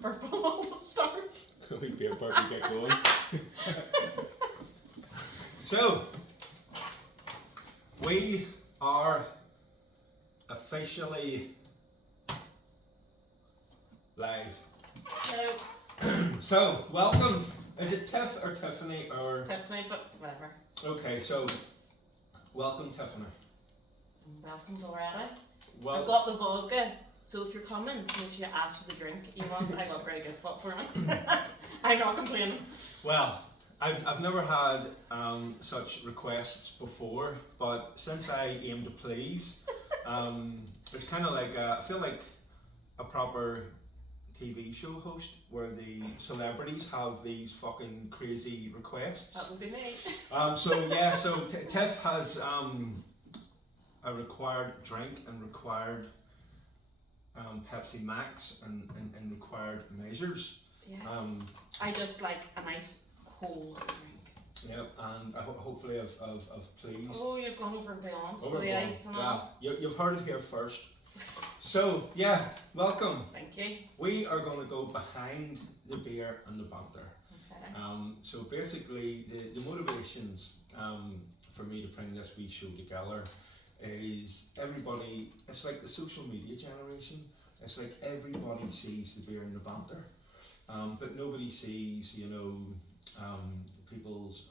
Purple to start. We beer party get going. So, we are officially live. Hello. So, welcome. Is it Tiff or Tiffany or? Tiffany, but whatever. Okay, so welcome, Tiffany. And welcome, Loretta. Well, I've got the vodka, so if you're coming, make sure you ask for the drink you want. I got very good spot for me. I'm not complaining. Well, I've never had such requests before, but since I aim to please, it's kind of like I feel like a proper TV show host where the celebrities have these fucking crazy requests. That would be me. So Tiff has a required drink and required Pepsi Max and required measures. Yes. I just like a nice cold drink. Yep, and hopefully I've pleased. Oh, you've gone over and beyond Oh, with the ice and all. You've heard it here first. So, yeah, welcome. Thank you. We are going to go behind the beer and the banter. Okay. So basically, the motivations for me to bring this wee show together is everybody, it's like the social media generation. It's like everybody sees the beer and the banter, but nobody sees, people's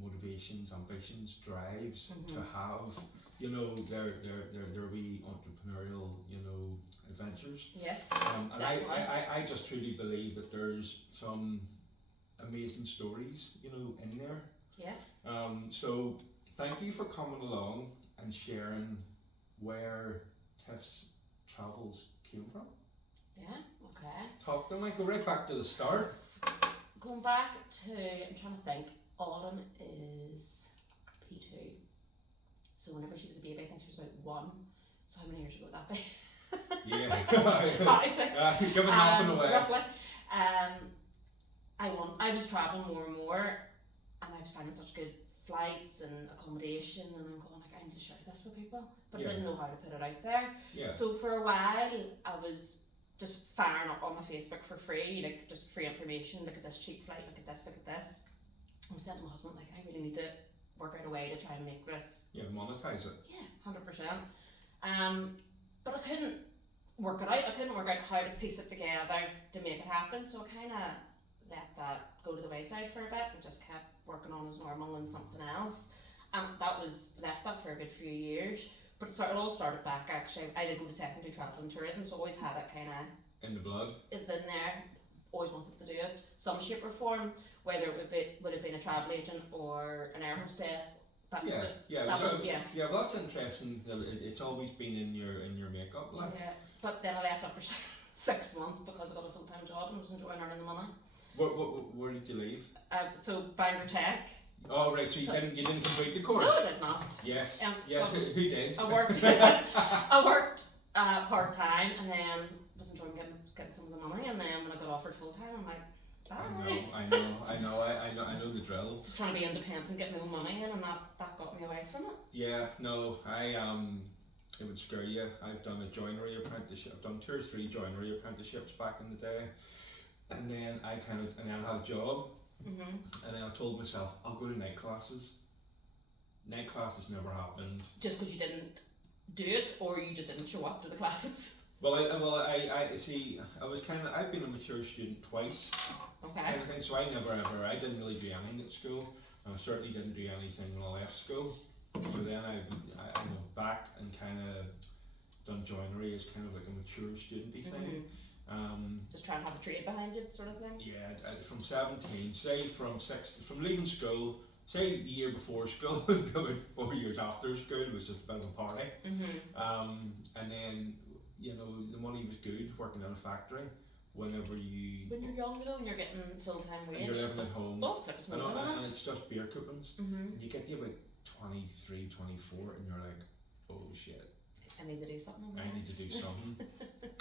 motivations, ambitions, drives to have, their wee entrepreneurial, adventures. Yes. And I just truly believe that there's some amazing stories, in there. Yeah. So thank you for coming along and sharing where Tiff's travels came from. Yeah. Okay. Talk to them. I go right back to the start. Going back to, I'm trying to think. Autumn is P2. So whenever she was a baby, I think she was about 1. So how many years ago would that be? Yeah. 5, 6. Giving nothing away. Roughly. I was travelling more and more, and I was finding such good flights and accommodation, and I'm going like, I need to share this with people, but I didn't know how to put it out there. Yeah. So for a while, I was just firing up on my Facebook for free, like just free information. Look at this cheap flight. Look at this. Look at this. I was saying to my husband, like, I really need to work out a way to try and make this. Yeah, monetize it. Yeah, 100%. But I couldn't work it out. I couldn't work out how to piece it together to make it happen. So I kind of let that go to the wayside for a bit and just kept working on as normal and something else. And that was left that for a good few years. But it all started back actually. I did go to secondary travel and tourism, so I always had it kind of in the blood. It was in there. Always wanted to do it, some shape or form. Whether it would have been a travel agent or an air hostess. That was just well, that's interesting. It's always been in your makeup, like. Yeah, but then I left after 6 months because I got a full-time job and was enjoying earning the money. Where did you leave? So Bangor Tech. Oh right, so you didn't complete the course. No, I did not. Yes. Yes. Who did? I worked part time and then was enjoying getting some of the money, and then when I got offered full time, I'm like. I know the drill. Just trying to be independent and get my own money in, and that got me away from it. Yeah, no, it would scare you. I've done a joinery apprenticeship. I've done 2 or 3 joinery apprenticeships back in the day, and then I had a job, and then I told myself I'll go to night classes. Night classes never happened. Just because you didn't do it, or you just didn't show up to the classes. Well, I see. I've been a mature student twice. Okay. Kind of thing. So I didn't really do anything at school. And I certainly didn't do anything when I left school. So then I went back and kind of done joinery as kind of like a mature studenty thing. Just trying to have a trade behind it, sort of thing. Yeah, from 17, say from leaving school, say the year before school, about 4 years after school, it was just a bit of a party. And then. The money was good working in a factory. When you're young though, and you're getting full-time wage. And you're living at home. Oh, flip is and it's just beer coupons. And you get to about 23, 24, and you're like, oh shit. I need to do something. I need to do something.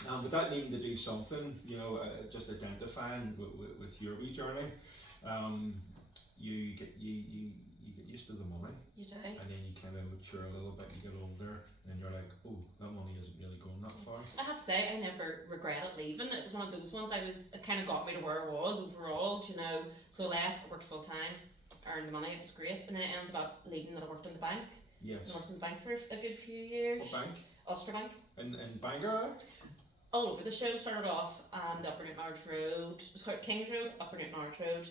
But that needing to do something, just identifying with your wee journey, you get used to the money. You do. And then you kind of mature a little bit, you get older, and you're like, oh, that money isn't really going that far. I have to say, I never regretted leaving. It was one of those ones. It kind of got me to where I was overall, you know. So I left, I worked full time, earned the money, it was great, and then it ended up leading that I worked in the bank. Yes. I worked in the bank for a good few years. What bank? Ulster Bank. In Bangor? All over the show. Started off the Upper Newton Road, sorry, Kings Road, Upper Newton Road,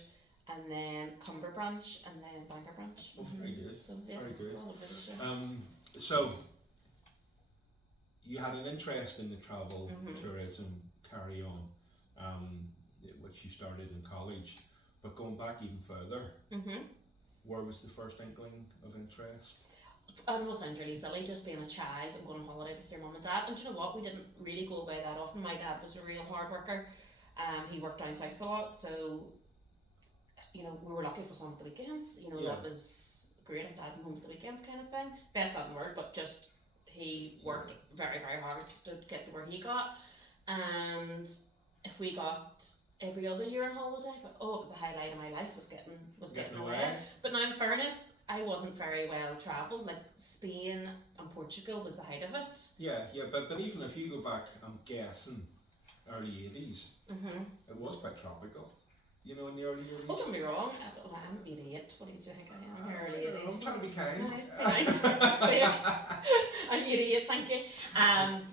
and then Cumber branch, and then Bangor branch. Oh, very good. So yes, Very good. all over the show. So you had an interest in the travel tourism carry on, which you started in college, but going back even further, where was the first inkling of interest? It will sound really silly, just being a child and going on holiday with your mum and dad. And do you know what? We didn't really go away that often. My dad was a real hard worker. He worked down south a lot, so you know we were lucky if it was on at the weekends. You know that was great if dad came home at the weekends, kind of thing. Best Latin word, but just he worked very very hard to get to where he got. And if we got every other year on holiday, but it was a highlight of my life was getting away. But now in fairness, I wasn't very well travelled. Like Spain and Portugal was the height of it. Yeah, but even if you go back, I'm guessing early 80s, it was quite tropical. You know, in the early 80s. Oh, don't be wrong. I'm 88. What do you think I am? Early 80s. I'm trying to be kind. Nice. I'm 88, thank you.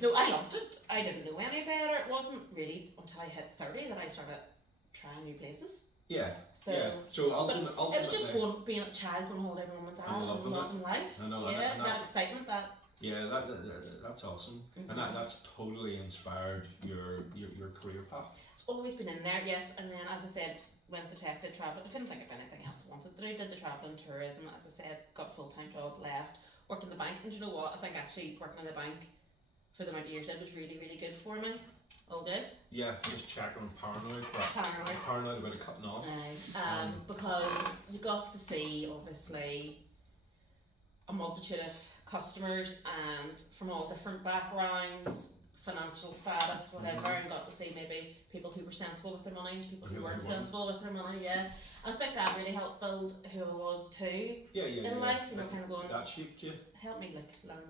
No, I loved it. I didn't know any better. It wasn't really until I hit 30 that I started trying new places. Yeah. So ultimately, it was just being a child, going holiday with mum and dad, and loving life. I know, yeah, and that excitement, that. Yeah, that's awesome, and that's totally inspired your career path. It's always been in there, yes. And then, as I said, went the tech, did travel. I couldn't think of anything else I wanted to do. Did the travel and tourism, as I said, got a full-time job, left, worked in the bank. And you know what? I think actually working in the bank for the amount of years I did was really, really good for me. All good. Yeah, just checking on paranoid, but paranoid about it cutting off. Because you got to see, obviously, a multitude of customers and from all different backgrounds, financial status, whatever, and got to see maybe people who were sensible with their money, people who weren't sensible with their money, And I think that really helped build who I was too in life, you know, kind of going, that shaped you. Helped me like learn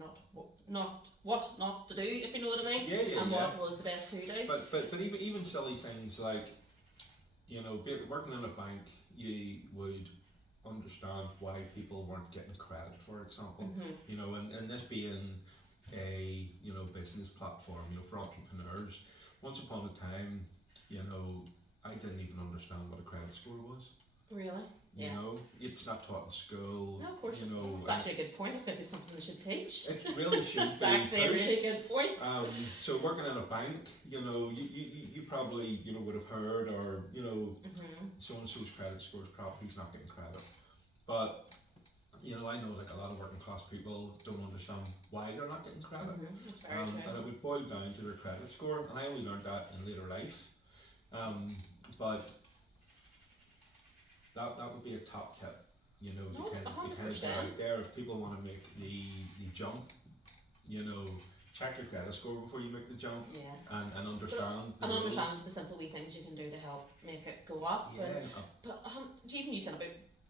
what not to do, if you know what I mean, and what was the best to do. But even silly things like, you know, working in a bank, you would understand why people weren't getting credit, for example. You know, and this being a business platform, you know, for entrepreneurs. Once upon a time, you know, I didn't even understand what a credit score was. Really? You know, it's not taught in school. No, of course it's not. It's actually a good point. It's maybe something they should teach. It really should it's actually a really good point. So working in a bank, you know, you probably, you know, would have heard, or, you know, so-and-so's credit scores, probably he's not getting credit. But, you know, I know like a lot of working class people don't understand why they're not getting credit. That's very true. And it would boil down to their credit score, and I only learned that in later life. But that would be a top tip, you know, to kind of get out there. If people want to make the jump, you know, check your credit score before you make the jump, and understand. And understand the simple wee things you can do to help make it go up. But even you said about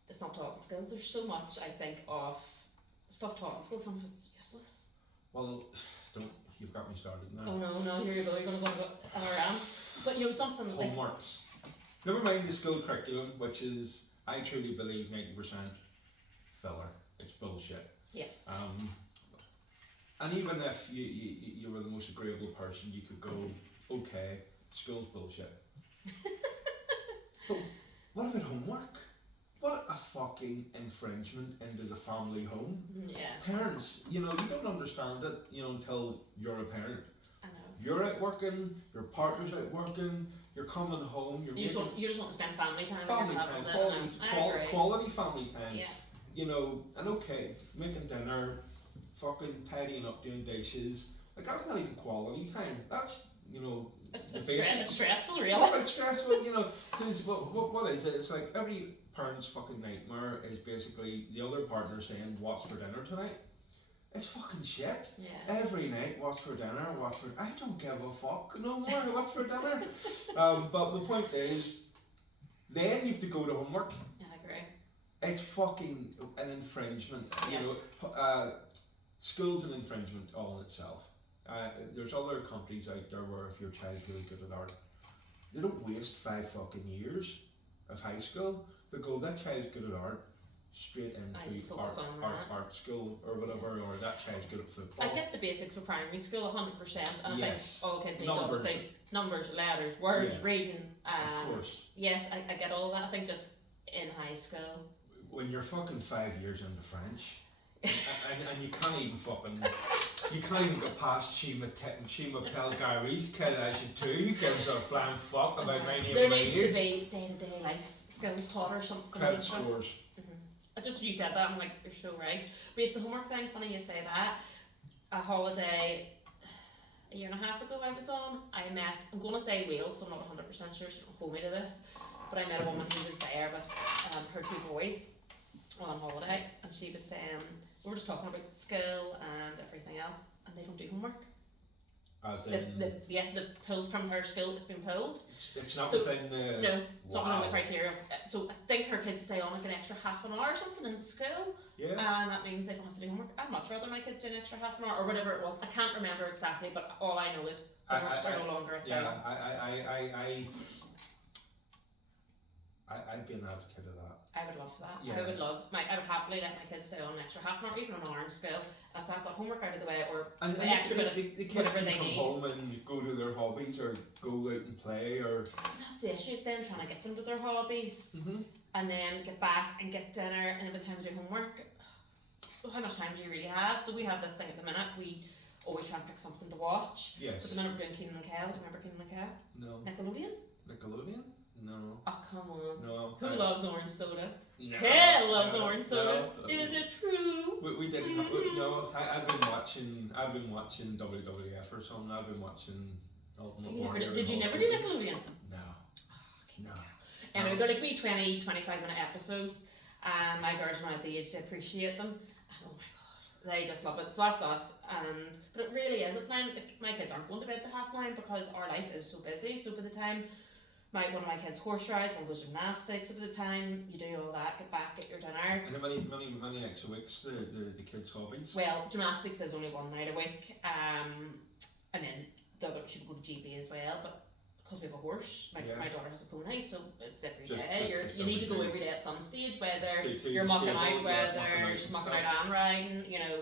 it's not taught in school. There's so much, I think, of stuff taught in school. Some of it's useless. Well, you've got me started now. Oh no, here you go. You're going to go on a rant. But you know something homeworks. Like, never mind the school curriculum, which is, I truly believe, 90% filler. It's bullshit. Yes. And even if you were the most agreeable person, you could go, okay, school's bullshit. But what about homework? What a fucking infringement into the family home. Yeah. Parents, you know, you don't understand it, you know, until you're a parent. I know. You're out working, your partner's out working, you're coming home, you just want to spend family time. Quality family time. Yeah. You know, and okay, making dinner, fucking tidying up, doing dishes, like that's not even quality time. That's, you know, it's stressful, really. It's stressful, you know, because what is it? It's like every parent's fucking nightmare is basically the other partner saying, what's for dinner tonight? It's fucking shit. Yeah. Every night, what's for dinner, I don't give a fuck no more, what's for dinner? But the point is, then you have to go to homework. Yeah, I agree. It's fucking an infringement, you know. School's an infringement all in itself. There's other countries out there where if your child's really good at art, they don't waste 5 fucking years of high school. They go, that child's good at art, straight into art school or whatever, or that child's good at football. I get the basics for primary school 100%, and I think all kids need numbers. to obviously numbers, letters, words, reading. Of course. Yes, I get all that. I think just in high school. When you're fucking 5 years into French, and you can't even get past Shima Pelgari's kid as you too, gives a flying fuck about my name. There needs to be day-to-day life skills taught or something. Credit scores. Just you said that, I'm like, you're so right. But it's the homework thing, funny you say that. A holiday a year and a half ago I was on, I'm going to say Wales, so I'm not 100% sure, so don't hold me to this, but I met a woman who was there with her 2 boys on holiday, and she was saying, we were just talking about school and everything else, and they don't do homework. As in, the pulled from her school, it's been pulled. It's not within the... No, it's not within the criteria. So I think her kids stay on like an extra half an hour or something in school. Yeah. And that means they don't have to do homework. I'd much rather my kids do an extra half an hour or whatever it was. I can't remember exactly, but all I know is homeworks are no longer a thing. Yeah, I'd be an advocate of that. I would love that. Yeah. I would happily let my kids stay on an extra half an hour, even an hour in school. And if that got homework out of the way or and the extra bit of the kids whatever can they come need. home and go to their hobbies or go out and play or... That's the issue, is then trying to get them to their hobbies and then get back and get dinner, and then by the time we do homework, how much time do you really have? So we have this thing at the minute, we always try and pick something to watch. Yes. But at the minute we're doing Keenan and Kel. Do you remember Keenan and Kel? No. Nickelodeon? No. Oh, come on. No. Who loves orange soda? No. Kel loves orange soda. No. Is it true? We didn't have... No, I've been watching WWF or something. I've been watching Ultimate Warrior. Did you never do Nickelodeon? No. No. Anyway, they're like wee 20, 25 minute episodes. My girls are now at the age to appreciate them. And oh my god, they just love it. So that's us. But it really is. It's 9. Like, my kids aren't going to bed to 9:30 because our life is so busy. So by the time one of my kids horse rides, one goes gymnastics, so by the time you do all that, get back, get your dinner. And how many nights a week's the kids' hobbies? Well, gymnastics is only 1 night a week. And then the other, she would go to GB as well, but because we have a horse, my daughter has a pony, so it's every day. You need to go every day at some stage, whether you're mucking out, whether she's mucking out and riding, you know.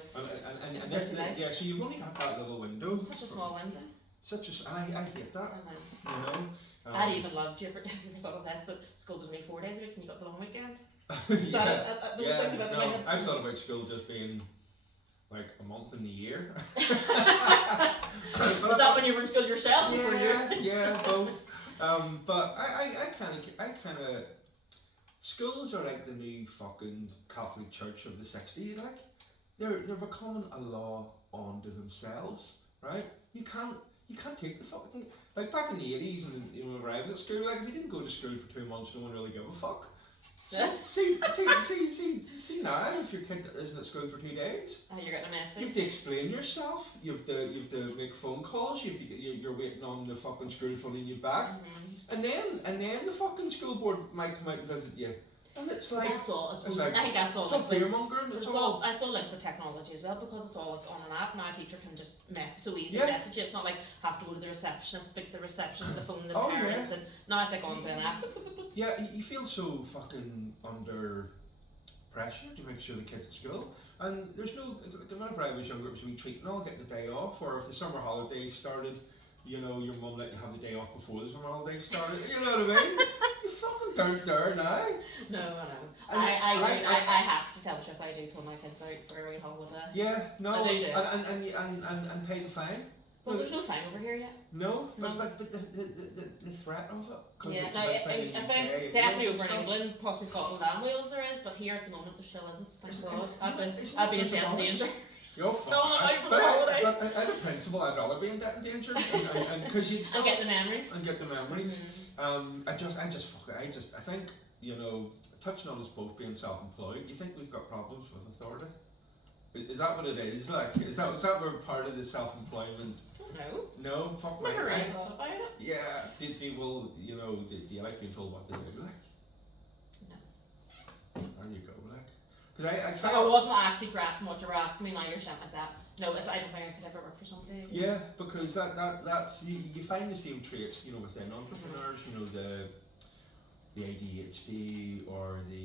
And this, so you've only got that little window. Such a small window. I hate that. You know. I'd even loved. Do you ever thought of this? That school was only 4 days a week, and you got the long weekend. I've thought about school just being like a month in the year. Was that when you were in school yourself? Yeah, both. But I kind of schools are like the new fucking Catholic Church of the '60s. Like they're becoming a law unto themselves, right? You can't take the fucking, like back in the '80s and when I was at school, like if you didn't go to school for 2 months, no one really gave a fuck. See now, if your kid isn't at school for 2 days, you're getting a message. You have to explain yourself. You have to make phone calls. You're waiting on the fucking school phoning you back, and then the fucking school board might come out and visit you. And it's like that's all. I suppose. Like, I think that's all. It's all fear mongering. It's all linked with technology as well, because it's all like on an app now. A teacher can just so easily message you. It's not like have to go to the receptionist, speak to the receptionist, the phone the parent, and now it's like onto an app. Yeah, you feel so fucking under pressure to make sure the kid's at school, and there's no. Whenever I was younger, it was we treating all getting the day off, or if the summer holidays started, you know, your mum let you have the day off before the summer holidays started. You know what I mean? You fucking don't dare now. No, I know. I have to tell the truth. I do pull my kids out for a wee holiday. Yeah, no, I do. And pay the fine. Well, there's no fine over here yet. No, but the threat of it. Yeah, I think definitely over in England, possibly Scotland and Wales there is, but here at the moment there still isn't. Thank God. I'd be in debt and danger. You're fine. No, I'm out for the holidays. But as a principal, I'd rather be in debt and danger, and because you'd and get the memories. And get the memories. I think, you know, touching on us both being self-employed, you think we've got problems with authority? Is that what it is? Like, is that we're part of the self-employment? No. No, fuck never really thought about it. Yeah. Do you like being told what to do? Like? No. There you go. Like, because I It's like I wasn't actually grasping what you were asking me. Now you're saying like that. No, I don't think I could ever work for somebody. Yeah, because that's you find the same traits, you know, within entrepreneurs. You know, the ADHD or the,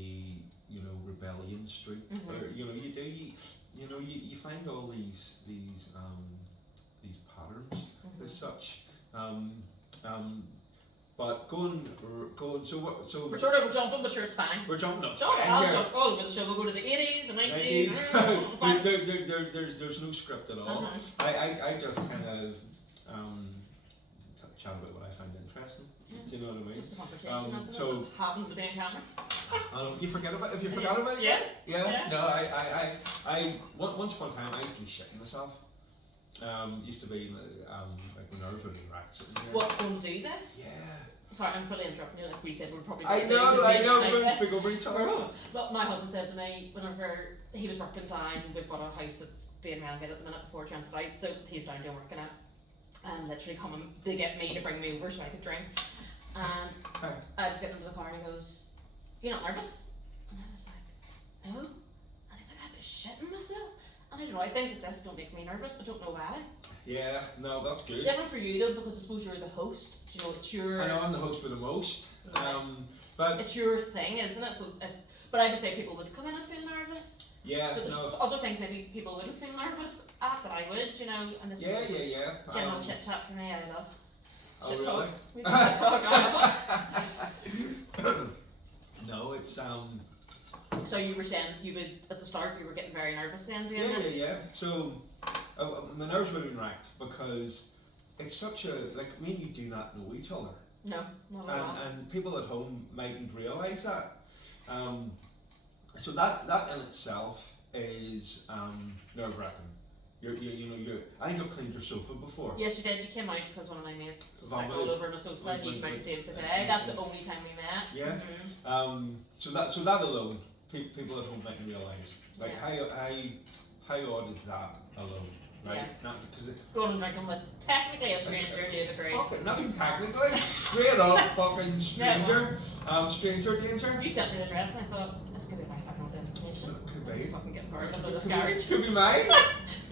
you know, rebellion streak, or you know, you find all these patterns as such. But going. So what? So we're jumping, but sure, it's fine. we're jumping up. I'll jump all over the show. We'll go to the 80s, the 90s. There's no script at all. I just kind of chat about what I find interesting. Do you know what I mean? It's just a conversation, isn't it? So What happens with being camera. you forget about if you forgot about it. Yeah. No, I once upon a time I used to be shitting myself. Used to be like my nerves would be racked. What, going to do this? Yeah. Sorry, I'm fully interrupting you. Like we said, we're probably. I know. We're speak over each other. But my husband said to me whenever he was working down, we've got a house that's being renovated at the minute before it's rented out, so he's down there working it, and literally coming to get me to bring me over so I could drink. And I was getting into the car and he goes, "You're not nervous?" And I was like, "No." And he's like, "I'd be shitting myself." And I don't know, I think that this don't make me nervous. I don't know why. Yeah, no, that's good. Different for you though, because I suppose you're the host. You know, it's your. I know I'm the host for the most. Right. But it's your thing, isn't it? So it's. But I would say people would come in and feel nervous. Yeah. But there's other things maybe people wouldn't feel nervous at that I would, you know. And this is general chit chat for me. I love. Shit really? talk. We can shit talk. I love it. No, it's So you were saying you would at the start you were getting very nervous then doing this? Yeah. So my nerves would have been racked because it's such a me and you do not know each other. No, not at all. And people at home mightn't realise that. So that in itself is nerve wracking. I think I've cleaned your sofa before. Yes, you did. You came out because one of my mates was sitting Vomited. all over my sofa and you came out and saved the day. That's the only time we met. Yeah. So that alone, people at home mightn't realise. How odd is that alone? Right? Yeah. Not because Going and drinking with technically a stranger to a degree. fuck it, not even technically. Straight up fucking stranger. Stranger danger. You sent me the address and I thought, this could be my final destination. Could be. Fucking getting burned up in this garage. Could be mine.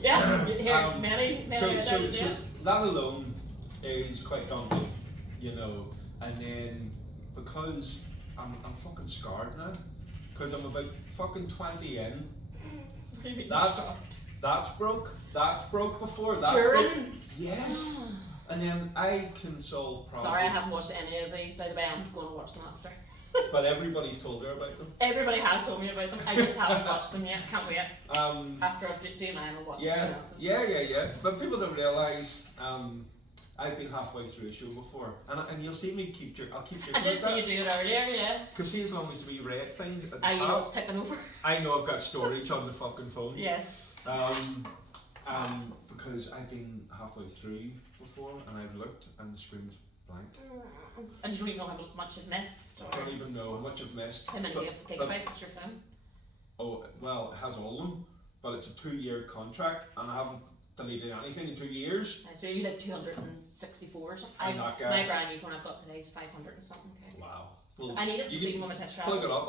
Yeah, here, many So that alone is quite daunting, you know. And then because I'm fucking scarred now, because I'm about fucking 20 in. That's broke. That's broke before. That's During? Broke. Yes. And then I can solve problems. Sorry, I haven't watched any of these, by the way. I'm going to watch them after. But everybody's told her about them. Everybody has told me about them. I just haven't watched them yet. Can't wait. After I do mine, I'll watch everything else's. Yeah. But people don't realise I've been halfway through a show before, and you'll see me I'll keep. I did see you do it earlier, yeah. Because see, as long as we red things at the I know top, it's ticking over. I know I've got storage on the fucking phone. Yes. Because I've been halfway through before, and I've looked, and the screen's blank. And you don't even know how much you've missed? Or I don't even know how much I've missed. How many gigabytes is your phone? Oh, well, it has all of them, but it's a 2-year contract, and I haven't deleted anything in 2 years. So you like 264 or something? I'm that guy. My brand new phone I've got today is 500 and something. Okay. Wow. Well, so I need it to sleep when my test plug travels. it up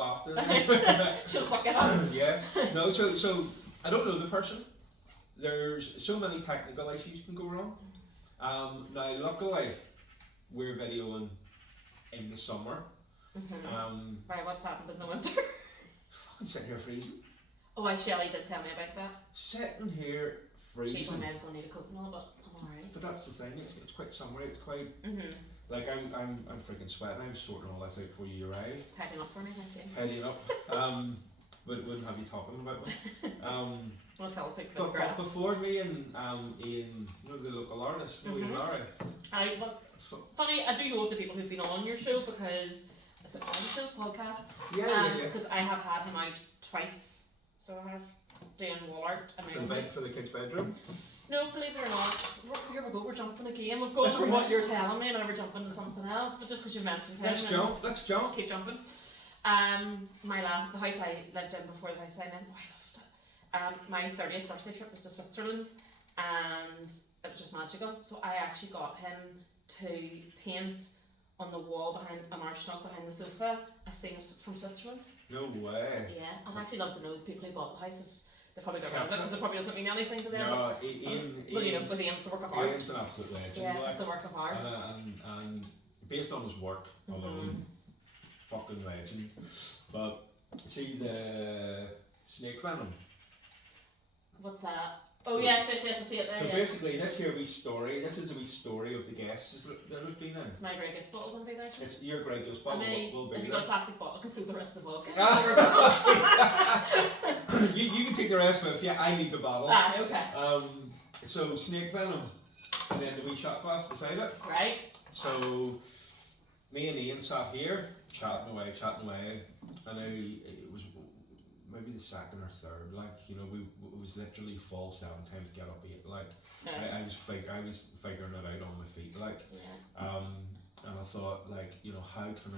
after. She'll suck it up. Yeah. No, so I don't know the person. There's so many technical issues can go wrong. Now, luckily, we're videoing in the summer. Right, what's happened in the winter? Fucking sitting here freezing. Oh, Shelley did tell me about that. Sitting here freezing. She told me I was going to need a coat and all, but I'm alright. But that's the thing. It's quite summery. It's quite like I'm freaking sweating. I was sorting all this out before you arrived. Tidying up for me, thank you. Tidying up. But wouldn't have you talking about me. We'll tell people but before me and Ian, you know, the local artist, Ian Larry. Funny, I do know of the people who've been on your show because it's a podcast. Yeah. Because I have had him out twice, so I have doing wall art and for the kids' bedroom. No, believe it or not, here we go, we're jumping again. We've gone from what you're telling me and now we're jumping to something else, but just because you mentioned him. Let's jump. Keep jumping. The house I lived in before the house I'm in, I loved it. My 30th birthday trip was to Switzerland and it was just magical. So I actually got him to paint on the wall behind an arsenal behind the sofa, a scene from Switzerland. No way. Yeah, I'd actually love to know the people who bought the house if they probably got rid of it because it probably doesn't mean anything to them. No, Well, you know, with Ian, it's a work of art. Ian's an absolute legend. Yeah, like, it's a work of art. and based on his work alone, fucking legend. But see the snake venom. What's that? Oh yes, I see it there. So yes. basically, this is a wee story of the guests that have been in. Is my Grey Goose bottle going to be there too? It's your Grey Goose bottle will be if you there. got a plastic bottle, I can throw the rest of the vodka. you can take the rest with you. I need the bottle. Ah, okay. So snake venom, and then the wee shot glass beside it. Right. So me and Ian sat here chatting away, and it was maybe the second or third. Like, you know, it was literally fall 7 times, get up 8. Like, Nice. I was figuring it out on my feet. Like, Yeah. and I thought, like, you know, how can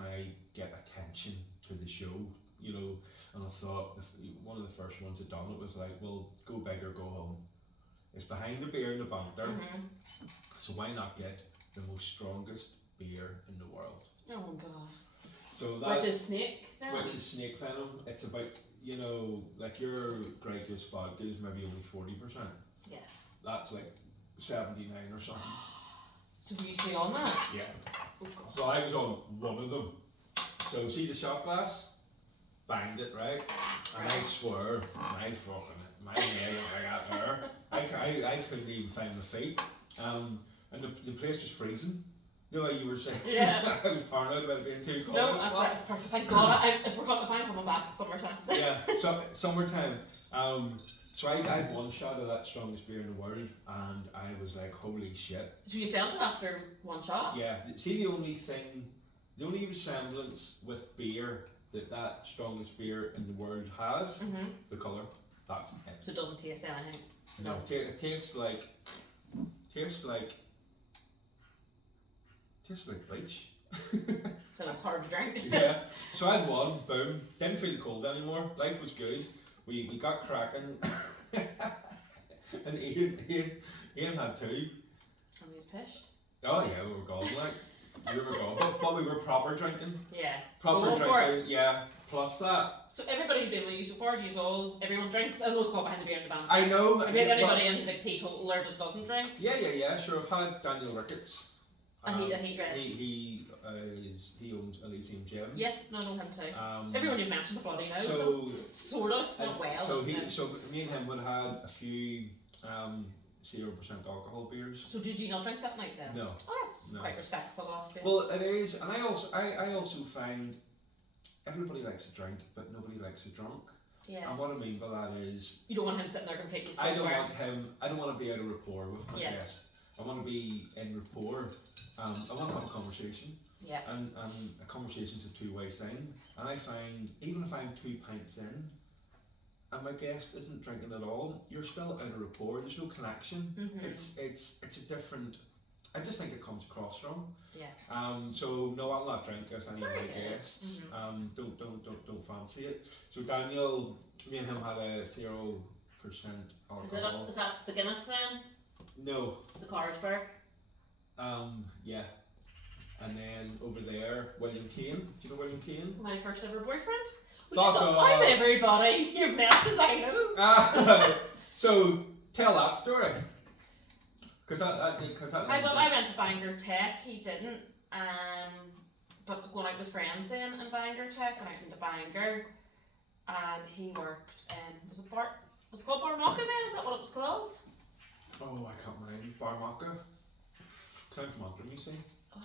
I get attention to the show? You know, and I thought one of the first ones that done it was like, well, go big or go home. It's behind the Beer the Banter, so why not get the most strongest beer in the world? Oh my god. So that, Which is snake venom? Which is snake venom. It's about, you know, like your Grey Goose vodka is maybe only 40%. Yeah. That's like 79 or something. So were you still on that? Yeah. Oh god. So I was on one of them. So see the shot glass? Banged it, right? And I swear, my leg I got there. I couldn't even find my feet. And the place was freezing. You know, you were saying, Yeah. I was paranoid about it being too cold. No, that's perfect. Thank God. If I'm coming back summertime. Yeah, so summertime. So I had one shot of that strongest beer in the world, and I was like, holy shit. So you felt it after one shot? Yeah. See, the only resemblance with beer that strongest beer in the world has, the colour. That's it. So it doesn't taste anything. No, it tastes like bleach. So it's hard to drink. Yeah. So I had one, boom. Didn't feel cold anymore. Life was good. We got cracking. And Ian had 2. And he was pissed. Oh yeah, we were gone like. We were gone. But we were proper drinking. Yeah. Proper Go for drinking, yeah. Plus that. So everybody who's been with you so far, everyone drinks? I know it's called Behind the Beer in the Band. I know. Have you had anybody in who's like teetotaler, just doesn't drink? Yeah. Sure, I've had Daniel Ricketts. And he rests. He owns Elysium Gym. Yes, no, him too. Everyone you've mentioned bloody knows. So sort of, not well. So me and him would have had a few 0% alcohol beers. So did you not drink that night then? No. Oh, that's quite respectful of you. Well, it is, and I also find everybody likes to drink, but nobody likes a drunk. Yes. And what I mean by that is, you don't want him sitting there completely sober. I don't want to be out of rapport with my guest. I want to be in rapport. I want to have a conversation. Yeah. And a conversation's a two-way thing. And I find, even if I'm 2 pints in, and my guest isn't drinking at all, you're still out of rapport. There's no connection. It's a different. I just think it comes across wrong. Yeah. So no, I'll not drink if any of my guests. Don't fancy it. So Daniel, me and him had a 0% alcohol. Is that the Guinness then? No. The Carlsberg? Yeah. And then over there, William Kane. Do you know William Kane? My first ever boyfriend? Why is everybody you've mentioned I know? So tell that story. Because I went to Bangor Tech, he didn't. But going out with friends then in Bangor Tech, and out into Bangor, and he worked in, was it called Barmaka then? Is that what it was called? Oh, I can't mind. Barmaka. Because I'm from Antrim, you see.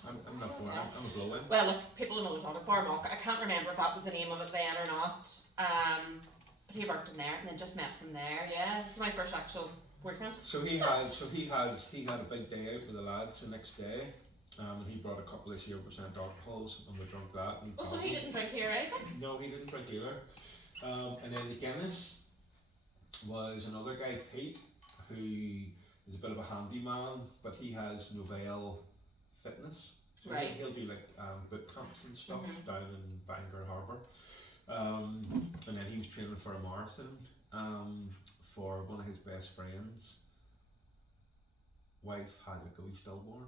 I'm not born, I'm a blow-in. Well, look, people don't know what we're talking about. Barmaka. I can't remember if that was the name of it then or not. But he worked in there and then just met from there, yeah. It's my first actual boyfriend. So he had a big day out with the lads the next day. And he brought a couple of 0% alcohols and we drank that. Oh, so he didn't drink here either? No, he didn't drink either. And then the Guinness was another guy, Pete, who is a bit of a handyman, but he has Novell Fitness. So right. He'll do like boot camps and stuff down in Bangor Harbour. And then he was training for a marathon for one of his best friends. Wife had a stillborn.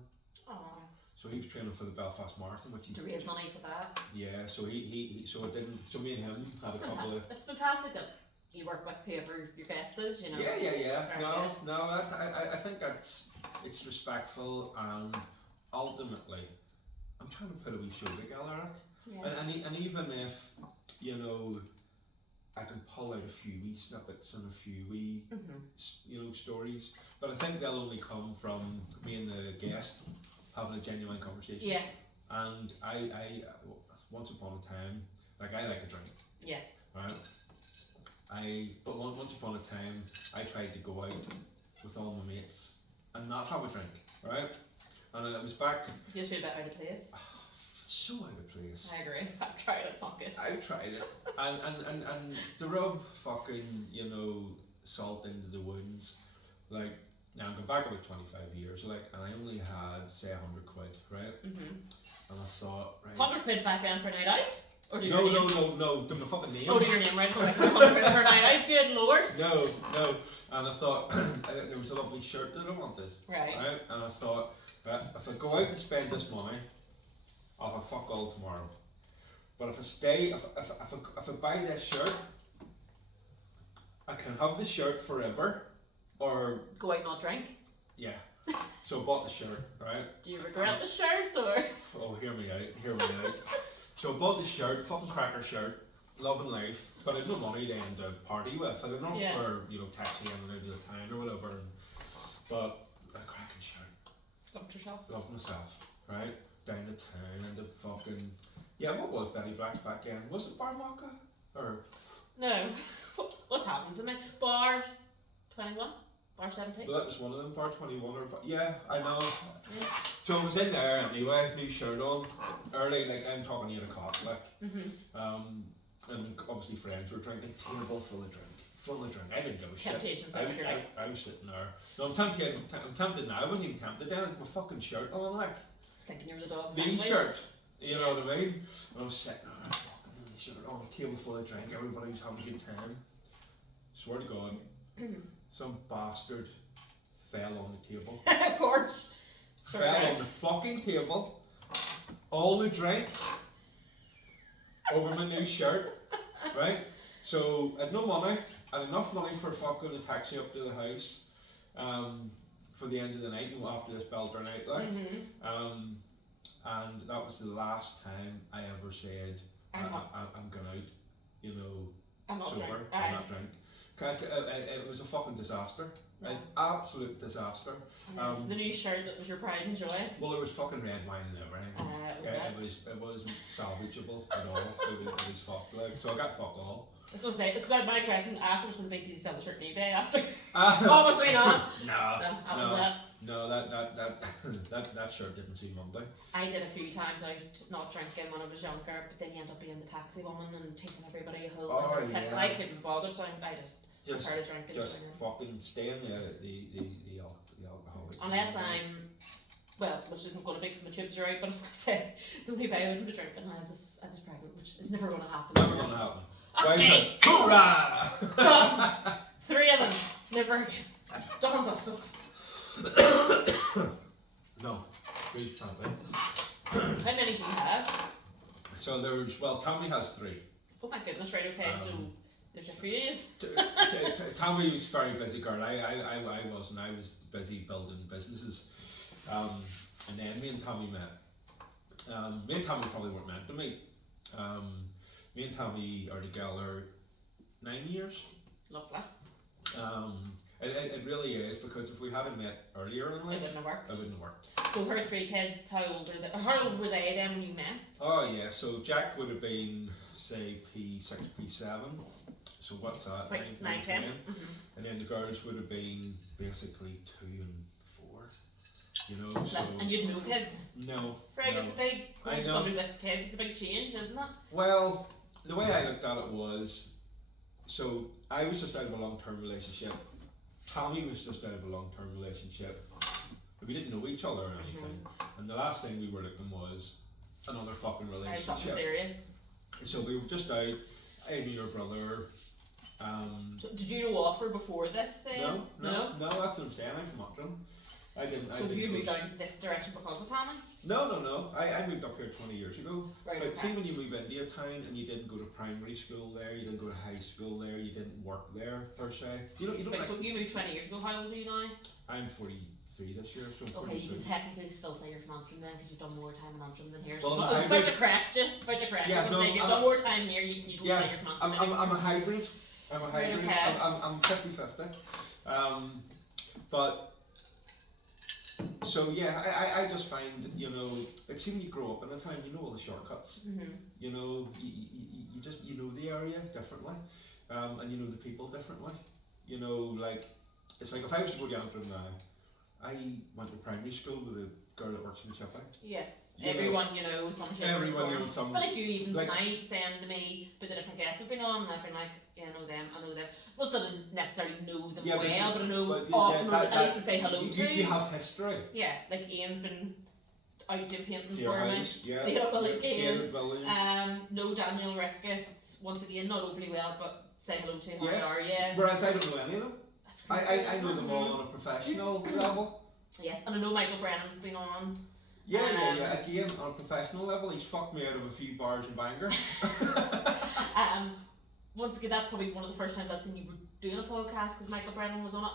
Aww. So he was training for the Belfast Marathon, which he To raise money for that. yeah. So so it didn't. So me and him had a couple of. It's fantastic that you work with whoever your best is, you know. Yeah. It's very good. I think it's respectful, and ultimately, I'm trying to put a wee show together, Eric. Yeah. And even if, you know, I can pull out a few wee snippets and a few wee, you know, stories, but I think they'll only come from me and the guest having a genuine conversation. Yeah. And I once upon a time, like I like a drink, Yes. right? But once upon a time, I tried to go out with all my mates and not have a drink, right? And it was back. You just feel a bit out of place. So out of place. I agree. I've tried it. It's not good. I've tried it, and to rub fucking, you know, salt into the wounds, like now I'm going back about 25 years, like, and I only had say 100 quid, right? And I thought, right. 100 quid back then for a night out, or do your No, name? no, do my fucking name. Oh, do your name right? For 100 quid for a night out. Good lord. No, and I thought there was a lovely shirt that I wanted, Right. And I thought, if I go out and spend this money, I'll have fuck all tomorrow. But if I stay, if I buy this shirt, I can have the shirt forever, or go out and not drink. Yeah. So I bought the shirt, right? Do you regret the shirt, or? Oh, hear me out. So I bought the shirt, fucking cracker shirt, loving life, but I had no money then to party with. I had enough for, you know, taxi in and out of the town or whatever. But a cracking shirt. Loved yourself. Loved myself, right? Down to town and the fucking what was Betty Black's back end? Was it Bar Maca? Or no. What's happened to me? Bar 21? Bar 17? Well, that was one of them, Bar 21 or yeah, I know. Yeah. So I was in there anyway, new shirt on, early, like I'm talking 8 o'clock, like and obviously friends were drinking, table full of drink. I didn't give a shit. Temptations I was sitting there. No, I'm tempted now. I wasn't even tempted then. Like my fucking shirt on, like. Thinking you were the dog's Me shirt. You know what I mean? And I was sitting there, fucking shirt on, a table full of drink. Everybody was having a good time. Swear to God, some bastard fell on the table. Of course. Fell on the fucking table. All the drink over my new shirt, right? So I had no money. I had enough money for fucking a taxi up to the house for the end of the night, you know, after this belter night, like. And that was the last time I ever said I'm going out, you know, I'm not sober, drink. I'm not drink. It was a fucking disaster. No. An absolute disaster. The new shirt that was your pride and joy. Well, it was fucking red wine and everything. It wasn't salvageable at all. It was fucked, like, so I got fuck all. I was going to say, because I had my question after was when the big did you sell the shirt on eBay after? Obviously not. No, that shirt didn't see Monday. I did a few times out not drinking when I was younger, but then you end up being the taxi woman and taking everybody home. And I couldn't be bothered, so I just prefer to drink. Just fucking stay in the alcohol. Unless I'm, well, which isn't going to be because my tubes are out, but I was going to say, the only way I wouldn't be drinking is if I was pregnant, which is never going to happen. Never going to happen. That's me! Hoorah! Done! 3 of them. Never again. Done and dusted. No. Please can't be. How many do you have? So Tommy has 3. Oh my goodness, right, okay, so there's a phrase. Tommy was a very busy girl. I wasn't. I was busy building businesses. And then me and Tommy met. Me and Tommy probably weren't meant to meet. Me and Tommy are together 9 years. Lovely. It really is, because if we hadn't met earlier in life, it wouldn't have worked. So her 3 kids, how old were they then when you met? Oh yeah, so Jack would have been, say, P6, P7. So what's that? Like 9, 10. And then the girls would have been basically 2 and 4. You know, so. And you'd no kids? No. Frank, no. It's a big, I know. Somebody with kids, it's a big change, isn't it? Well, the way I looked at it was, so I was just out of a long-term relationship. Tommy was just out of a long-term relationship. We didn't know each other or anything. And the last thing we were looking was another fucking relationship. Something serious. So we were just out. I knew your brother. So did you know offer before this then? No, that's what I'm saying. I'm from Upton. I didn't. So you moved down this direction because of Tommy? No. I moved up here 20 years ago. Right, But okay. see, when you move into a town and you didn't go to primary school there, you didn't go to high school there, you didn't work there per se. You don't Right, like, so you moved 20 years ago, how old are you now? I'm 43 this year, so I'm Okay, you 42. can technically still say you're from Antrim then, because you've done more time in Antrim than here. Well, So no, I was I about would- to correct you, Yeah, you can no, say if you've I'm- done more time here, you don't Yeah, say you're from Antrim. I'm a hybrid. I'm a Right, hybrid. okay. I'm 50-50. But so yeah, I just find, you know, like see when you grow up in a town, you know all the shortcuts. Mm-hmm. You know, you just you know the area differently, and you know the people differently. You know, like it's like if I was to go to Antrim now, I went to primary school with a girl that works in Chippy. Yes, You know, everyone you know some shape or Everyone form. knows some. But like you even like- tonight saying to me about the different guests have been on, and I've been like, yeah, I know them. Well, didn't necessarily know them Yeah, but well, you- but I know but often yeah, I used to say hello you, to. You have history. Yeah, like Ian's been out doing painting To your for me. house, yeah. David Willie again. David Willie. No Daniel Ricketts, once again not overly well, but say hello to how Yeah. are you? Whereas I don't know any of them. That's crazy, I know isn't them it? all on a professional level. Yes, and I know Michael Brennan's been on. Yeah. Again, on a professional level, he's fucked me out of a few bars in Bangor. Once again, that's probably one of the first times I'd seen you were doing a podcast because Michael Brennan was on it.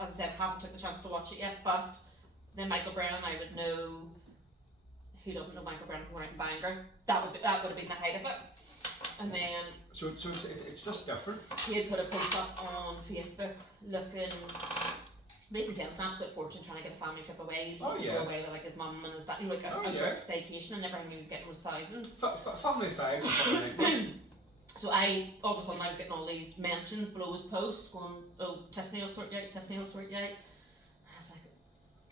As I said, haven't took the chance to watch it yet, but then Michael Brennan, I would know. Who doesn't know Michael Brennan from right in Bangor? That would have been the height of it. And then So it's just different. he had put a post up on Facebook looking. Basically saying it's an absolute fortune trying to get a family trip away. He was going to go away with like his mum and his dad, you know, like a group staycation, and everything he was getting was thousands. Family five. So all of a sudden I was getting all these mentions below his post going, oh, Tiffany will sort you out, Tiffany will sort you out. I was like,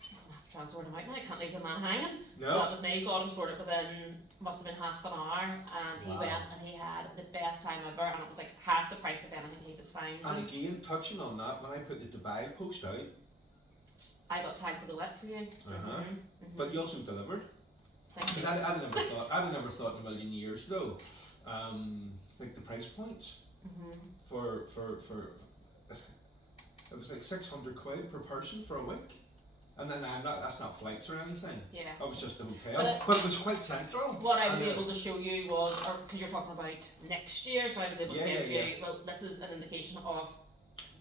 I'm going to have to try and sort him out now, I can't leave the man hanging. No. So that was me, got him sorted within, must have been half an hour, and he Wow. went and he had the best time ever, and it was like half the price of anything he was finding. And again, touching on that, when I put the Dubai post out, I got tagged below it for you. but you also delivered. Thank you. Because I'd never thought in a million years though, like the price points for it was like 600 quid per person for a week, and then that's not flights or anything. Yeah. That was just the hotel, but it was quite central. What I was able to show you was, or because you're talking about next year, so I was able to give you, well, this is an indication of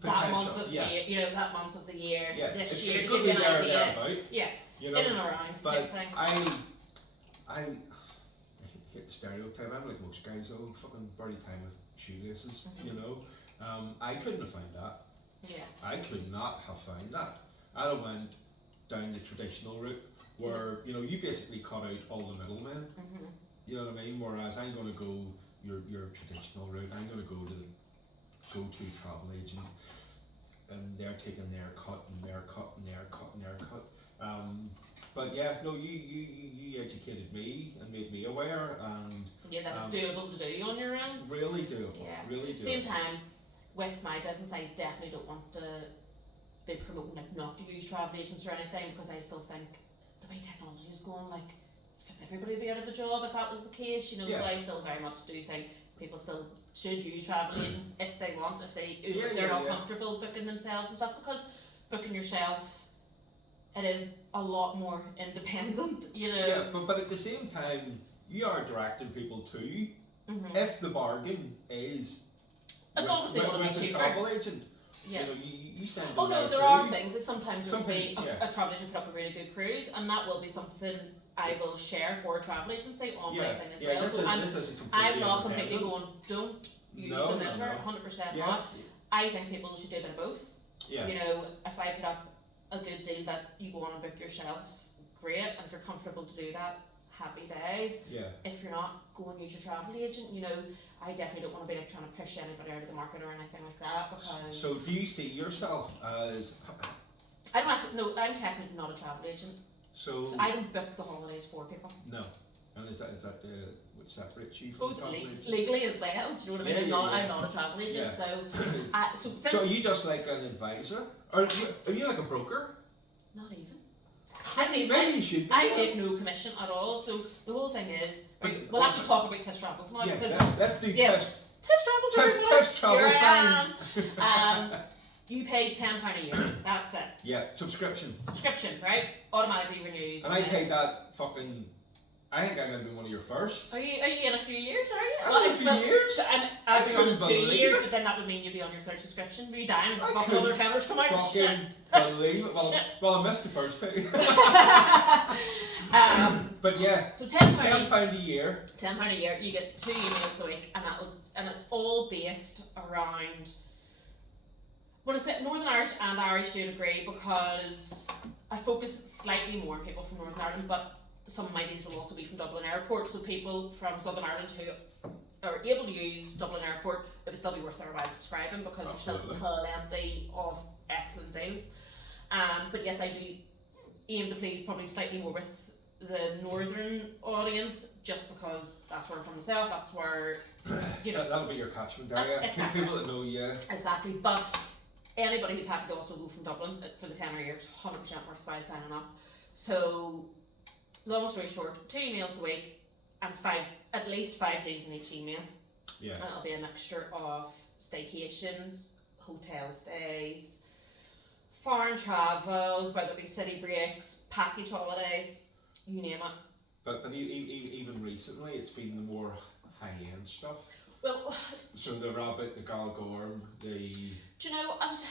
that month of the year, you know, that month of the year, this year, to give you an idea. Yeah, you know, in and around type thing. I hate the stereotype. I'm like most guys, though, fucking birdie time with shoelaces, you know. I couldn't have found that. Yeah. I could not have found that. I'd have went down the traditional route where, you know, you basically cut out all the middlemen. You know what I mean? Whereas I'm going to go your traditional route. I'm going to go to the go-to travel agent, and they're taking their cut and their cut and their cut and their cut. But yeah, no, you educated me and made me aware, and yeah, that it's doable to do on your own. Really doable. Yeah. Really doable. Same time, with my business, I definitely don't want to be promoting like not to use travel agents or anything, because I still think the way technology is going, like everybody would be out of a job if that was the case, you know. So I still very much do think people still should use travel agents if they want, if they're not comfortable booking themselves and stuff, because booking yourself, it is a lot more independent, you know. Yeah, but at the same time, you are directing people to, if the bargain is it's obviously going to be with a cheaper. travel agent. Yeah. You know, you send them Oh no, right there through. are things, like sometimes it will be Sometimes, a travel agent put up a really good cruise, and that will be something I will share for a travel agency on my thing as well. So I'm not completely going, don't use them ever, 100% not. I think people should do a bit of both. Yeah. You know, if I put up a good deal that you go on and book yourself, great, and if you're comfortable to do that, happy days. Yeah. If you're not, go and use your travel agent. You know, I definitely don't want to be like trying to push anybody out of the market or anything like that, because So do you see yourself as? I don't actually. No, I'm technically not a travel agent. So I don't book the holidays for people. No. And is that what separates you? I suppose legally as well. Do you know what I mean? I'm not a travel agent. Yeah. So are you just like an advisor, or are you like a broker? Not even. Maybe you should be. I take no commission at all. So the whole thing is, we'll actually talk about Tiffs travels now, because let's do Tiffs. Tiffs travels. Tiffs travel fans. You pay £10 a year. That's it. Yeah, subscription. Subscription, right? Automatically renews. And I paid that fucking. I think I'm gonna be one of your first. Are you in a few years? Are you? I'm in a few years. And I've been on couldn't 2 believe years, it. but then that would mean you'd be on your third subscription. Were you dying and a I couple other couldn't tenors come out? Fucking believe it. Well, Shit. well, I missed the first two. But yeah, So £10 £10 a year. £10 a year, you get 2 emails a week, and it's all based around. When I say Northern Irish and Irish do agree, because I focus slightly more on people from Northern Ireland, but some of my deals will also be from Dublin Airport, so people from Southern Ireland who are able to use Dublin Airport, it would still be worth their while subscribing because there's still plenty of excellent deals. But yes, I do aim to please probably slightly more with the northern audience, just because that's where I'm from myself, that's where, you know. That'll be your catchment area. Exactly. People that know you. Exactly, but anybody who's happy to also go from Dublin for the 10 a year, it's 100% worthwhile signing up. So, long story short, 2 emails a week and at least 5 days in each email. Yeah. And it'll be a mixture of staycations, hotel stays, foreign travel, whether it be city breaks, package holidays, you name it. But even recently, it's been the more high-end stuff. Well, So the rabbit, the galgorm, the. do you know, I was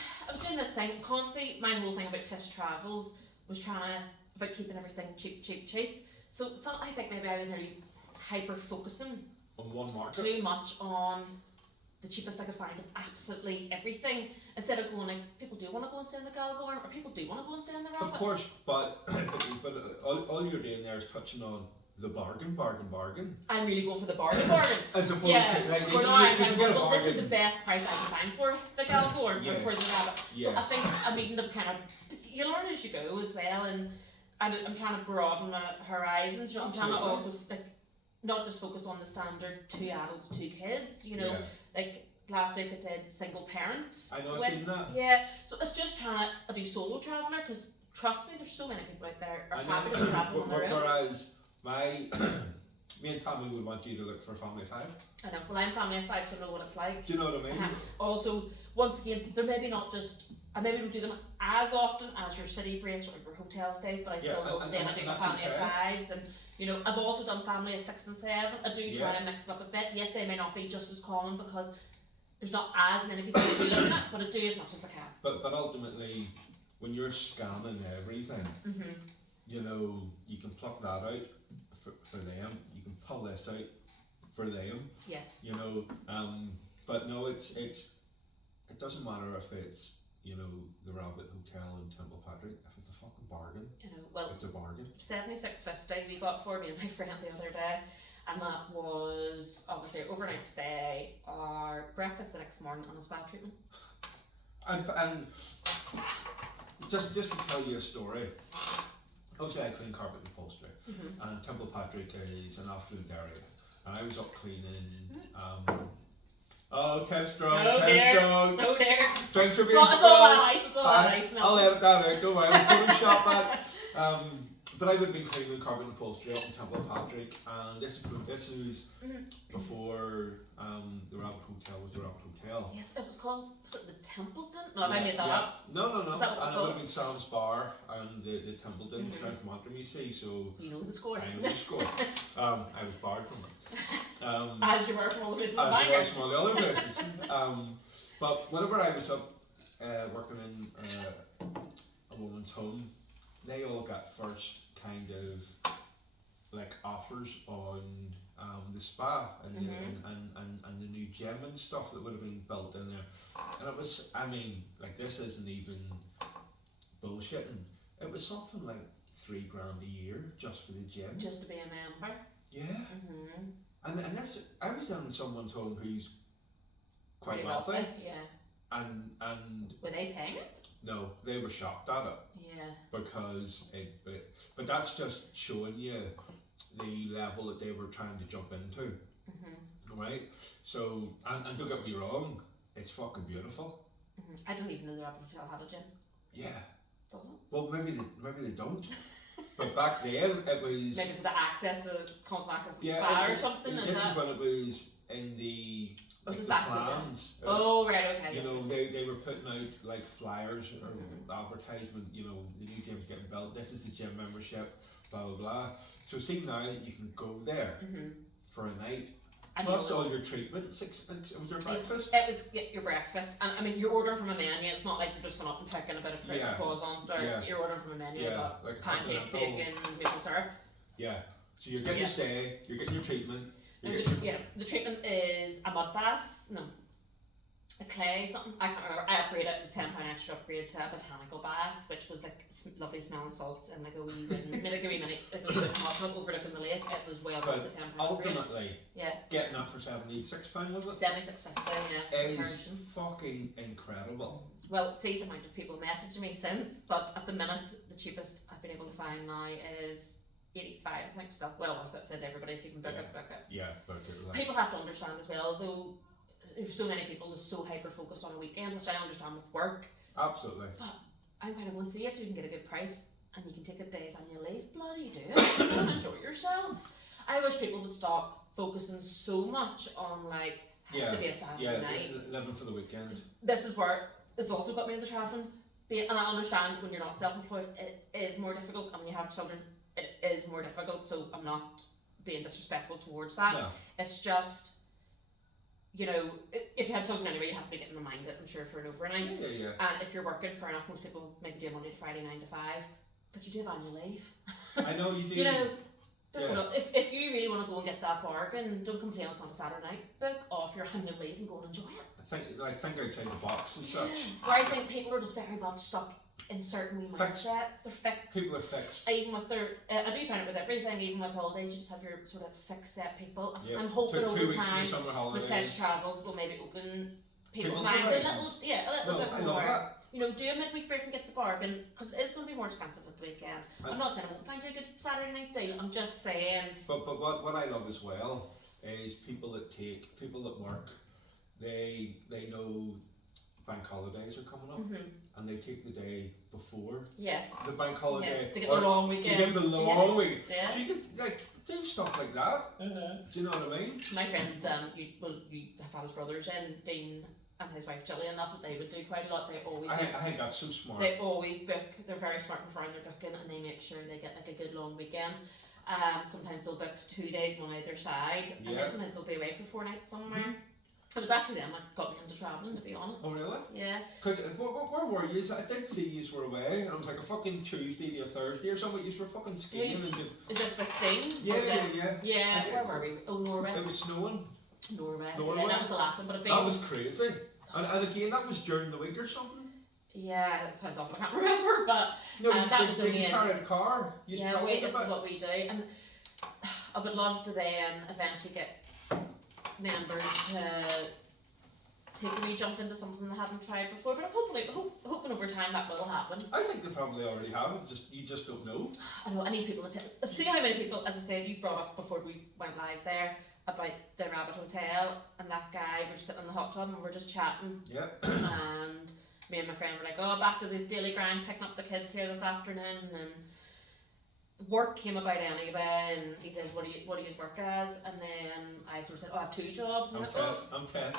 doing this thing constantly. My whole thing about Tiffs travels was about keeping everything cheap. So I think maybe I was nearly hyper focusing On one market. too much on the cheapest I could find of absolutely everything, instead of going like, people do want to go and stay in the Galgorm, or people do want to go and stay in the Rabbit. Of course, but all you're doing there is touching on the bargain. I'm really going for the bargain. As opposed Yeah, to like or you no, I'm can kind of get a going, well, this is bargain. the best price I can find for the Galgorm, or for the Rabbit. So I Yes. think I'm needing to kind of, you learn as you go as well, and I'm trying to broaden my horizons. You know, I'm trying to also like not just focus on the standard 2 adults, 2 kids. You know, Yeah. like last week I did single parent. I know, I've seen that. Yeah, so it's just trying to do solo traveller, because trust me, there's so many people out there are I know. happy to travel on their own. Whereas me and Tammy would want you to look for a family of 5. I know. Well, I'm family of 5, so I know what it's like. Do you know what I mean? Also, once again, they're maybe not just. I maybe don't do them as often as your city breaks or your hotel stays, but I still know that then I do my family of 5s, and you know, I've also done family of 6 and 7. I do try to mix it up a bit. Yes, they may not be just as common because there's not as many people who do look at it, but I do as much as I can. But ultimately, when you're scanning everything, you know, you can pluck that out for them. You can pull this out for them. Yes. You know, but no, it doesn't matter if it's, you know, the Rabbit Hotel in Temple Patrick. If it's a fucking bargain, You know, well, it's a bargain. $76.50 we got for me and my friend the other day, and that was obviously an overnight stay, our breakfast the next morning, and a spa treatment. And just to tell you a story, obviously I clean carpet and upholstery, and Temple Patrick is an affluent area, and I was up cleaning. Tiffs strong, Tiffs strong. No dare. Drinks are It's being all strong. ice. It's all ice now. I'll edit that out. Don't worry. I'll Photoshop that. But I would be cleaning carpet and upholstery up in Temple Patrick, and this is before the Rabbit Hotel was the Rabbit Hotel. Yes, it was called. Was it the Templeton? No, have I made that up? No. Is that what it's And it would have called? been Sam's Bar and the Templeton, down from Antrim, you see. So You know the score. I know the score. I was barred from it. As you were from all the places in As well Bangor. as from all the other places. But whenever I was up working in a woman's home, they all got first kind of like offers on the spa and the new gym and stuff that would have been built in there. And it was, I mean, like, this isn't even bullshitting. It was something like $3 grand a year just for the gym. Just to be a member. Yeah. And this, I was down in someone's home who's quite Pretty wealthy. Yeah. And Were they paying it? no, they were shocked at it Yeah. because but that's just showing you the level that they were trying to jump into, right? So, and don't get me wrong, it's fucking beautiful. I don't even know the Rabbit Hotel had a gym. Yeah. Does it? Well, maybe they don't. But back then it was. Maybe for the access, constant access to the Yeah, spa or something. This is when it was in the Was like it the back to plans. Oh, right, okay. You yes, know, yes, they, yes. they were putting out like flyers or Mhm. advertisement, you know, the new gym's getting built, this is the gym membership, blah blah blah. So see now that you can go there for a night, And plus you know, all your treatments, was there breakfast? it was your breakfast, and I mean, you're ordering from a menu. It's not like you're just going up and picking a bit of fruit Yeah. or croissant, or Yeah. you're ordering from a menu. Yeah, Got like pancakes, continental. bacon, maple syrup. Yeah. So you're getting Yeah. your stay, you're getting your treatment, And you're the, getting your, the treatment is a mud bath. No. A clay something, I can't remember. I upgraded it. It was £10 extra upgrade to a botanical bath, which was like lovely smelling salts and like a wee bit, made like a wee mini, like a wee bit of mud overlooking the lake. It was well worth the £10 upgrade. ultimately Yeah, getting that for £76, was it? £76.50. Yeah, Is conversion. fucking incredible. Well, see the amount of people messaging me since, but at the minute the cheapest I've been able to find now is 85. I think so. Well worth it. Said to everybody, if you can book it, book it. Yeah, but like, People have to understand as well, though. There's so many people that's so hyper focused on a weekend, which I understand with work. absolutely. I'm kind of one, see if you can get a good price and you can take a day's annual leave, bloody do it. Go and enjoy yourself. I wish people would stop focusing so much on like has to be a Saturday night. Living for the weekend. 'Cause this is where it's also got me in the travelling. And I understand when you're not self-employed, it is more difficult, and when you have children, it is more difficult. So I'm not being disrespectful towards that. No. It's just, you know, if you had children anyway, you have to be getting reminded, I'm sure, for an overnight. Yeah. And if you're working, fair enough, most people maybe do Monday to Friday 9 to 5, but you do have annual leave. I know you do. You know, book Yeah. it up. If you really want to go and get that bargain, don't complain it's on a Saturday night. Book off your annual leave and go and enjoy it. think outside the box and such. Where I think people are just very much stuck in certain wee Fixed. mindsets. They're fixed. People are fixed. Even with their, I do find it with everything, even with holidays, you just have your sort of fixed set people. Yeah. I'm hoping two over weeks in time, the summer with holidays. Tiffs travels will maybe open people's People's minds a little, horizons. a little No, bit I more. love that. You know, do a midweek break and get the bargain, because it's going to be more expensive at the weekend. I'm not saying I won't find you a good Saturday night deal. I'm just saying. But what I love as well is people that work, they know bank holidays are coming up, and they take the day before Yes. the bank holiday. Yes, to get the long weekend. To get the long week. Yes. So you can like do stuff like that. Do you know what I mean? My friend, you have had his brothers in, Dean and his wife Gillian, that's what they would do quite a lot. They always do. I think that's so smart. They always book. They're very smart and around their booking, and they make sure they get like a good long weekend. Sometimes they'll book 2 days, one either side, and Yeah. then sometimes they'll be away for 4 nights somewhere. It was actually them that got me into travelling, to be honest. Oh really? Yeah. Cause where were you? I did see you were away, and it was like a fucking Tuesday to a Thursday or something. You were fucking skiing Who's- and did, Is this with Dean? Yeah, Or yeah, just- yeah. Yeah, where were we? Oh, Norway. it was snowing. Norway. Norway. Yeah, that was the last one, but That was crazy. And again, that was during the week or something. Yeah, it sounds awful, I can't remember, but No, that you was did only you in- started a car. You yeah, started wait, a this is bit. what we do, and I would love to then eventually get members to take a wee jump into something they haven't tried before, but I'm hoping over time that will happen. I think they probably already have it. You just don't know. I know, I need people to see how many people, as I said, you brought up before we went live there, about the Rabbit Hotel, and that guy, we're just sitting in the hot tub and we're just chatting, Yeah. and me and my friend were like, oh, back to the daily grind, picking up the kids here this afternoon, and work came about anyway, and he says, what do you work as? And then I sort of said, oh, I have 2 jobs. And I'm 10.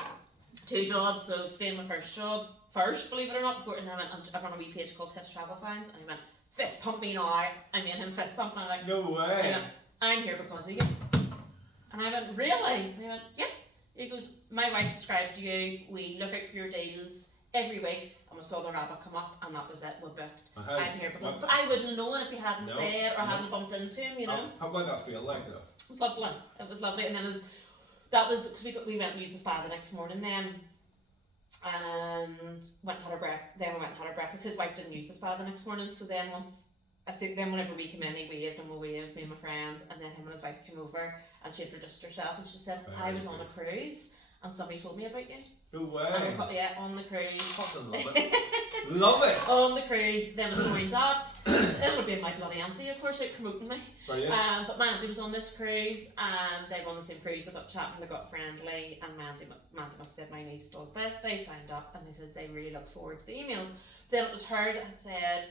2 jobs, so explain my first job first, believe it or not, before, and then I run a wee page called Tiffs Travel Finds, and he went, fist pump me now. I made him fist pump, and I'm like, No way. he went, I'm here because of you. And I went, really? And he went, yeah. He goes, my wife subscribed to you, we look out for your deals every week, and we saw the rabbit come up, and that was it, we booked. I'm here because, but I wouldn't have known if he hadn't No, said or no. hadn't bumped into him, you know. How about that feel like though? It was lovely. It was lovely, and then because we went and used the spa the next morning then, and went and had our Then we went and had our breakfast. His wife didn't use the spa the next morning, so then whenever we came in, he waved and we waved, me and my friend, and then him and his wife came over and she introduced herself and she said, I was on a cruise and somebody told me about you. No way. And on the cruise. Fucking love it. Love it. On the cruise, then we joined up. It would be my bloody auntie, of course, out promoting me. Brilliant. But my auntie was on this cruise, and they were on the same cruise. They got chatting, they got friendly, and my auntie must have said, my niece does this. They signed up, and they said they really look forward to the emails. Then it was her that had said,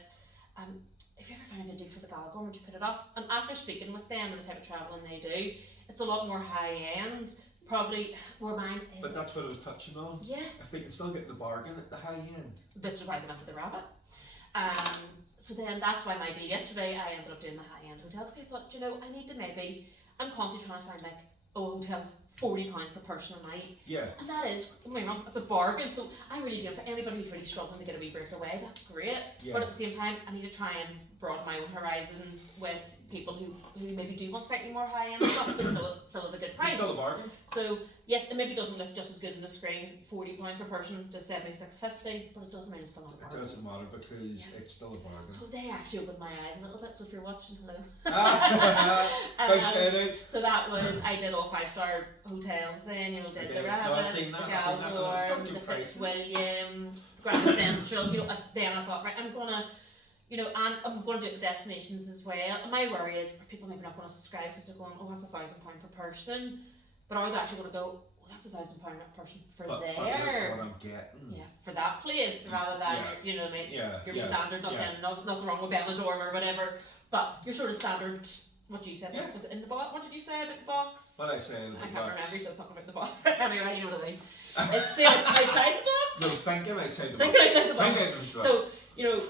if you ever find a good deal for the Galgorm, would you put it up? And after speaking with them and the type of travelling they do, it's a lot more high end. probably where mine is. But that's what I was touching on. Yeah. If they can still get the bargain at the high end. This is why I went to the rabbit. So then that's why my day yesterday I ended up doing the high end hotels. Because I thought, you know, I need to maybe, I'm constantly trying to find like, hotels £40 per person a night. Yeah. And that is, I mean, it's a bargain. So I really do, for anybody who's really struggling to get a wee break away, that's great. Yeah. But at the same time, I need to try and broaden my own horizons with people who maybe do want slightly more high end stuff, but still at a good price. It's still a bargain. So yes, it maybe doesn't look just as good on the screen, £40 per person to $76.50, but it doesn't mean it's still not a bargain. It doesn't matter because Yes. it's still a bargain. So they actually opened my eyes a little bit, so if you're watching, hello. Big shout out. So that was, I did all 5-star hotels then, you know, did the Rabbit, I've seen the that, I've seen that. Galgorm, It's not the good prices. Fitzwilliam, Grand Central, you know, then I thought, right, I'm gonna, you know, and I'm going to do it with destinations as well. And my worry is, are people maybe not going to subscribe because they're going, oh, that's £1,000 per person, but are they actually going to go, oh, that's £1,000 per person for But there? look what I'm getting. Yeah, for that place, rather than, you know, maybe your standard, not saying nothing wrong with Benidorm or whatever, but your sort of standard, what you said, was it in the box? What did you say about the box? What I say in the I can't box. remember, you said something about the box. Anyway, you know what I mean. It's still outside the box. No, thinking outside the box. Thinking outside the box. Thinking outside the box. So, you know,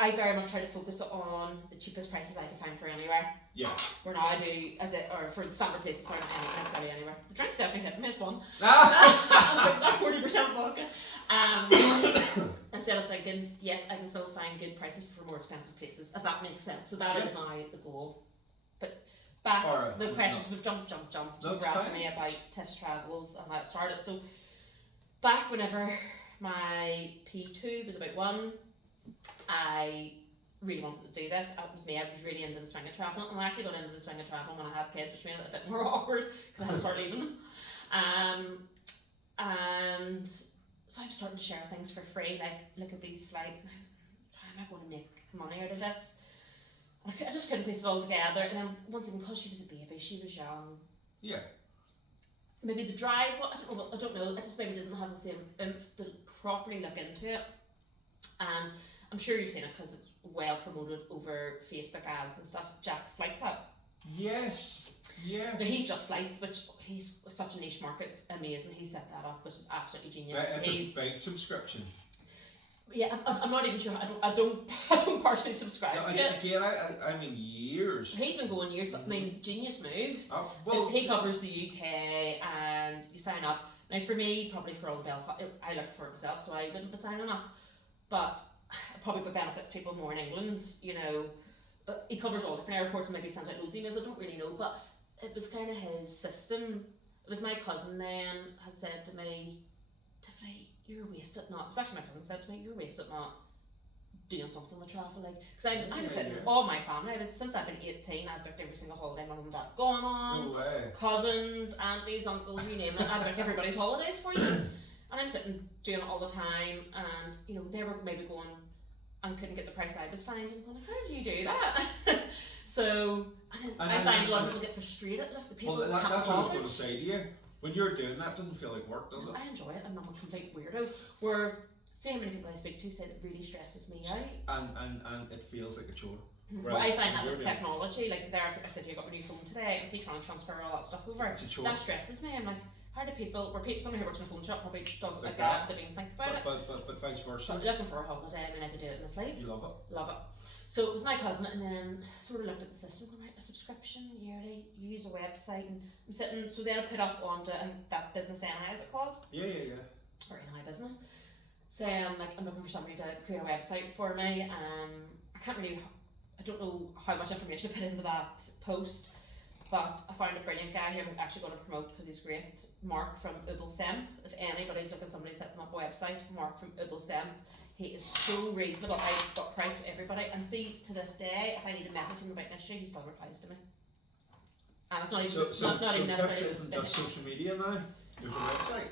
I very much try to focus on the cheapest prices I can find for anywhere. Yeah. Where now I do, or for the standard places, aren't necessarily anywhere. The drink's definitely hitting me, it's one. That's 40% vodka. Instead of thinking, yes, I can still find good prices for more expensive places, if that makes sense. So that is now the goal. But back, the questions, we've jumped. No, You're asking me about Tiffs travels and how it started. So back whenever my P2 was about 1, I really wanted to do this. It was me, I was really into the swing of travelling, and I actually got into the swing of travelling when I had kids, which made it a bit more awkward because I had to start leaving them. And so I'm starting to share things for free, like look at these flights, and how am I going to make money out of this? I just couldn't piece it all together. And then once again, because she was a baby, she was young. Yeah. Maybe the drive, I don't know. I just maybe didn't have the same oomph to properly look into it. And I'm sure you've seen it because it's well promoted over Facebook ads and stuff. Jack's Flight Club. Yes. But he's just flights, which he's such a niche market. It's amazing. He set that up, which is absolutely genius. It's a big subscription. Yeah, I'm not even sure. I don't personally subscribe to it. Again, I mean years. He's been going years, but I mean, genius move. Oh, well, he covers the UK, and you sign up. Now, for me, probably for all the Belfast, I looked for it myself, so I wouldn't be signing up. But it probably benefits people more in England. You know, he covers all different airports, and maybe he sends out loads of emails. I don't really know, but it was kind of his system. It was my cousin then had said to me, Tiffany, you're wasted not. It was actually my cousin said to me, you're wasted not doing something with travel, like, because I was sitting all my family. Since I've been 18, I've booked every single holiday my mum and dad have gone on. No way. Cousins, aunties, uncles, you name it. I've booked everybody's holidays for you, and I'm sitting doing it all the time. And you know, they were maybe going and couldn't get the price I was finding. Going, like, how do you do that? So I find a lot of people get frustrated. Like the people can't that's what I was afford going to say to you. When you're doing that, it doesn't feel like work, does it? I enjoy it. I'm not a complete weirdo. Where see how many people I speak to say that really stresses me out. And it feels like a chore. Well, I find that with technology, like there, I said you got my new phone today, and see trying to transfer all that stuff over. It's a chore. That stresses me. I'm like, how do people? Somebody who works in a phone shop probably does it like that. They don't even think about it. But vice versa. But looking for a holiday, I mean, I could do it in my sleep. You love it. Love it. So it was my cousin, and then sort of looked at the system, going, right, a subscription yearly, you use a website, and I'm sitting, so then I put up onto that business NI, is it called? Yeah. Or NI business. Saying, like, I'm looking for somebody to create a website for me. I don't know how much information I put into that post, but I found a brilliant guy who I'm actually going to promote because he's great. Mark from Semp. If anybody's looking somebody to set them up a website, Mark from Semp. He is so reasonable. I've got price for everybody, and see, to this day, if I need to message him about an issue, he still replies to me. And it's not even not even necessarily. Tiffs isn't just social media now. There's a website.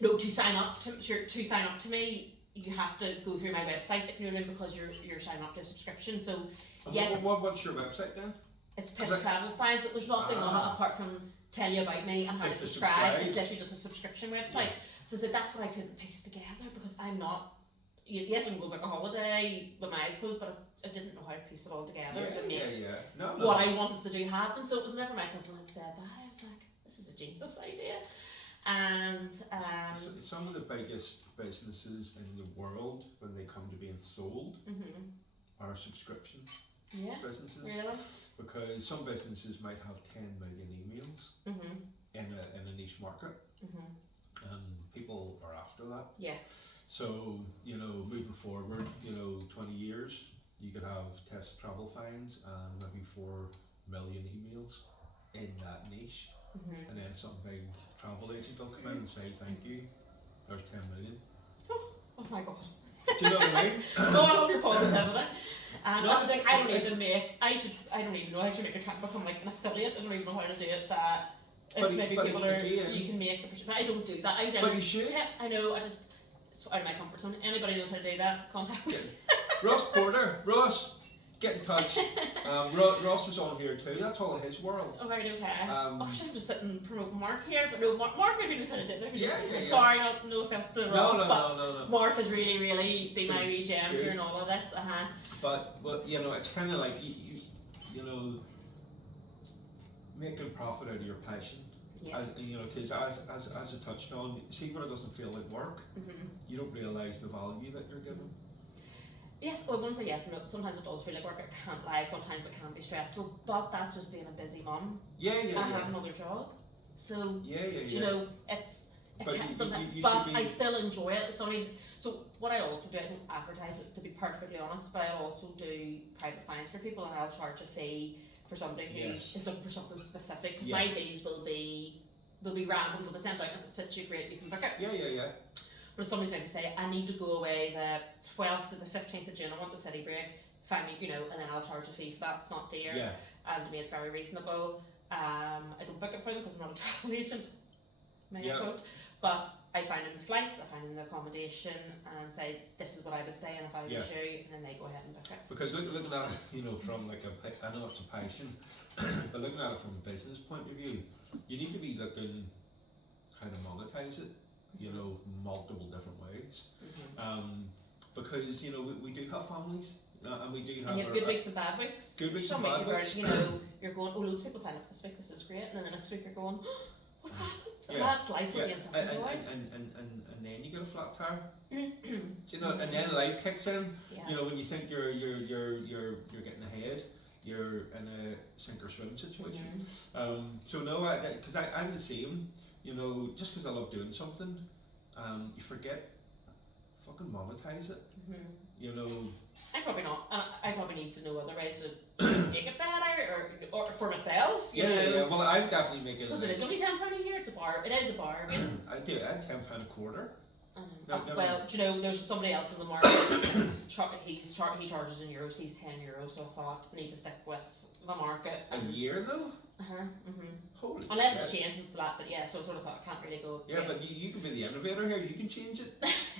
No, to sign up to me, you have to go through my website, if you know what I mean, because you're signing up to a subscription. So yes, what's your website then? It's Tiffs Travel Finds, but there's nothing on it apart from tell you about me and how to subscribe. It's literally just a subscription website. Yeah. So I said that's what I couldn't piece together because I'm not. Yes, I can go book a holiday with my eyes closed, but I didn't know how to piece it all together to make No. what I wanted to do happen. So it was whenever my cousin had said that, I was like, this is a genius idea. And some of the biggest businesses in the world, when they come to being sold, are subscription businesses. Really? Because some businesses might have 10 million emails in a niche market, and people are after that. Yeah. So, you know, moving forward, you know, 20 years, you could have test travel fines and maybe 4 million emails in that niche, and then some big travel agent will come in and say, thank you, there's 10 million. Oh my god. Do you know what I mean? No, I love your positivity. And that's the thing, I don't even know how to make a track become like an affiliate. I don't even know how to do it. That if maybe people are, you can make the person. But I don't do that. I generally, but you should. I know. It's out of my comfort zone. Anybody knows how to do that? Contact me. Ross Porter, Ross, get in touch. Ross was on here too. That's all of his world. Oh, right, okay. I'm just sitting promoting Mark here, but no, Mark maybe knows how to do it. Yeah. Sorry, no offense to Ross, no. Mark has really been my wee gem during all of this. But you know, it's kind of like you know, making profit out of your passion. Yeah. You know, because as I touched on, see when it doesn't feel like work, you don't realise the value that you're given. Yes, well, I want to say yes and no. Sometimes it does feel like work, I can't lie, sometimes it can be stressful, but that's just being a busy mum. I have another job. So, you know, sometimes, I still enjoy it. So, I mean, so what I also do, I don't advertise it to be perfectly honest, but I also do private finance for people, and I'll charge a fee for somebody who is looking for something specific, because my deals they'll be random, they'll be sent out, and if it suits you, great, you can book it. But if somebody's maybe say, I need to go away the 12th to the 15th of June, I want the city break, find me, you know, and then I'll charge a fee for that. It's not dear, and to me it's very reasonable. I don't book it for them because I'm not a travel agent, quote, but I find them the flights, I find them the accommodation, and say, this is what I was staying if I was you, and then they go ahead and book it. Because looking at it, you know, from like I know it's a passion, but looking at it from a business point of view, you need to be looking how to monetize it, you know, multiple different ways. Because, you know, we do have families, and we do have. And you have good weeks and bad weeks. Good weeks Some and bad weeks weeks. you know, you're going, oh, loads of people sign up this week, this is great, and then the next week you're going, oh, what's happened? And that's life again, something and then you get a flat tire. Do you know, and then life kicks in. You know, when you think you're getting ahead, you're in a sink or swim situation. So no, because I'm the same. You know, just because I love doing something, you forget, fucking monetize it. You know. I probably not. I probably need to know other ways to make it better, or for myself. You know. Well, I'm definitely making. Because it is only £10 a year. It's a bar. It is a bargain. I do. I had £10 a quarter. Well, do you know, there's somebody else in the market. He charges in euros. He's €10. So I thought I need to stick with the market. A year though. Holy Unless shit. it's changed since that, but yeah, so I sort of thought I can't really go. But you can be the innovator here. You can change it.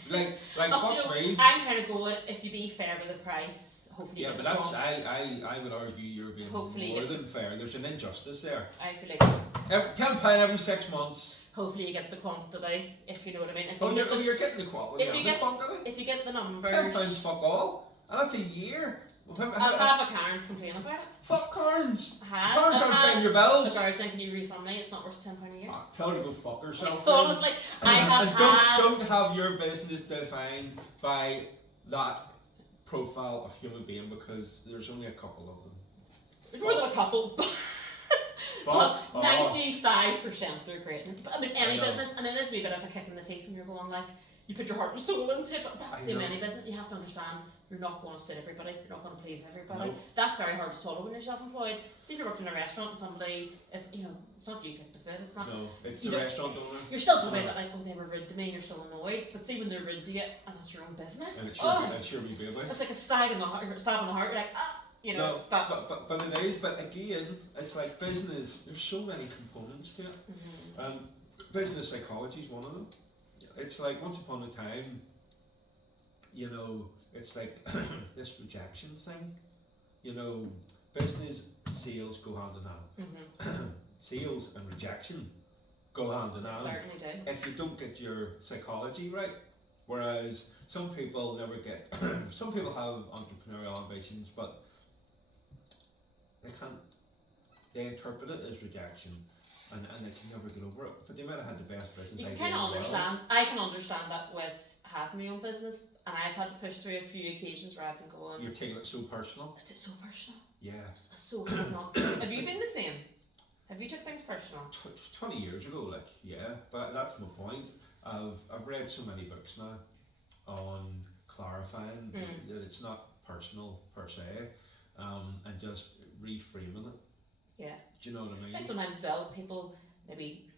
like oh, fuck me. I'm kind of going. If you be fair with the price, hopefully. Yeah, you but get that's the I would argue you're being more than fair. There's an injustice there. I feel like £10 every 6 months. Hopefully you get the quantity, if you know what I mean. If you're getting the quality. If you get the numbers. £10 fuck all, and that's a year. I've had my Karens complain about it. Fuck Karens! Karens aren't paying your bills! Sorry, I was saying, can you refund me? It's not worth £10 a year. Tell her to go fuck herself. Honestly, I have and don't have your business defined by that profile of human being, because there's only a couple of them. There's more than a couple. But 95% they're great. I mean, any business, and it is a wee bit of a kick in the teeth when you're going like, you put your heart and soul into it, but that's the same in any business. You have to understand you're not going to suit everybody, you're not going to please everybody. No. That's very hard to swallow when you're self-employed. See if you worked in a restaurant and somebody is, you know, it's not you cook the food, it's not. No, it's the restaurant owner. You're still probably a bit like, oh, they were rude to me, and you're still annoyed. But see when they're rude to you, and it's your own business. And it's your wee baby. It's like a stab in the heart, you're like, ah! You know, no, but it is. But again, it's like business. There's so many components to it. Business psychology is one of them. It's like once upon a time, you know, it's like this rejection thing. You know, business sales go hand in hand. Sales and rejection go hand in hand. Certainly do. If you don't get your psychology right. Whereas some people never get. Some people have entrepreneurial ambitions, but they can't they interpret it as rejection, and they can never get over it. But they might have had the best business You idea can in the world. understand. I can understand that with having my own business, and I've had to push through a few occasions where I've been going. You're taking it so personal. It's so personal. Yeah. It's so hard not to. Have you been the same? Have you took things personal? 20 years ago, like, yeah, but that's my point. I've read so many books now on clarifying that it's not personal per se, and just reframing it. Yeah. Do you know what I I mean? think sometimes though people maybe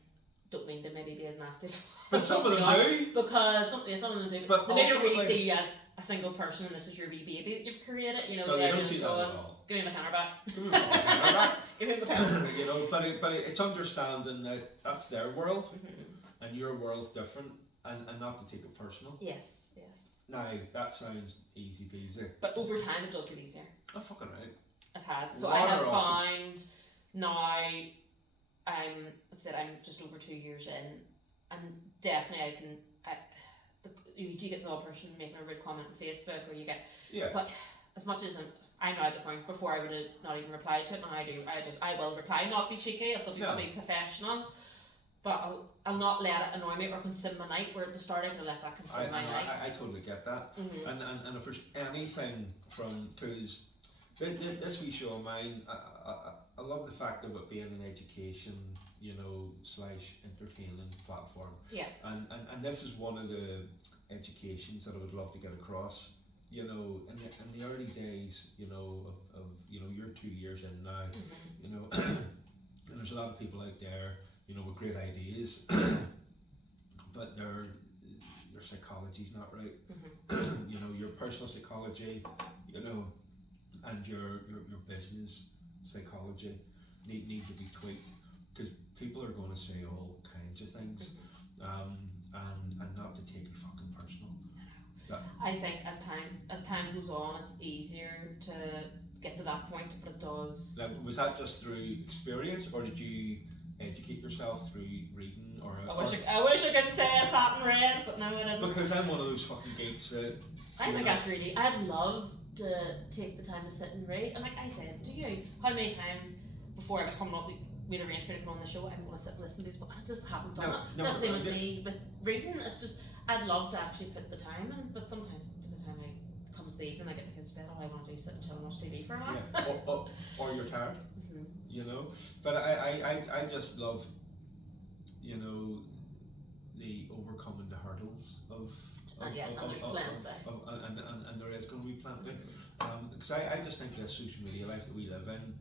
don't mean to maybe be as nasty as But some of them do. because some of them do. But they maybe don't really ultimately- see you as a single person and this is your wee baby that you've created. You know, No, they they're don't just see that going, at all. give me my tenner back. Give me my fucking tenner back. Give me my tenner. You know, but it's understanding that that's their world Mm-hmm. and your world's different, and not to take it personal. Yes. Now that sounds easy peasy. But over time it does get easier. Oh, fucking right. It has. So Water I have off found now I'm just over 2 years in, and definitely you do get the odd person making a rude comment on Facebook, or you get. Yeah. But as much as I'm now at the point before I would have not even replied to it, now I will reply, not be cheeky. I'll still be professional. But I'll not let it annoy me or consume my night. Where at the start I could have let that consume my night. I totally get that. Mm-hmm. And if there's anything from, because this wee show of mine, I love the fact of it being an education, you know, / entertaining platform. Yeah. And this is one of the educations that I would love to get across. You know, in the early days, you know, of you know, you're 2 years in now, you know, and there's a lot of people out there, you know, with great ideas, but their psychology's not right. You know, your personal psychology, you know, and your business psychology need to be tweaked, because people are going to say all kinds of things, and not to take it fucking personal. I think as time goes on, it's easier to get to that point, but it does. Now, was that just through experience, or did you educate yourself through reading, or? I wish I could say I sat and read, but no, I didn't. Because I'm one of those fucking geeks that. I think that's really. I'd love to take the time to sit and read, and like I said, do you? How many times before I was coming up, we'd arranged for me to come on the show, I'm going to sit and listen to this, but I just haven't done it. That's the same with me with reading. It's just I'd love to actually put the time in, but sometimes by the time it comes the evening, I get the kids to bed, all I want to do is sit and chill and watch TV for an hour. Yeah. Or you're tired. You know, but I just love, you know, the overcoming the hurdles of and there is going to be plenty. Because I just think this social media life that we live in,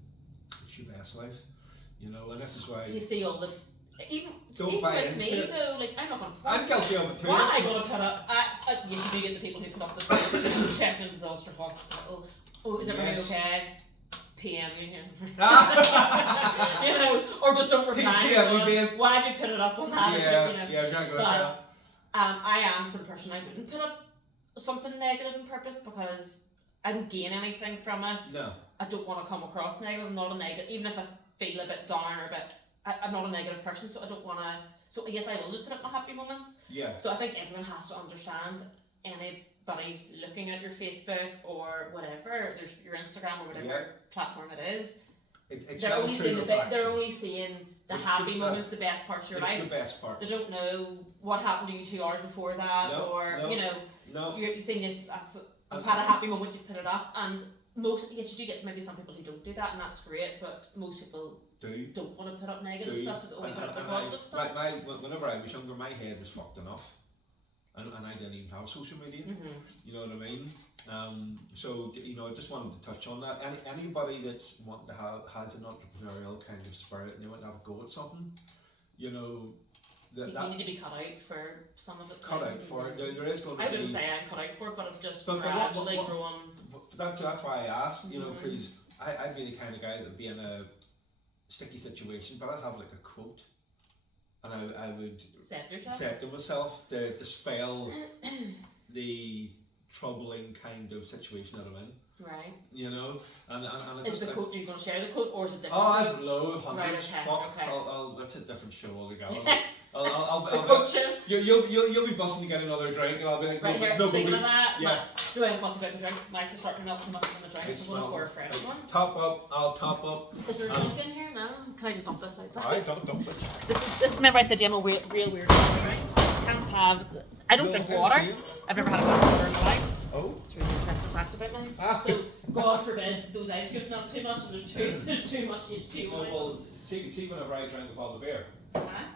it's your best life, you know, and this is why you see all the even don't buy with into me it. though, like I'm not going to. I'm guilty of it too. What am I going to put up? You should get the people who put up the posts, check into the Ulster Hospital. Oh, is everything okay? PM you, you know, or just don't reply. Why have you put it up on that? Yeah, you know? yeah, exactly. But I am the sort of person I wouldn't put up something negative on purpose because I don't gain anything from it. No. I don't want to come across negative. I'm not a negative, even if I feel a bit down or a bit. I'm not a negative person, so I don't want to. So yes, I will just put up my happy moments. Yeah. So I think everyone has to understand. Anybody looking at your Facebook or whatever, there's your Instagram or whatever platform it is. They're only seeing they're only seeing the happy moments, the best parts of your life. The best part. They don't know what happened to you 2 hours before that, you know, you're seeing this. I've had a happy moment. You put it up, and yes, you do get maybe some people who don't do that, and that's great. But most people don't want to put up negative stuff, so they only put up the positive stuff. Whenever I was younger, my head was fucked enough. And I didn't even have social media, you know what I mean? So, you know, I just wanted to touch on that. Anybody that's wanting to has an entrepreneurial kind of spirit and they want to have a go at something, you know, you need to be cut out for some of it. Cut out for it. There is going to be. I wouldn't say I'm cut out for it, but I've just gradually grown. That's why I asked, you know, because I'd be the kind of guy that would be in a sticky situation, but I'd have like a quote. And I would say to myself to dispel the troubling kind of situation that I'm in. Right. You know, and Is it's the just, quote, are you going to share the quote, or is it different? oh, I've quotes? loads, hundreds. Right, okay, Fuck, okay. that's a different show altogether. I'll The quote show. You'll be busting to get another drink, and I'll be like, Right here, no, speaking of that, yeah. No, I'm fussing about my drink. Nice to start to melt too much in the drink, so I'm going to pour a fresh one. Top up, I'll top up. Is there a drink in here? No? Can I just dump this outside? I don't dump it. This, remember I said to you I'm a real weird drink. Can't have, I don't drink water. I've never had a glass of water in my life. Oh. It's a really interesting fact about me. So, God forbid those ice cubes melt too much, and there's too much H2O. Well, see whenever I drink a bottle of beer,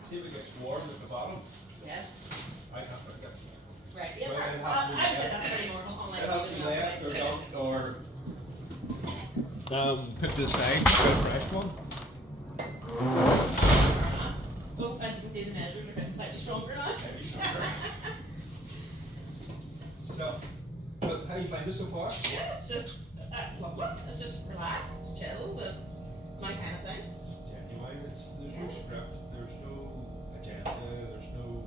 see if it gets warm at the bottom. Yes. I can't drink it. Right, yeah, Well, I'd say that's pretty normal. Unlike It has to be left or ice. dumped or put to the side, get a fresh one. Oh, as you can see, the measures are getting slightly stronger now. Maybe stronger. So, but how you find it so far? Yeah, it's lovely. It's just relaxed, it's chilled, it's my kind of thing. Genuine, there's no script, there's no agenda, there's no,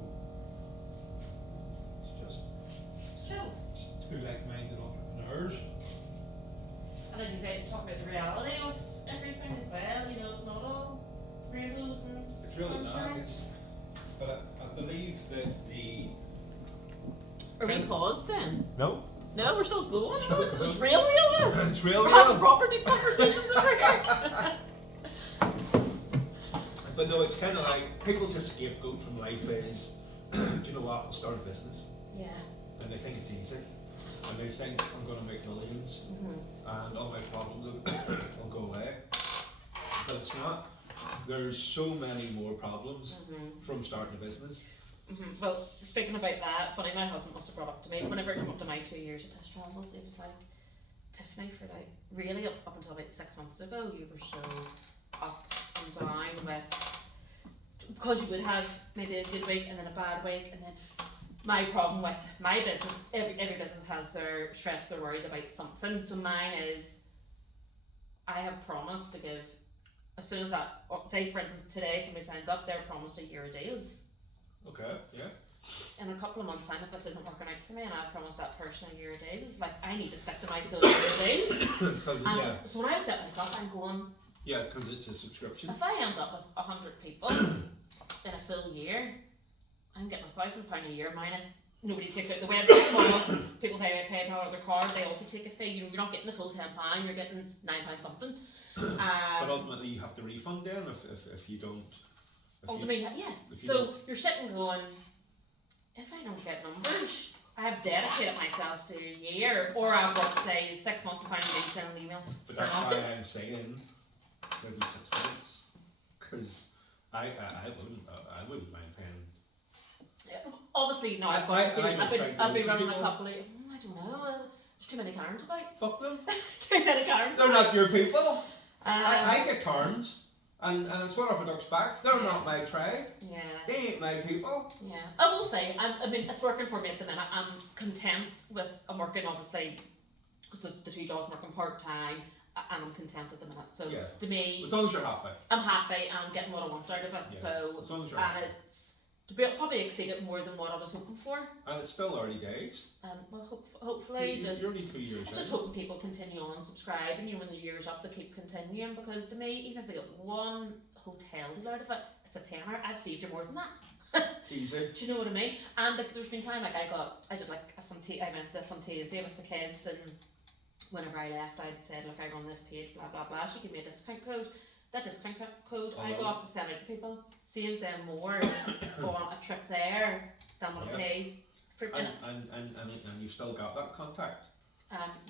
It's chilled. just two like-minded entrepreneurs. And as you say, it's talking about the reality of everything as well. You know, it's not all rainbows and It's really sunshine. not, but I believe that the... Are we paused then? No. No, we're still going. Still It's going. real, this. It's real, We're real. having proper deep conversations over here. But no, it's kind of like, people's scapegoat from life is, do you know what, I'll start a business. Yeah. And they think it's easy. And they think, I'm going to make millions. And all my problems will go away. But it's not. There's so many more problems from starting a business. Well, speaking about that, funny, my husband must have brought up to me, whenever it came up to my 2 years of test travels, it was like, Tiffany, for like, really up until about 6 months ago, you were so up and down with, because you would have maybe a good week and then a bad week, and then my problem with my business, every business has their stress, their worries about something, so mine is, I have promised to give, as soon as that, say for instance today somebody signs up, they're promised a year of deals. Okay, yeah. In a couple of months' time, if this isn't working out for me and I've promised that person a year of deals, like I need to stick to my full year of deals. And so when I set myself, I'm going, yeah, because it's a subscription. if I end up with 100 people in a full year, I'm getting £1,000 a year minus nobody takes out the website costs, people pay by PayPal or their card, they also take a fee. You know, you're not getting the full £10, you're getting £9 something. But ultimately you have to refund then if you don't. Ultimately, yeah. So you're sitting going, if I don't get numbers, I have dedicated myself to a year, or I've worked, say, 6 months if I'm sending emails. But that's for why nothing. I'm saying maybe 6 months, because I wouldn't mind paying. Obviously, no, I've got I'd be running a couple of, I don't know, there's too many Karens about. Fuck them. Too many Karens. They're not your people. I Um, get Karens, and it's what for ducks back. They're not my tribe. Yeah. They ain't my people. Yeah. I will say, I mean, it's working for me at the minute. I'm content with, I'm working obviously, because the two jobs, I'm working part-time, and I'm content at the minute. So Yeah. to me, As long as you're happy. I'm happy and I'm getting what I want out of it. Yeah. So, As long as you're and happy. it's, to be probably exceeded more than what I was hoping for. And it's still early days. And well, hopefully, You're just only 2 years I'm just in. hoping people continue on subscribing. You know, when the year's up, they keep continuing, because to me, even if they get one hotel deal out of it, it's a tenner. I've saved you more than that. Easy. Do you know what I mean? And like, there's been time like I did like I went to Fantasia with the kids, and whenever I left, I'd said, look, I run this page, blah blah blah. She gave me a discount code. That discount code, I go up to stand out to people, saves them more go on a trip there than what it pays for. And you've still got that contact.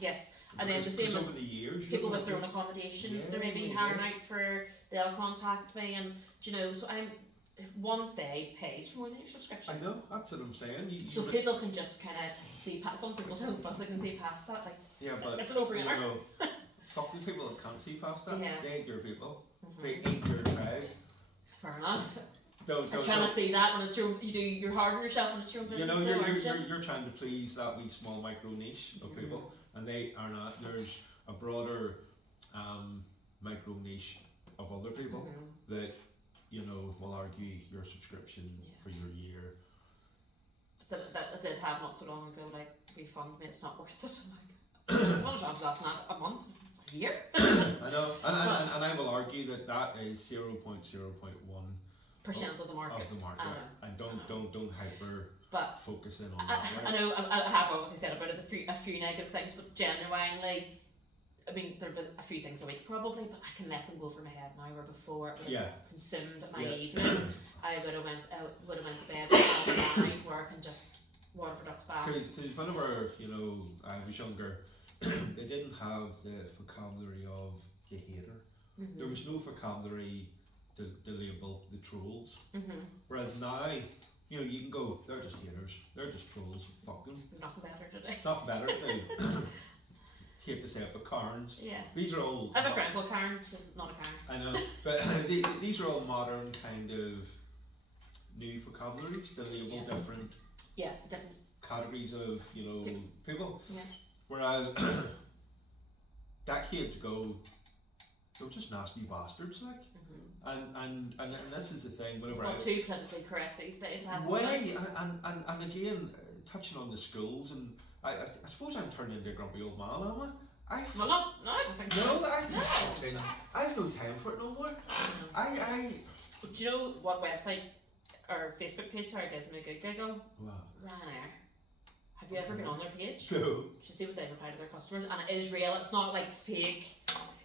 Yes, and then the Because same over as the years, people with their own accommodation, they may be hiring out for, they'll contact me, and do you know, so I'm, one stay pays for more than your subscription. I know, that's what I'm saying. So people can just kind of see past, some people don't, but they can see past that, like, Yeah, but it's a no-brainer. You know, fuck the people that can't see past that. Yeah. They ain't your people. They ain't your tribe. Fair enough. I was Don't. trying to see that when it's your, you're hard on yourself when it's your own business, You know, aren't you? you're trying to please that wee small micro niche of people, and they are not. There's a broader micro niche of other people that, you know, will argue your subscription for your year. So that I did have not so long ago, like, refund me, it's not worth it. I'm like, what is that lasting a month? A year? I know, and I will argue that is 0.0.1% of the market. And don't hyper but focus in on that. Right? I know I have obviously said about it a few negative things, but genuinely, I mean, there've been a few things a week probably, but I can let them go over my head now. Where before it would have consumed my evening, I would have went to bed at night, work, and just water for ducks back. Because whenever I was younger, they didn't have the vocabulary of the hater. Mm-hmm. There was no vocabulary to label the trolls. Mm-hmm. Whereas now, you can go, they're just haters, they're just trolls, fuck them. Nothing better to do. Nothing better to do. Hate to say it, but Karens. Yeah. These are all. I have a friend called Karen, she's not a Karen. I know, but these are all modern kind of new vocabularies to label different categories of people. Yeah. Whereas decades ago, they were just nasty bastards, like. Mm-hmm. And this is the thing. Whenever not too politically correct these days. And again, touching on the schools, and I suppose I'm turning into a grumpy old man, am I? No, I don't think so. No, I've no time for it no more. Do you know what website or Facebook page gives me a good giggle? What? Ryanair. Have you ever been on their page? No. You should see what they reply to their customers, and it is real. It's not like fake.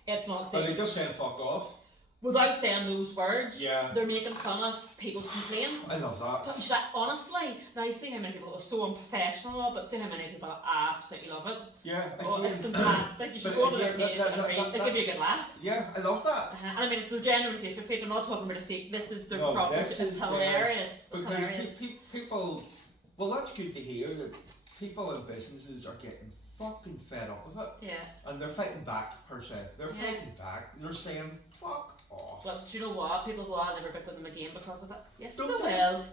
It's not fake. Are they just saying fuck off? Without saying those words, yeah. They're making fun of people's complaints. I love that. But you should, honestly, now you see how many people are so unprofessional, but see how many people absolutely love it. Yeah, it's fantastic. You should go to their page and read. It'll give you a good laugh. Yeah, I love that. And I mean, it's their genuine Facebook page. I'm not talking about a fake. This is their proper. It's hilarious. It's hilarious. People, well, that's good to hear that people in businesses are getting fucking fed up with it. Yeah. And they're fighting back, per se. They're fighting back. They're saying, fuck off. Well, do you know what? People go, I'll never book with them again because of it. Yes, they will. No,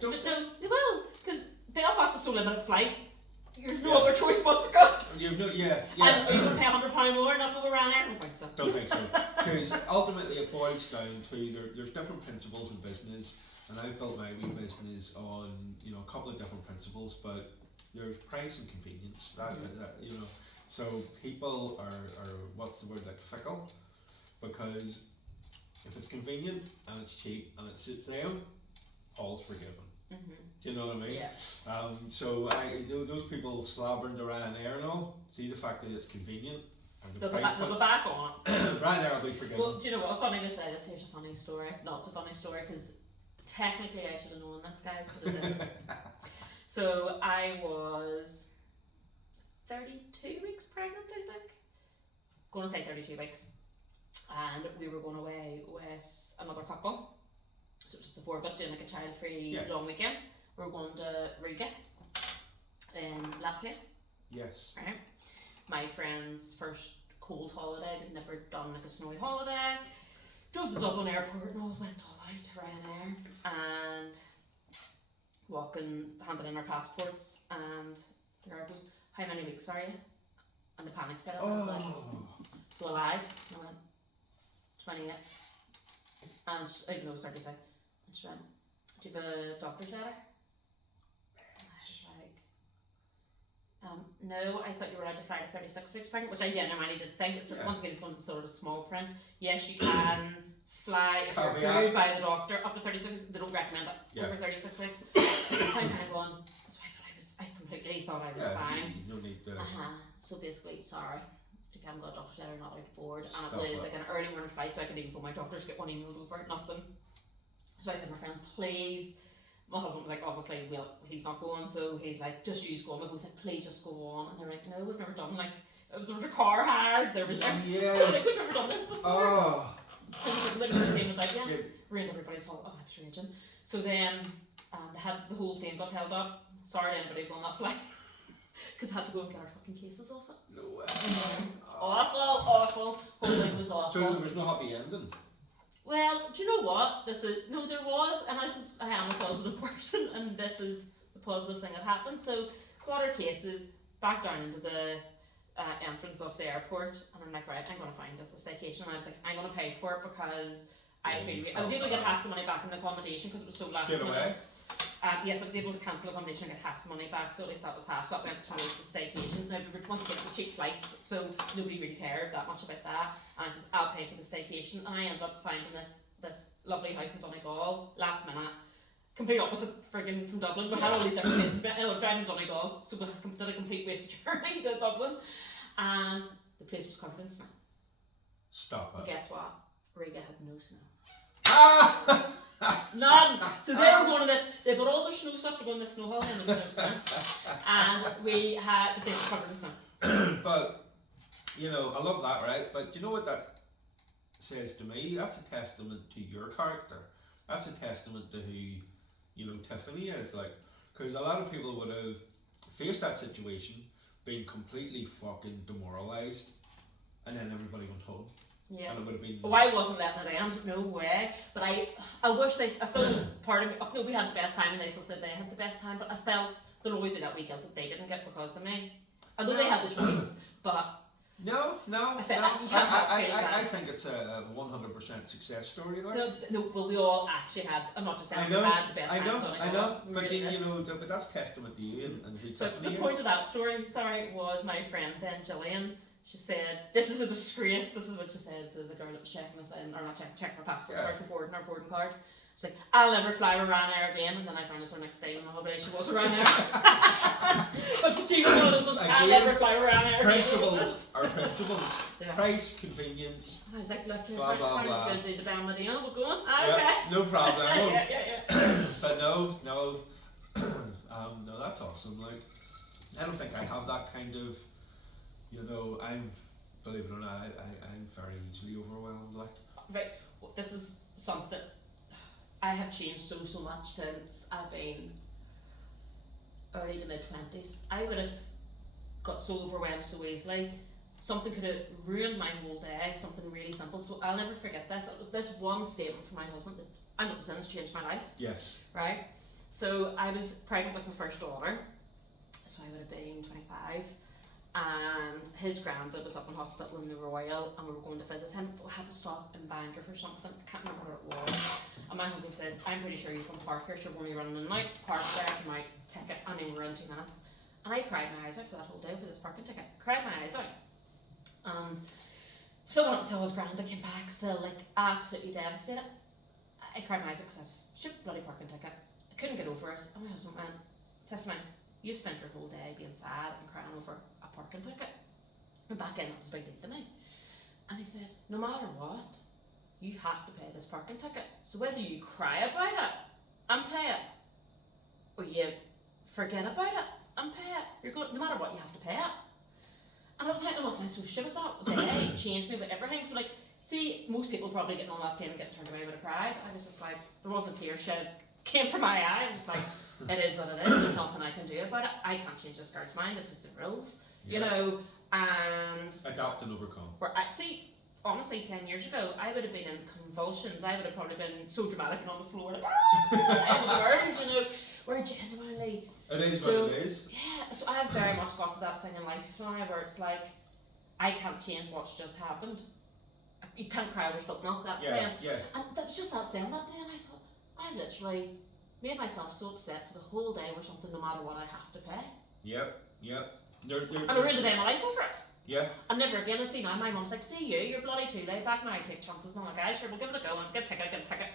they will. Because Belfast is so limited flights. There's no other choice but to go. You've no, yeah. And are you going to pay £100 more and not go around there? I don't think so. Don't think so. Because ultimately it boils down to there's different principles in business. And I've built my wee business on a couple of different principles, but there's price and convenience. So people are what's the word, like fickle, because if it's convenient and it's cheap and it suits them, all's forgiven. Mm-hmm. Do you know what I mean? Yeah. So those people slobbering to Ryanair and all, see the fact that it's convenient. And they'll be back on. Ryanair will be forgiven. Well, do you know what? Funny to say this. Here's a funny story. Not so funny story because technically I should have known this, guys, but I didn't. So I was 32 weeks pregnant, I think. Going to say 32 weeks. And we were going away with another couple. So just the four of us doing like a child-free long weekend. We were going to Riga in Latvia. Yes. Right. My friend's first cold holiday. They'd never done like a snowy holiday. Drove to Dublin airport and all went all out to Ryanair. And handing in our passports, and the girl goes, how many weeks are you? And the panic set up. So I lied. I went, 28. And even though it was 32. And she went, do you have a doctor's letter? And I was like, no, I thought you were allowed to fly to 36 weeks pregnant, which I genuinely did think. It's once again, it's going to sort of small print. Yes, you can fly if you're approved by the doctor up to 36. They don't recommend it over 36 weeks. I'm kind of going, so I completely thought I was fine. No need to. So basically, sorry, if you haven't got a doctor's letter, you're not allowed to board. And it was like an early morning flight, so I couldn't even phone my doctor to get one emailed over, nothing. So I said to my friends, please. My husband was like, obviously, well, he's not going, so he's like, just use go on. We both like, please just go on. And they're like, no, we've never done like, there was a car hired, there was like, like we've never done this before. Oh. It was like literally the same with like, ruined everybody's whole, I'm sure raging. So then the whole plane got held up. Sorry to anybody who was on that flight. Because I had to go and get our fucking cases off it. No way. Awful. Whole thing was awful. So there was no happy ending? Well, do you know what? There was, and I am a positive person, and this is the positive thing that happened. So, got our cases back down into the entrance of the airport, and I'm like, right, I'm going to find us a staycation. And I was like, I'm going to pay for it because I was able to get half the money back in the accommodation because it was so last minute. Yes, I was able to cancel accommodation and get half the money back, so at least that was half. So that went towards the staycation. Now, once again, it was cheap flights, so nobody really cared that much about that. And I said, I'll pay for the staycation. And I ended up finding this lovely house in Donegal, last minute. Complete opposite friggin' from Dublin. We had all these different places. Driving to Donegal, so we did a complete waste journey to Dublin. And the place was covered in snow. Stop it. But guess what? Riga had no snow. Ah! None. So they were going to this. They bought all their snow stuff to go in this snow hall, and there was no snow. And we had the place covered in snow. But you know, I love that, right? But you know what that says to me? That's a testament to your character. That's a testament to who, you know, Tiffany is. Like, because a lot of people would have faced that situation, been completely fucking demoralised, and then everybody went home. Yeah. And it would have been. Oh, I wasn't letting it end, no way. But I wish I still, part of me, oh no, we had the best time, and they still said they had the best time, but I felt there'll always be that wee guilt that they didn't get because of me. Although they had the choice, but. No. I think it's a 100% success story. Like. No, well, we all actually had. I'm not just saying we had the best time. I know, but really you know, but that's testament to you and who so Tiffany the point of that story, was my friend then, Gillian. She said, "This is a disgrace." This is what she said to the girl that was checking us in, or not checking our passports, sorry, for boarding our boarding cards. She's like, "I'll never fly with Ryanair again." And then I found us our next day on the holiday. She was with Ryanair. But she was one of those ones. I'll never fly with Ryanair. Principles are principles. Yeah. price, convenience. And I was like, look, Blah, blah, I'm just blah. going to do the Bell Medina, we're going. Ah, Yeah, okay. no problem. yeah. But no, no, that's awesome. Like, I don't think I have that kind of, believe it or not, I'm very easily overwhelmed. Like, Right, well, this is something I have changed so much since I've been early to mid 20s. I would have got so overwhelmed so easily. Something could have ruined my whole day, something really simple. So I'll never forget this. It was this one statement from my husband that I'm not since changed my life. yes. Right? So I was pregnant with my first daughter, so I would have been 25, and his granddad was up in hospital in the Royal, and we were going to visit him. We had to stop in Bangor for something, I can't remember what it was. And my husband says, I'm pretty sure you can park here, so we're only running in and out, park there, come out, ticket, I mean, we're in 2 minutes. And I cried my eyes out for that whole day for this parking ticket. Cried my eyes out. And so when I saw his granddad came back still, like, absolutely devastated. I cried my eyes out because I had a stupid bloody parking ticket. I couldn't get over it. And my husband went, Tiffany, you spent your whole day being sad and crying over a parking ticket. And back then it was a big deal to me. And he said, no matter what, you have to pay this parking ticket. So whether you cry about it and pay it, or you forget about it and pay it, no matter what, you have to pay it. And I was like, I wasn't so stupid that day. It changed me with everything. So like, see, most people probably getting on that plane and getting turned away would have cried. I was just like, there wasn't a tear shed came from my eye. I was just like, it is what it is. There's nothing I can do about it. I can't change this girl's mind. This is the rules, you know. And adapt and overcome. See, honestly, 10 years ago, I would have been in convulsions. I would have probably been so dramatic and on the floor, like, out of the world, you know. Where genuinely, it is what it is. Yeah. So I have very much got to that thing in life now where it's like, I can't change what's just happened. You can't cry over spilt milk. That saying. Yeah. And that was just that saying that day, and I thought, I literally made myself so upset for the whole day over something, no matter what I have to pay. Yep. And I ruined the day of my life over it. Yeah. And never again. And see now, my mum's like, see you're bloody too laid back now, I take chances. And I'm like, sure, we'll give it a go. And if I get a ticket,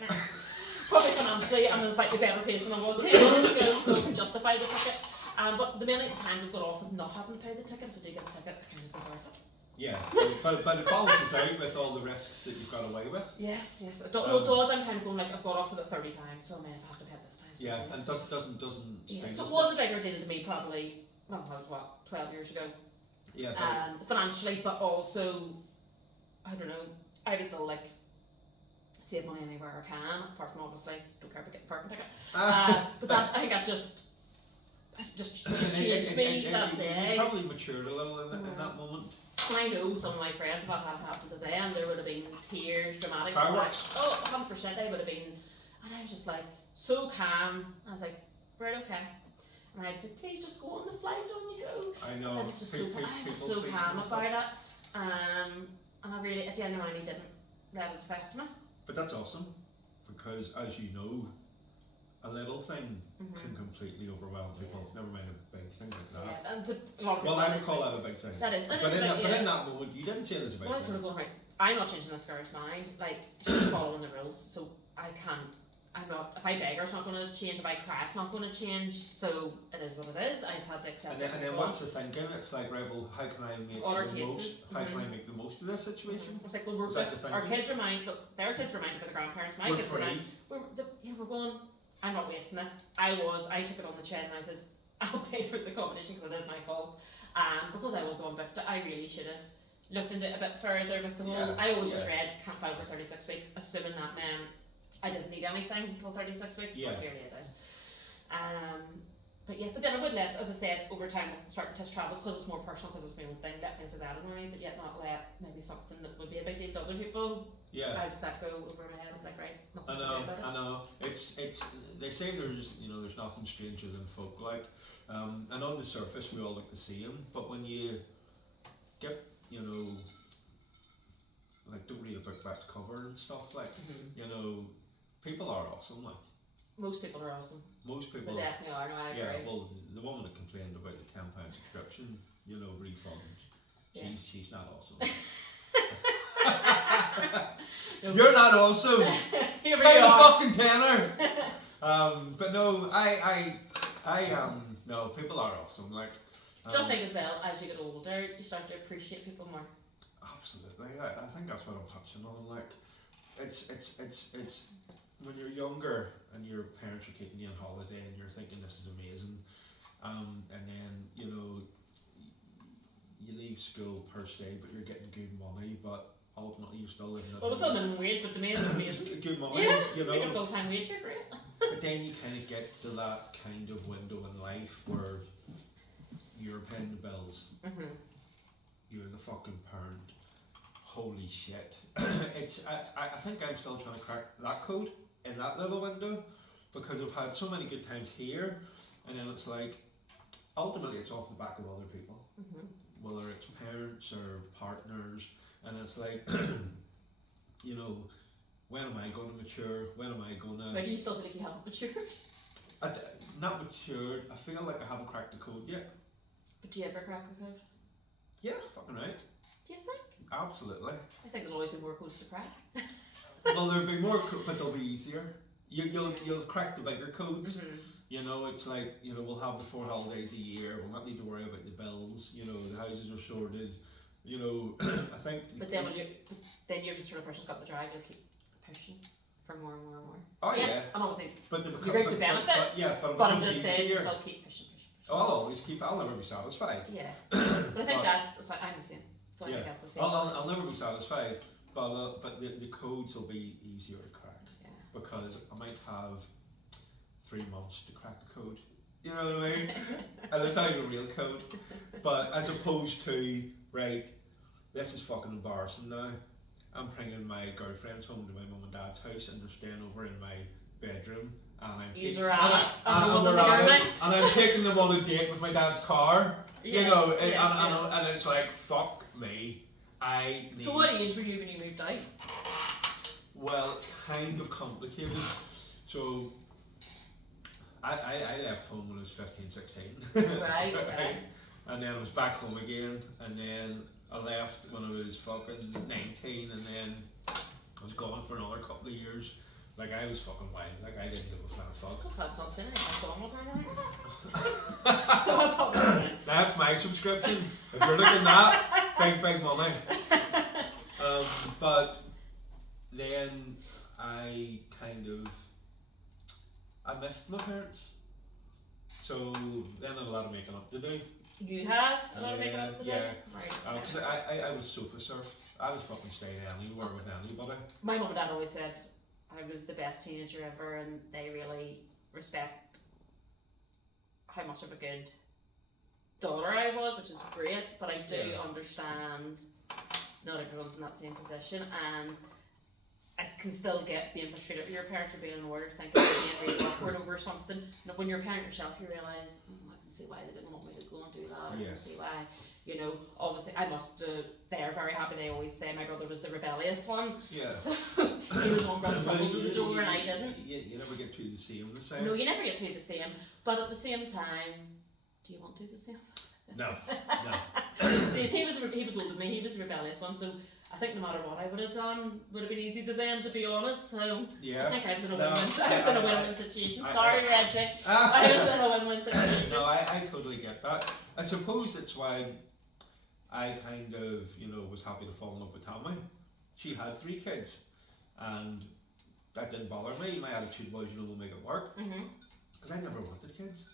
probably financially, I'm in a slightly better place than I was 10 years ago, so I can justify the ticket. But the many times I've got off with not having to pay the ticket, if I do get a ticket, I kind of deserve it. Yeah, but it balances out with all the risks that you've got away with. Yes. It does. I'm kind of going like, I've got off with it 30 times, so I may have to pay it this time. So yeah, and doesn't sting. So it was a bigger deal to me probably, 12 years ago. Yeah. Financially, but also, I don't know, I was still like, save money anywhere I can, apart from obviously, don't care about getting a parking ticket. But that, I think that just changed me that day. You probably matured a little in that moment. And I know some of my friends, if that had happened to them, there would have been tears, dramatic. Fireworks. Like, 100% they would have been. And I was just like, so calm. I was like, right, okay. And I was like, please just go on the flight, on you go. I know. I was just so calm about it. And I genuinely didn't let it affect me. But that's awesome, because as you know, a little thing Mhm. can completely overwhelm people. Yeah. Never mind a big thing like that. Yeah, and a lot of Well, people I would call that a big thing. that is. That But is in a that, bit, but yeah. in that moment, you didn't say it was a big Well, I was sort thing. of going, right, I'm not changing this girl's mind. Like, she's following the rules, so I can't. I'm not. If I beg her, it's not going to change. If I cry, it's not going to change. So it is what it is. I just had to accept And it. then what's the thinking? It's like, right, well, how can I make Other the cases. most? How can I make the most of this situation? It's like, well, we're Is that the our thinking? kids are mine, but their kids were minded by the grandparents. My We're kids were free. mine. We're going. I'm not wasting this. I took it on the chin and I says, I'll pay for the accommodation because it is my fault. Because I was the one booked it, I really should have looked into it a bit further with the whole. Yeah, I always just yeah. read can't file for 36 weeks, assuming that meant I didn't need anything until 36 weeks. Yeah. But clearly I did. But then I would let, as I said, over time with starting Tiffs travels, because it's more personal, because it's my own thing, let things like that in me, but yet not let maybe something that would be a big deal to other people. Yeah. I just let go over my head, like, right, nothing I to know, do about it. I know. It's. They say there's nothing stranger than folk. Like, and on the surface we all look the same, but when you get, like, don't read a book by its cover and stuff. Like, people are awesome. Like, Most people are awesome. most people. They definitely are. No, I agree. Yeah. Well, the woman that complained about the £10 subscription, refund. Yeah. She's not awesome. No, You're not awesome. Here we Pay the are. fucking tenner. But no, no, people are awesome. Like, Do you think as well, as you get older, you start to appreciate people more? absolutely. I think that's what I'm touching on. Like, it's when you're younger and your parents are taking you on holiday and you're thinking this is amazing, and then you leave school per se, but you're getting good money, but ultimately you're still living at Well, it's home. still minimum wage, but to me it's amazing. Good money, Yeah, you know. like a full-time wage here, great. But then you kind of get to that kind of window in life where you're paying the bills, you're the fucking parent. Holy shit! I think I'm still trying to crack that code in that little window, because I've had so many good times here, and then it's like, ultimately it's off the back of other people, whether it's parents or partners, and it's like, when am I going to mature? When am I going to? Why do you still feel like you haven't matured? Not matured. I feel like I haven't cracked the code yet. But do you ever crack the code? Yeah, fucking right. Do you think? Absolutely. I think there'll always be more codes to crack. Well, there'll be more, but they'll be easier. You'll crack the bigger codes. It's like, we'll have the 4 holidays a year. We'll not need to worry about the bills. The houses are sorted. I think. But then you're just the sort of person who's got the drive. You'll keep pushing for more and more and more. Oh yes, yeah. and obviously But you reap the benefits. But I'm just saying, you still keep pushing. I'll never be satisfied. Yeah. But I think I'm the same. So I think that's the same. I'll never be satisfied. But the codes will be easier to crack. Yeah. Because I might have 3 months to crack the code. You know what I mean? And it's not even a real code. But as opposed to, right, this is fucking embarrassing now. I'm bringing my girlfriends home to my mum and dad's house, and they're staying over in my bedroom, and I'm taking them on a date with my dad's car. And it's like, fuck me. So what age were you when you moved out? Well, it's kind of complicated. So I left home when I was 15, 16. Right, okay. And then I was back home again, and then I left when I was fucking 19, and then I was gone for another couple of years. Like, I was fucking wild. Like, I didn't give a flying fuck. Oh, that's not saying anything. That's my subscription. If you're looking at that, big money. But then I missed my parents. So then I had a lot of making up to do. You had a lot of making up to do? Yeah. Right. Because I was sofa surfed. I was fucking staying anywhere with anybody. My mum and dad always said I was the best teenager ever, and they really respect how much of a good daughter I was, which is great, but I do understand not everyone's in that same position, and I can still get being frustrated with your parents for being in order, thinking they're being really awkward over something. When you're a parent yourself, you realise, I can see why they didn't want me to go and do that. I can see why. you know, obviously I must, they're very happy. They always say my brother was the rebellious one. Yeah. So he was one brother trouble to the door and I didn't. You never get two the same. No, you never get two the same. But at the same time, do you want two the same? No. So he was older than me. He was a rebellious one. So I think no matter what I would have done, would have been easy to them, to be honest. So Yeah. I think I was in a win-win situation. Sorry, I, Reggie. I was in a win-win situation. No, I totally get that. I suppose that's why I kind of, was happy to fall in love with Tammy. She had 3 kids, and that didn't bother me. My attitude was, we'll make it work. Because I never wanted kids.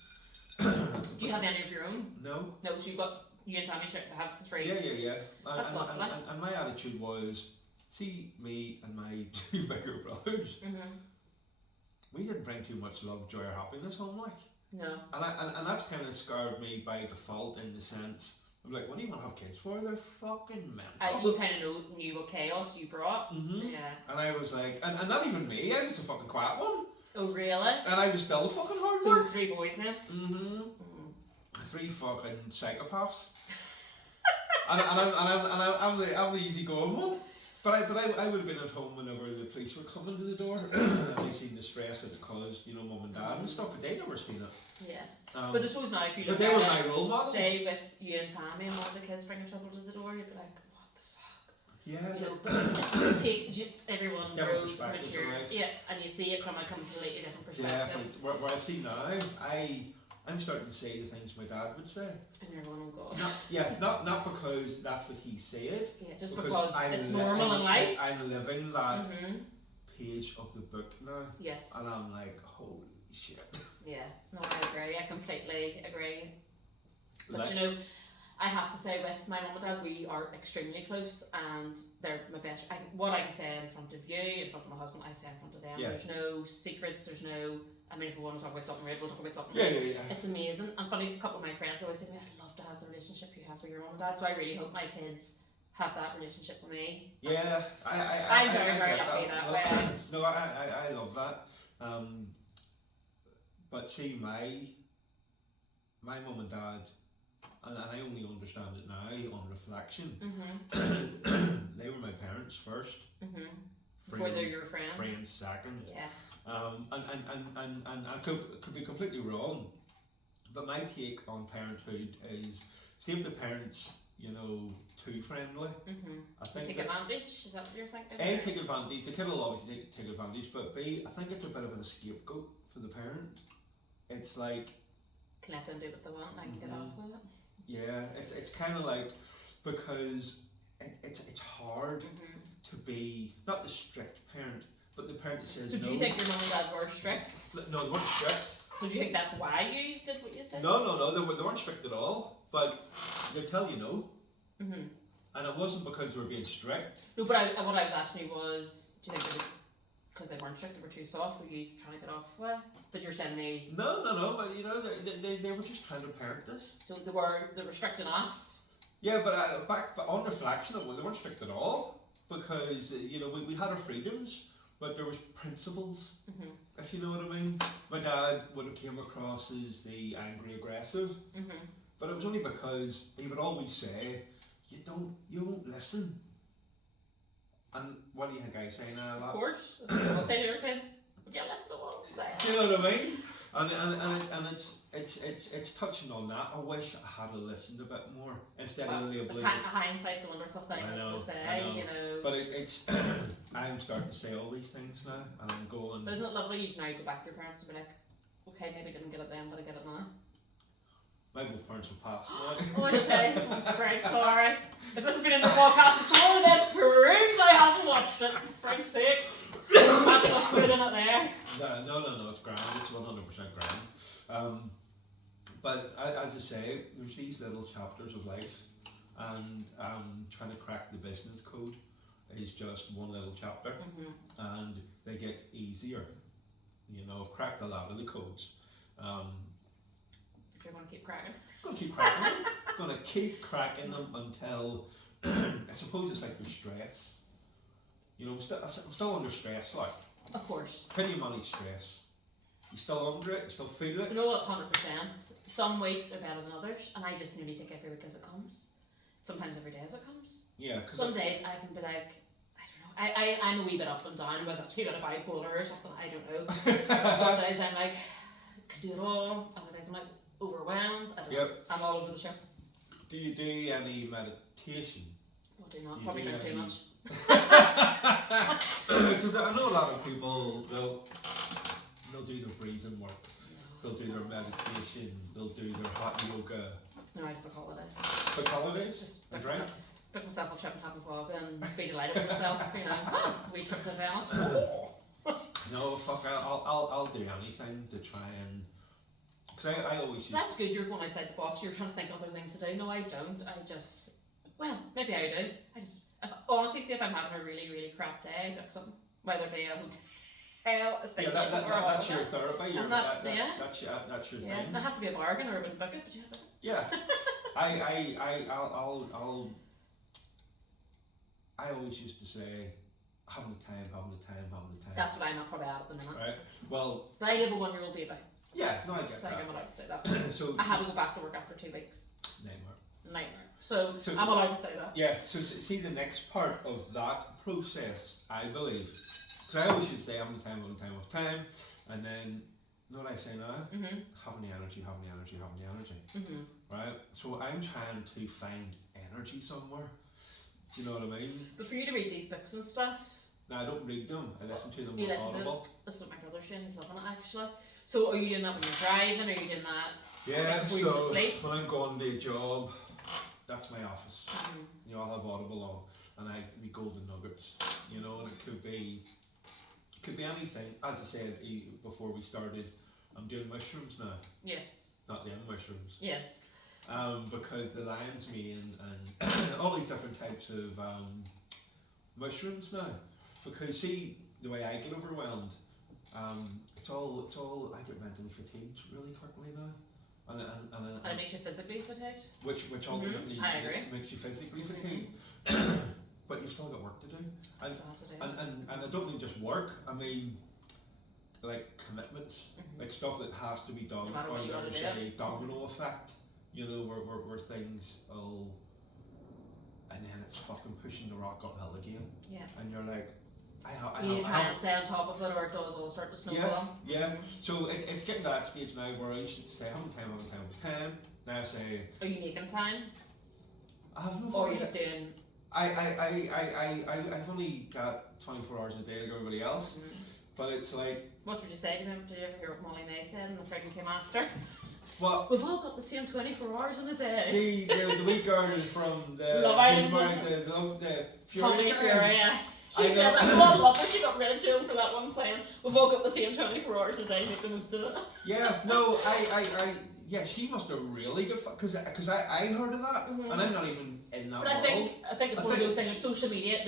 Do you have any of your own? No. No, so you and Tammy should have the 3. Yeah. That's lovely. And my attitude was, see me and my 2 bigger brothers, we didn't bring too much love, joy or happiness home, like. No. And that's kind of scarred me by default, in the sense, I'm like, what do you want to have kids for? They're fucking mental. You kind of knew what chaos you brought. Yeah. And I was like, and not even me, I was a fucking quiet one. Oh, really? And I was still fucking hard So work. 3 boys now? 3 fucking psychopaths. and I'm the easygoing one. But I would have been at home whenever the police were coming to the door, and I seen the stress that it caused, mum and dad and stuff, but they'd never seen it. Yeah. But I suppose now if you but look they were at my role models. say with you and Tammy and one of the kids bringing trouble to the door, you'd be like, what the fuck? Yeah. But everyone Different grows, perspectives mature, in life. yeah, and you see it from a completely different perspective. Yeah, where I see now, I'm starting to say the things my dad would say. And you're going, oh god. Not because that's what he said. Yeah, just because it's normal normal in life. I'm living that page of the book now. Yes. And I'm like, holy shit. Yeah, no, I agree. I completely agree. But Like, I have to say, with my mum and dad, we are extremely close, and they're my best. What I can say in front of you, in front of my husband, I say in front of them. Yeah. There's no secrets. There's no. I mean, if we want to talk about something weird, we'll talk about something yeah, weird. yeah. It's amazing. And funny, a couple of my friends always say to me, I'd love to have the relationship you have with your mum and dad. So I really hope my kids have that relationship with me. Yeah, I'm very lucky that way. No, I love that. But see, my mum and dad, and I only understand it now on reflection. They were my parents first. Before they're your friends. Friends second. Yeah. And I could be completely wrong, but my take on parenthood is, see if the parents, too friendly. I think take advantage. Is that what you're thinking? A, take advantage. The kid will obviously take advantage, but B, I think it's a bit of an scapegoat for the parent. It's like, can let them do what they want and I can get off with it. Yeah, it's kind of like, because it's hard to be not the strict parent, but the parent that says so. Do you think your mum and dad were strict? No, they weren't strict. So do you think that's why you did what you did? No, they weren't strict at all. But they tell you no. And it wasn't because they were being strict. No, but what I was asking you was, do you think they were, because they weren't strict, they were too soft? Were you trying to get off with? But you're saying they. No. But they were just trying to parent us. So they were strict enough. Yeah, but on reflection, they weren't strict at all, because we had our freedoms, but there was principles. If you know what I mean. My dad would have came across as the angry aggressive, but it was only because he would always say, you won't listen. And what do you think I say now? Of course, I'll say to your kids, yeah, listen to what I'm saying. Do you know what I mean? And it's touching on that. I wish I had listened a bit more instead of the oblivion. Hindsight's a wonderful thing, to say. But it's I'm starting to say all these things now, and I'm going. But isn't it lovely? You can now go back to your parents and be like, okay, maybe I didn't get it then, but I get it now. My both parents have passed away. Oh, okay. I'm Frank, sorry. If this has been in the podcast before, this proves I haven't watched it. For Frank's sake. That's what's put in it there. No, it's grand. It's 100% grand. But as I say, there's these little chapters of life, and trying to crack the business code is just one little chapter, and they get easier. I've cracked a lot of the codes. You're going to keep cracking. Going to keep cracking them. Going to keep cracking them until I suppose it's like the stress. I'm still under stress, like. Of course. Penny money stress. You still under it? You still feel it? You know what? 100%. Some weeks are better than others, and I just nearly take every week as it comes. sometimes every day as it comes. Yeah. Some days I can be like, I don't know, I'm a wee bit up and down, whether it's a wee bit of bipolar or something, I don't know. Some days I'm like, could do it all. Other days I'm like overwhelmed. I don't know. I'm all over the shop. Do you do any meditation? Well, do not. Probably drink too much. Because I know a lot of people, they'll do their breathing work, they'll do their meditation, they'll do their hot yoga. No, I just book holidays. Book holidays? Just and drink? book myself a trip and have a vlog and be delighted with myself, you know. We trip to Venice. No, fuck, I'll do anything to try and... Because I always use... That's good, you're going outside the box, you're trying to think of other things to do. No, I don't. I just... Well, maybe I do. Honestly, see if I'm having a really, really crap day, I book something. Whether it be a hotel, a staycation, or a that's your therapy. That's your thing. It have to be a bargain or I wouldn't book it, but you have to. Yeah. I always used to say, having the time. That's what I'm probably at the minute. Right. Well. But I live a 1-year-old baby. Yeah, no, I get so that. So I'm allowed to say that. So I had to go back to work after 2 weeks. Nightmare. So I'm allowed to say that. Yeah. So see the next part of that process, I believe, because I always used to say having the time, and then. You know what I say now? Having the energy. Right? So I'm trying to find energy somewhere. Do you know what I mean? But for you to read these books and stuff... No, I don't read them. I listen to them on Audible. This is what my brother's doing. He's loving it, actually. So are you doing that when you're driving? Are you doing that before you go to sleep? When I'm going to a job, that's my office. You know, I'll have Audible on, and we golden nuggets. You know, and it could be anything. As I said before we started, I'm doing mushrooms now. Yes. Not the end mushrooms. Yes. Because the lion's mane and all these different types of mushrooms now. Because see, the way I get overwhelmed, it's all I get mentally fatigued really quickly now. And it makes you physically fatigued? Which ultimately I agree. Makes you physically fatigued. But you've still got work to do. And I don't mean just work, I mean like commitments, like stuff that has to be done, or there's a domino effect, you know, where things will, and then it's fucking pushing the rock uphill again. Yeah. And you're like, you try and stay on top of it, or it does all start to snowball. Yeah. So it's getting to that stage now where I used to say, having time. Now I say, are you making time? I have no. Or are you just doing? I've only got 24 hours in a day like everybody else, but it's like. What would you say to him? Did you ever hear what Molly May said and the friggin' came after? What? We've all got the same 24 hours in a day. The wee girl from the Love Island, the Fury, yeah. She said that. I love her. She got ridiculed for that one saying, we've all got the same 24 hours a day, make the most of it. Yeah, no, yeah, she must have really good because I heard of that, and I'm not even in that world. I think it's one of those things. Social media,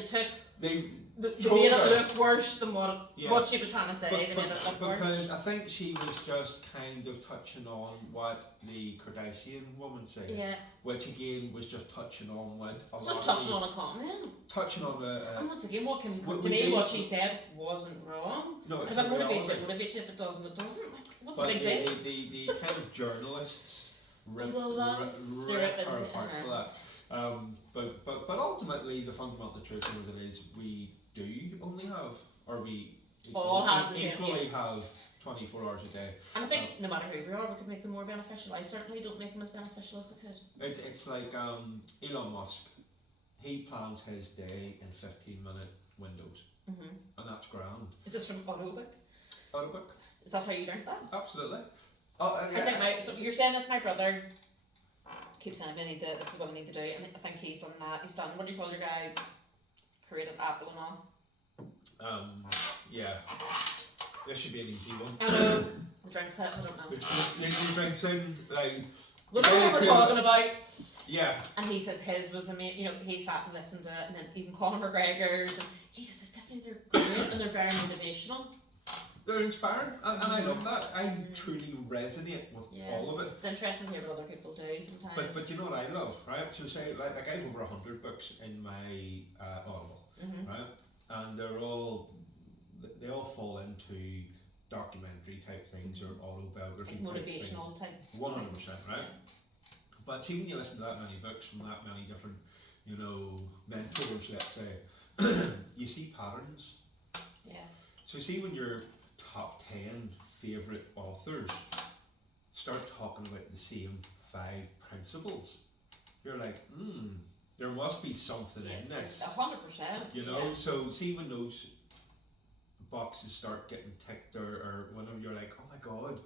they made it look worse than what she was trying to say. They made it look worse. Because I think she was just kind of touching on what the Kardashian woman said, which again was just touching on what a lot just touching on a comment. Touching on and once again, to me, what she said wasn't wrong. No, if it motivates you, it motivates you. If it doesn't, it doesn't. Like, what's the big deal? The kind of journalists ripped her apart for that. But ultimately, the fundamental truth of it is we do only have, or we all have the equally have 24 hours a day. And I think no matter who we are, we could make them more beneficial. I certainly don't make them as beneficial as I could. It's like Elon Musk. He plans his day in 15-minute windows, and that's grand. Is this from Autobook? Autobook. Is that how you learned that? Absolutely. I think so you're saying this, my brother keeps saying this is what I need to do, and I think he's done that. He's done, what do you call your guy? Created Apple and all. Yeah. This should be an easy one. I know. The drinks hit, I don't know. The drinks in, like. What we're talking about. Yeah. And he says his was amazing. You know, he sat and listened to it, and then even Conor McGregor's, and he just says definitely they're great and they're very motivational. They're inspiring, and I love that. I truly resonate with all of it. It's interesting to hear what other people do sometimes. But you know what I love, right? So say like I have over 100 books in my Audible, right? And they all fall into documentary type things or autobiography like motivational type 100%, right? But see, when you listen to that many books from that many different, you know, mentors, let's say, you see patterns. Yes. So see, when your top 10 favourite authors start talking about the same 5 principles, you're like, there must be something in this. 100%. You know, so see when those boxes start getting ticked or whenever you're like, oh my god,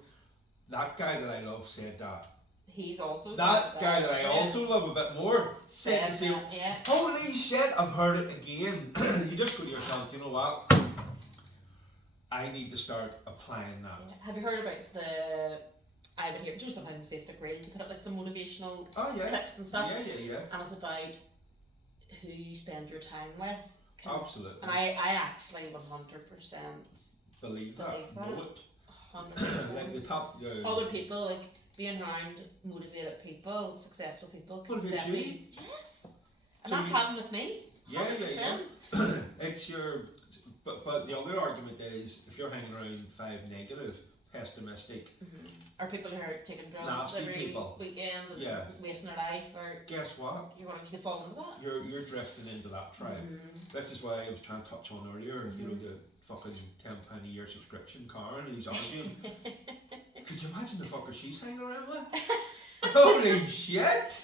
that guy that I love said that. He's also that guy that I also love a bit more said the same. Yeah. Holy shit, I've heard it again. You just go to yourself, you know what? I need to start applying that. Yeah. Have you heard about I would hear, do sometimes Facebook Reels, you put up like some motivational clips and stuff. Yeah. And it's about who you spend your time with. Absolutely. And I actually 100% believe that. Know it. 100%. Like the top. Other people, like being around motivated people, successful people, can motivate definitely. you. Yes. And So that's happened with me. Yeah. 100%. It's your. But the other argument is if you're hanging around 5 negative, pessimistic. Or people who are taking drugs Nasty every people. weekend and wasting their life, or guess what? you could fall into that. You're drifting into that trap. This is why I was trying to touch on earlier. You know, the fucking £10 a year subscription car, and he's arguing. Could you imagine the fucker she's hanging around with? Holy shit!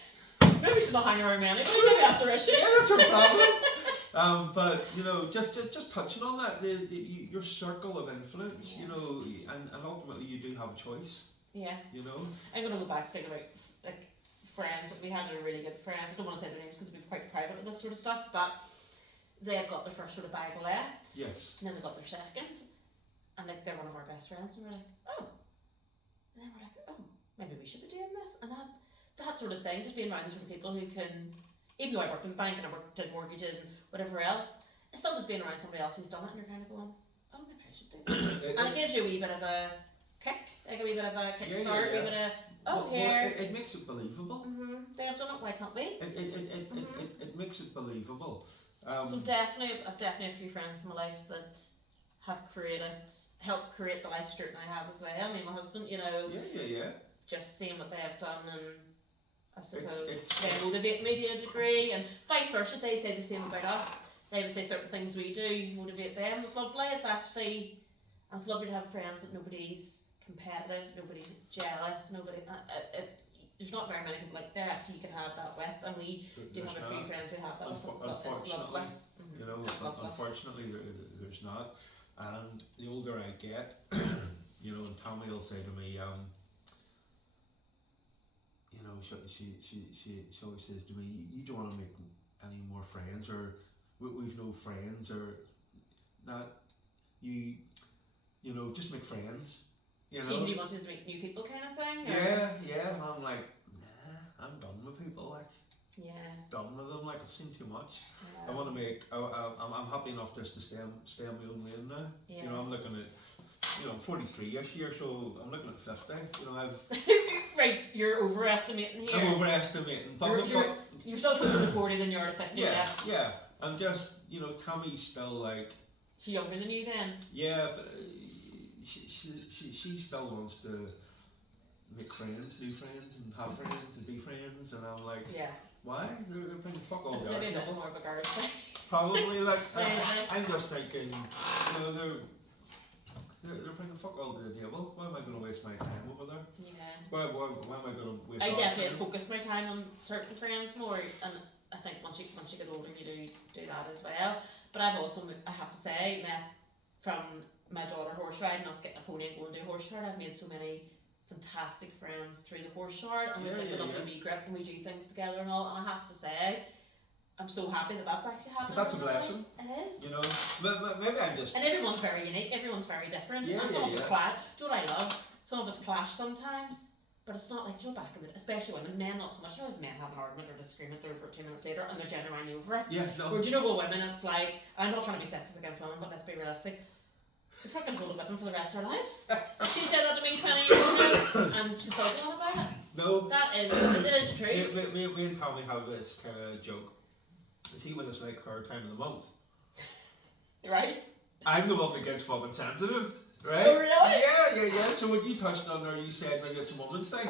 Maybe she's not hanging around me anyway. Maybe that's her issue. Yeah, that's her problem. But you know, just touching on that, your circle of influence, you know, and ultimately you do have a choice. Yeah. You know. I'm gonna go back to thinking about like friends. We had a really good friends. I don't want to say their names because we're quite private with this sort of stuff, but they had got their first sort of baguette. Yes. And then they got their second, and like they're one of our best friends, and we're like, oh. And then we're like, oh, maybe we should be doing this, and that sort of thing. Just being around these sort of people who can, even though I worked in the bank and I did mortgages and whatever else, it's still just being around somebody else who's done it, and you're kind of going, oh, maybe I should do this. And it gives you a wee bit of a kick, like a wee bit of a kickstart, a wee bit of, here. It makes it believable. They have done it, why can't we? It makes it believable. So definitely, I've definitely a few friends in my life that have helped create the life Stuart and I have as well. I mean, my husband, you know, just seeing what they have done, and I suppose they motivate me to a degree, and vice versa. They say the same about us. They would say certain things we do motivate them. It's lovely. It's lovely to have friends that nobody's competitive, nobody's jealous, there's not very many people like there actually you can have that with, and we do have a few friends who have that with. It's lovely. You know, unfortunately there's not. And the older I get, you know, and Tommy will say to me, you know, she always says to me, you don't want to make any more friends, or we've no friends, or not. You know, just make friends. You know. Somebody wants us to meet new people, kind of thing. Yeah. And I'm like, nah, I'm done with people. Like, done with them. Like, I've seen too much. I want to make. I'm happy enough just to stay on my own lane now. Yeah. You know, I'm looking at. You know, I'm 43 this year, so I'm looking at 50. You know, I've. Right, you're overestimating here. I'm overestimating, but you're still closer to 40 than you are to 50. Yeah. I'm just, you know, Tammy's still like. She's younger than you then. Yeah, but she still wants to make friends, new friends, and have friends, and be friends, and I'm like, why? They're playing fuck all day. It's maybe a bit more of a girl thing. Probably, like, I'm just thinking, you know, they're playing fuck all to the table. Why am I going to waste my time over there? Yeah. Why am I going to waste? I definitely have focused my time on certain friends more, and I think once you get older, you do that as well. But I've also, I have to say, met from my daughter horse riding, us getting a pony and going to horse ride. I've made so many fantastic friends through the horse ride, and we've like a lovely wee grip, and we do things together and all. And I have to say, I'm so happy that that's actually happening. But that's a blessing. It is. You know, but maybe I'm just. And everyone's very unique. Everyone's very different. And some of us clash. Do you know what I love? Some of us clash sometimes. But it's not like Joe back in the, especially women, men not so much. You know, if men have an argument or disagreement there for 2 minutes later and they're genuinely over it. Yeah, no. Or do you know what women, it's like, I'm not trying to be sexist against women, but let's be realistic. They fucking hold it with them for the rest of their lives. She said that to me 20 years ago and she's talking on about it. No. It is true. Me and Tommy have this kind of joke. See when it's like her time of the month. Right? I'm the one that gets fucking sensitive. Right? Oh really? Yeah. so what you touched on there, you said maybe it's a woman thing.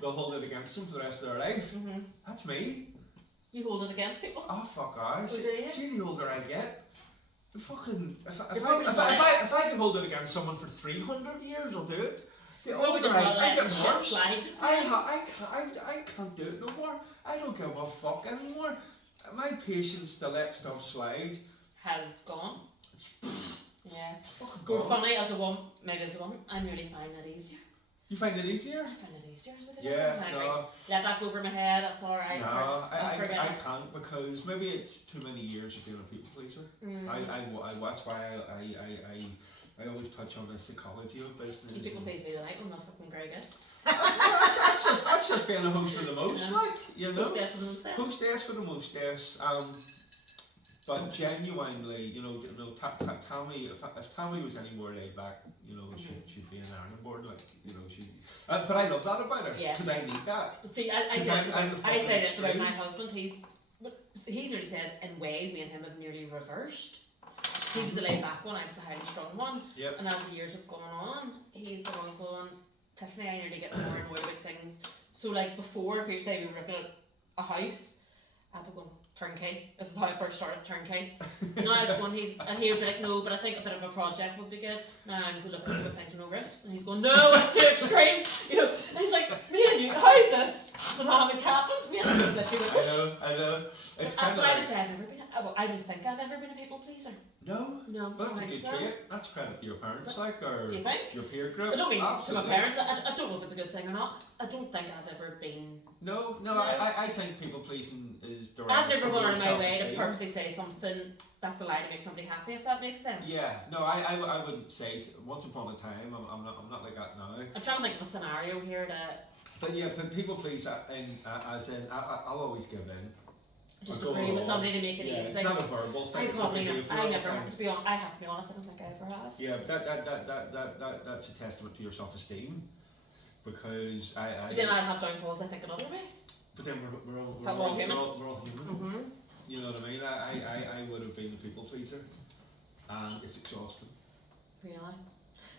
They'll hold it against them for the rest of their life. That's me. You hold it against people? Oh fuck eyes. Oh, do you? See, the older I get, fucking if probably I could hold it against someone for 300 years, I'll do it. The older I get worse. I can't do it no more. I don't give a fuck anymore. My patience to let stuff slide has gone. Yeah. Fucking We're gone. funny as a woman, maybe as a woman, I nearly find it easier. You find it easier? I find it easier as a Yeah, no. Let that go over my head, that's alright. No, I forget. I can't because maybe it's too many years of being a people pleaser. That's why I always touch on the psychology of business. You people please me tonight, I'm not fucking Greg is. That's just being a host for the most, like, you know. Hostess for the most. Hostess for the mostess. But genuinely, you know, Tammy, if Tammy was any more laid back, you know, she'd be an ironing board, like, you know, she. But I love that about her, because I need that. But see, I say this about my husband. He's really said in ways me and him have nearly reversed. He was the laid back one, I was the highly strung one. Yep. And as the years have gone on, he's the one going, Tiffany, I nearly get more annoyed about things. So like before, if we say we were looking at a house, I'd be going, turnkey. This is how I first started, turnkey. Now it's one and he would be like, no, but I think a bit of a project would be good. Now I'm looking at things with no riffs, and he's going, no, it's too extreme. You know, and he's like, me and you, how is this dynamic happened? Me and you literally I know. It's kind of. But I would say I've never been. I don't think I've ever been a people pleaser. No. But that's a good so. trait. That's credit to your parents, or do you think? your peer group. I don't mean Absolutely. to my parents. I don't know if it's a good thing or not. I don't think I've ever been. No. I think people pleasing is direct. I've never gone out of my way to purposely say something that's a lie to make somebody happy, if that makes sense. Yeah. No, I wouldn't say once upon a time. I'm not like that now. I'm trying to think of a scenario here that. But yeah, people please as in I'll always give in. Just agree with somebody to make it easy. It's not a verbal thing. I never. To be honest, I have to be honest. I don't think I ever have. Yeah, but that's a testament to your self-esteem, because But then I'd have downfalls. I think in other ways. But then we're all human. You know what I mean? I would have been a people pleaser, and it's exhausting. Really.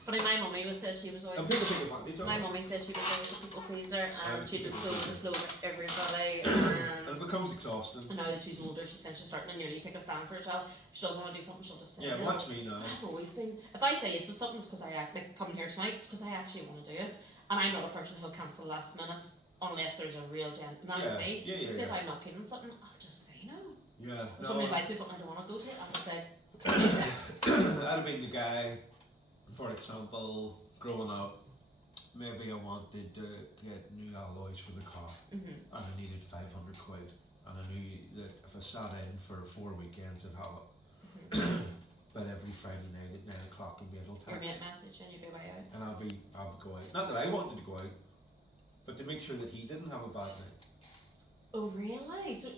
But my mummy said she was always. And people take advantage of it. My mummy said she was always a people pleaser, and she just goes with the flow with everybody. And it becomes exhausting. And now that she's older, she's starting to nearly take a stand for herself. If she doesn't want to do something, she'll just say. Yeah, well, that's me now. I've always been. If I say yes to something, it's because I act like coming here tonight. It's because I actually want to do it, and I'm not a person who'll cancel last minute unless there's a real and that's me. So if I'm not keen on something, I'll just say no. Yeah. If somebody invites me something I don't want to go to, I'll just say. I'd have been the guy, for example, growing up. Maybe I wanted to get new alloys for the car, and I needed 500 quid, and I knew that if I sat in for 4 weekends, I'd have it. But every Friday night at 9 o'clock in Middle Tax. Your mate message and you'd be way out. And I'd go out. Not that I wanted to go out, but to make sure that he didn't have a bad night. Oh really? So,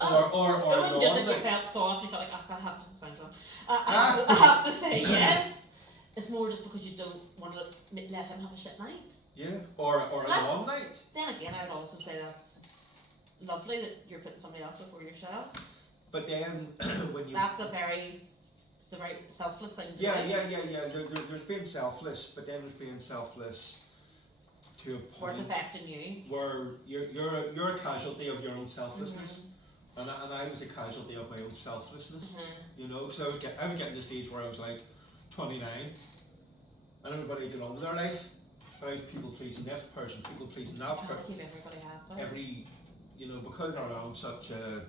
or it wasn't just that you felt soft, you felt like, I have to sound wrong. I have to say yes. It's more just because you don't want to let him have a shit night. Yeah, or a long night. Then again, I would also say that's lovely that you're putting somebody else before yourself. But then when you... It's the very selfless thing to do. Yeah. There's being selfless, but then there's being selfless to a point where it's affecting you. Where you're a casualty of your own selflessness. And I was a casualty of my own selflessness. You know, because I was getting to the stage where I was like 29, and everybody got on with their life. But I was people pleasing this person, people pleasing that person. Trying to keep everybody happy. Because I'm such a...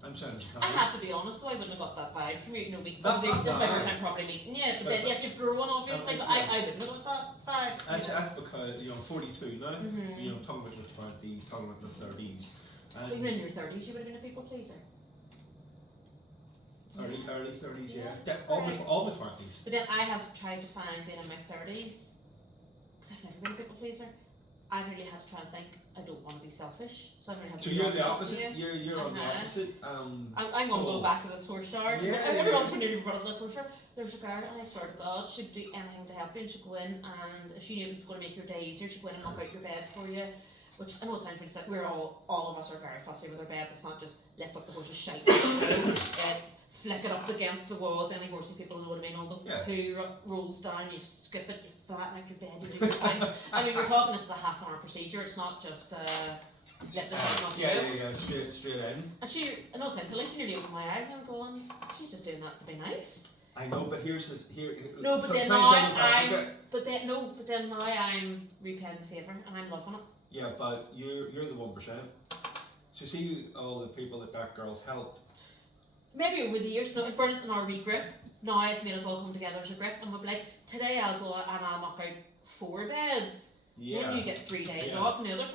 I have to be honest though, I wouldn't have got that vibe from you. You know, obviously, this is my first time properly meeting you, but then yes, you've grown obviously, but I wouldn't have got that vibe. That's because, I'm 42 now, I'm talking about the 20s, talking about the 30s. So even in your 30s, you would have been a people pleaser? Early 30s, yeah. All the 20s. But then I have tried to find being in my 30s, because I've never been a people pleaser. I really had to try and think, I don't want to be selfish, so I really have to. So you're the opposite. You're on the opposite. I'm going to go back to this horse shower. Yeah, everyone's going to run up this horse shower. There's a girl, and I swear to God, she'd do anything to help you, and she'd go in, and if she knew it was going to make your day easier, she'd go in and knock out your bed for you. which I know it sounds really sick. We're all of us are very fussy with our beds. It's not just lift up the horse's shite. It's flick it up against the walls. Any horsey people know what I mean. All the poo rolls down, you skip it, you flatten out your bed, you do your things. I mean, we're talking this is a half-hour procedure. It's not just lift the shite off the room. Straight in. And she, in no sense, at least she nearly opened my eyes. I'm going, she's just doing that to be nice. I know, but No, but then now I'm repaying the favour and I'm loving it. Yeah, but you're the 1%. So see all the people that girl's helped. Maybe over the years, in fairness, in our regroup, now it's made us all come together as a group and we'll be like, today I'll go and I'll knock out 4 beds. Yeah. Maybe you get 3 days off, and the other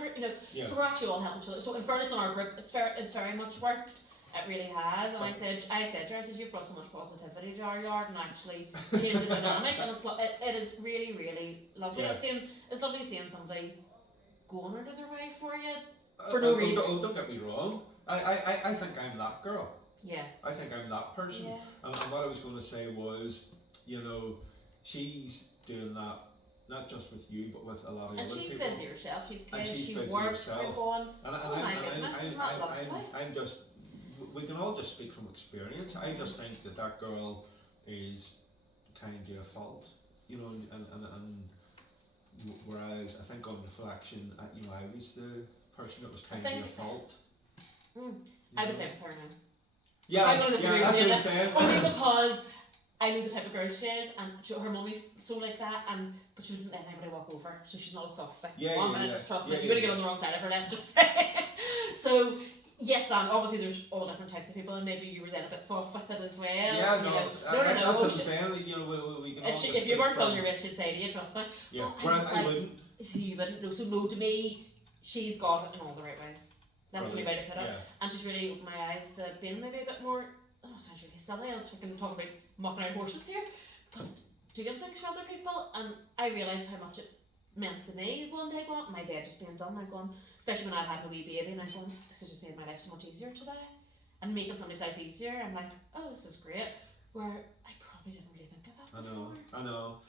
so we're actually all helping each other. So in fairness, in our group, it's very much worked. It really has, and I said to her, you've brought so much positivity to our yard and actually changed the dynamic, and it is really, really lovely. Yeah. It's lovely seeing somebody going out of their way for you for no reason. Don't get me wrong. I think I'm that girl. Yeah. I think I'm that person. Yeah. And what I was going to say was, she's doing that not just with you, but with a lot of other people. And she's busy herself. She's kids. She works. They're going. Oh my goodness, isn't that lovely? I'm just. We can all just speak from experience. I just think that girl is kind of a fault, and whereas I think on reflection, I was the person that was kind of a fault. I would say with her now. Yeah, I'm going to disagree with you. That's what I'm saying. Only because I knew the type of girl she is, and her mummy's so like that, but she wouldn't let anybody walk over, so she's not a softie. Trust me, you're going to get on the wrong side of her, let's just say. So. Yes, and obviously there's all different types of people, and maybe you were then a bit soft with it as well. Yeah, no. That's what I'm saying. We can if you weren't pulling your wrist, she'd say to you, trust me. Yeah, whereas I wouldn't. You wouldn't. No, so no, to me, she's got it in all the right ways. That's the only way to put it. Yeah. And she's really opened my eyes to being maybe a bit more. Oh, it sounds really silly. Let's fucking talk about mocking out horses here, but doing things for other people, and I realised how much it meant to me one day going, my day just being done. I'm going. Especially when I've had a wee baby and I'm going, this has just made my life so much easier today. And making somebody's life easier, I'm like, oh, this is great. Where I probably didn't really think of that before. I know.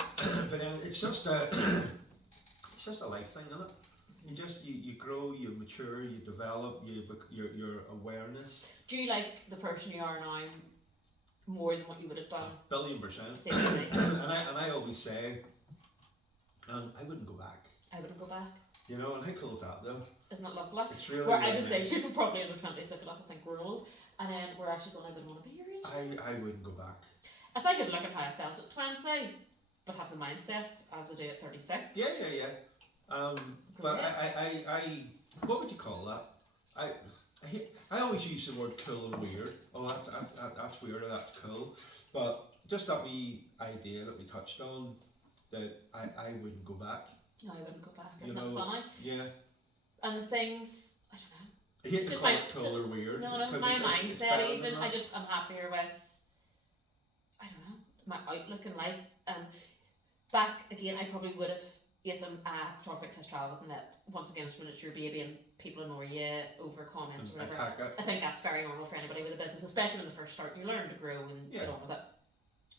But then it's just a life thing, isn't it? You grow, you mature, you develop, your awareness. Do you like the person you are now more than what you would have done? 1,000,000%. Seriously. and I always say, I wouldn't go back. I wouldn't go back. And how cool is that though? Isn't it lovely? It's really Where I would say people probably in their 20s look at us and think we're old, and then we're actually going, I wouldn't want to be your age. I wouldn't go back. If I could look at how I felt at 20, but have the mindset as I do at 36. Yeah. But I what would you call that? I always use the word cool and weird. Oh, that's weird or that's cool. But just that wee idea that we touched on, that I wouldn't go back. No, I wouldn't go back. Isn't it funny? Yeah. And the things, I don't know. I hate to call it cool or weird. No, my mindset even, I'm happier with, I don't know, my outlook in life. And back again, I probably would have, yes, I have to talk about test travels and that, once again, it's when it's your baby and people ignore you over comments or whatever. I think that's very normal for anybody with a business, especially when the first start, you learn to grow and get on with it.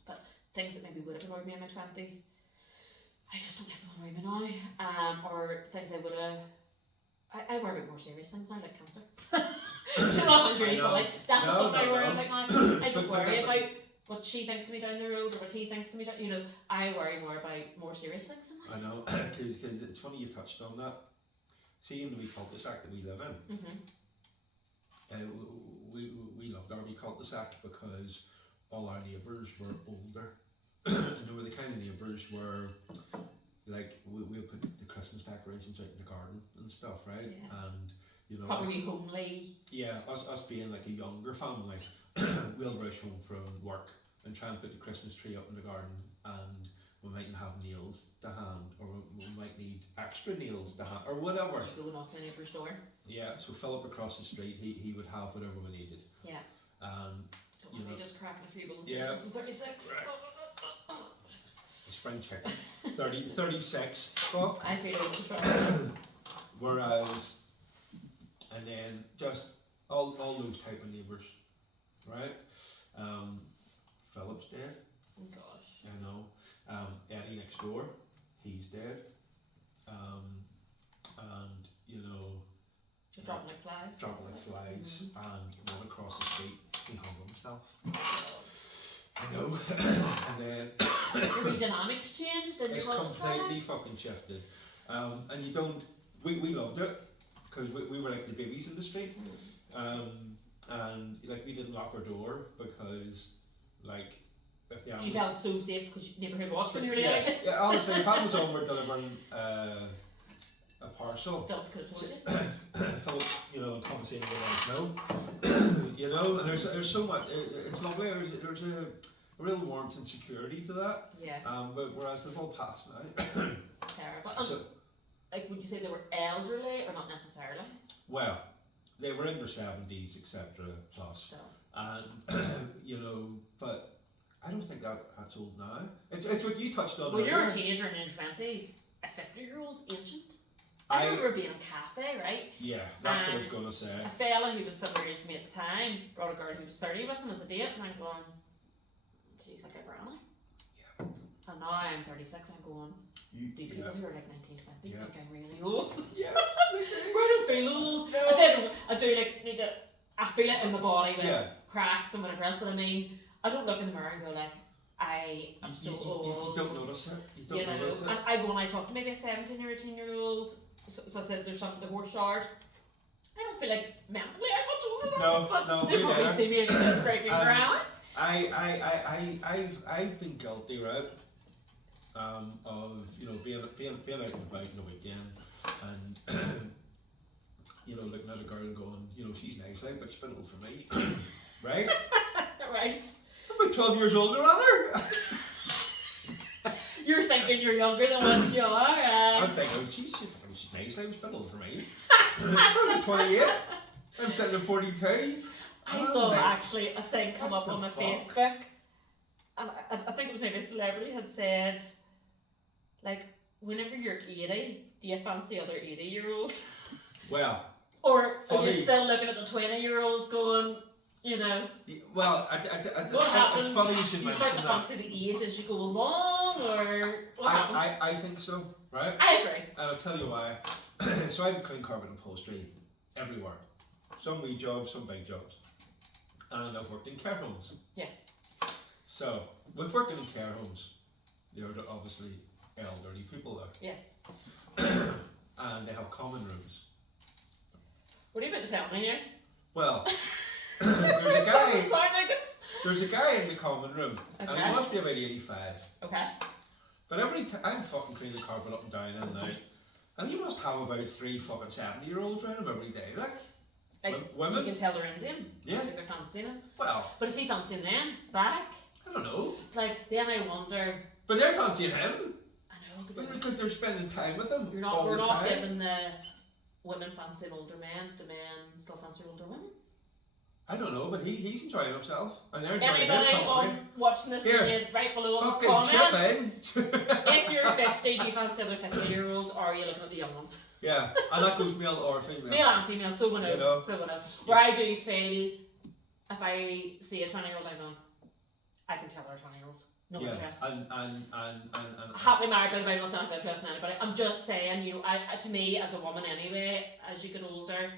But things that maybe would have annoyed me in my 20s, I just don't let them annoy me now. Or things I would have. I worry about more serious things now, like cancer. She sounds really silly. That's the stuff I worry about now. I don't worry about what she thinks of me down the road or what he thinks of me down. I worry more about more serious things in life. I know, because it's funny you touched on that. See, in the wee cul-de-sac that we live in, we loved our wee cul-de-sac because all our neighbours were older. And they were the kind of neighbours where, like, we'll put the Christmas decorations out in the garden and stuff, right? Yeah. And probably homely. Yeah, us being like a younger family, we'll rush home from work and try and put the Christmas tree up in the garden, and we mightn't have nails to hand, or we might need extra nails to hand, or whatever. You go knock on the neighbour's door. Yeah, so Philip across the street, he would have whatever we needed. Yeah. Don't want me just cracking a few bones since I'm 36. Right. Spring chicken. 36. I feel it. Whereas, and then just all those type of neighbours, right? Philip's dead. Oh gosh. I know. Eddie next door, he's dead. And you know, Dropping like flies. and went across the street, he hung himself. I know. And then your dynamics changed, didn't it's you? completely fucking shifted. And you don't. We loved it because we were like the babies in the street. And like we didn't lock our door because like if the you felt so safe because your neighbourhood was when you were out. Yeah, honestly, if Amazon were delivering a parcel, Philip could afford it. Philip, you know, compensating with you know, and there's so much. It's lovely. There's a real warmth and security to that. Yeah. But whereas they've all passed now. Terrible. So, like, would you say they were elderly or not necessarily? well, they were in their 70s, etc. plus, So. and you know, but I don't think that's old now. It's what you touched on. When you're a teenager in your 20s, a 50-year-old's ancient. I remember being in a cafe, right? Yeah, that's what I was going to say. A fella who was similar age to me at the time brought a girl who was 30 with him as a date, and I'm going, she's like a granny. Yeah. And now I'm 36, I'm going, do people who are like 19, 20 think I'm really old? Yes, I don't feel old. No. I said, I do like, need to, I feel it in my body with cracks and whatever else, but I mean, I don't look in the mirror and go like, I am so old. You don't notice it. You don't notice it. And when I talk to maybe a 17 or 18-year-old, so I said there's something, the horse shard, I don't feel like mentally I'm much older than them, but they probably see me as this freaking granny. I've been guilty, right? Of you know being out and about in the weekend and you know looking at a girl and going, you know, she's nice, like, but she's a bit old for me, right? Right. I'm about 12 years older than her. You're thinking you're younger than what you are. I'm thinking, oh, she's nice, like, she's a bit old for me. I'm 28. I'm sitting at 42. I saw actually a thing come up on my Facebook, and I think it was maybe a celebrity had said, like, whenever you're 80, do you fancy other 80-year-olds? Well. Or are you still looking at the 20-year-olds going, you know? Well, what happens? It's funny you should do you mention start to fancy the age as you go along, or what happens? I think so, right? I agree. And I'll tell you why. So I've clean carpet and upholstery everywhere. Some wee jobs, some big jobs. And I've worked in care homes. Yes. So, with working in care homes, there are obviously elderly people there. Yes. And they have common rooms. What are you about to tell me here? Well, there's There's a guy in the common room, and he must be about 85. Okay. But every time I'm fucking cleaning the carpet up and down and out, and he must have about 3 fucking 70-year-olds around him every day, like women. You can tell they're Indian. Yeah. Like they're fancying him. Well. But is he fancying them back? I don't know. Like, then I wonder. But they're fancying him. I know, but because they're spending time with him. We're not giving the women fancying older men. Do men still fancy older women? I don't know, but he's enjoying himself, and they're enjoying his Anybody company. Watching this video right below fucking comment. chip in. If you're 50, do you fancy other 50-year-olds, or are you looking at the young ones? Yeah, and that goes male or female. Male and female, so we know. You know? So we know. Where I do feel, if I see a 20-year-old, I know, I can tell they're a 20-year-old. No interest. And happily married, by the way, I'm not saying I'm interested in anybody. I'm just saying, you know, I to me, as a woman anyway, as you get older,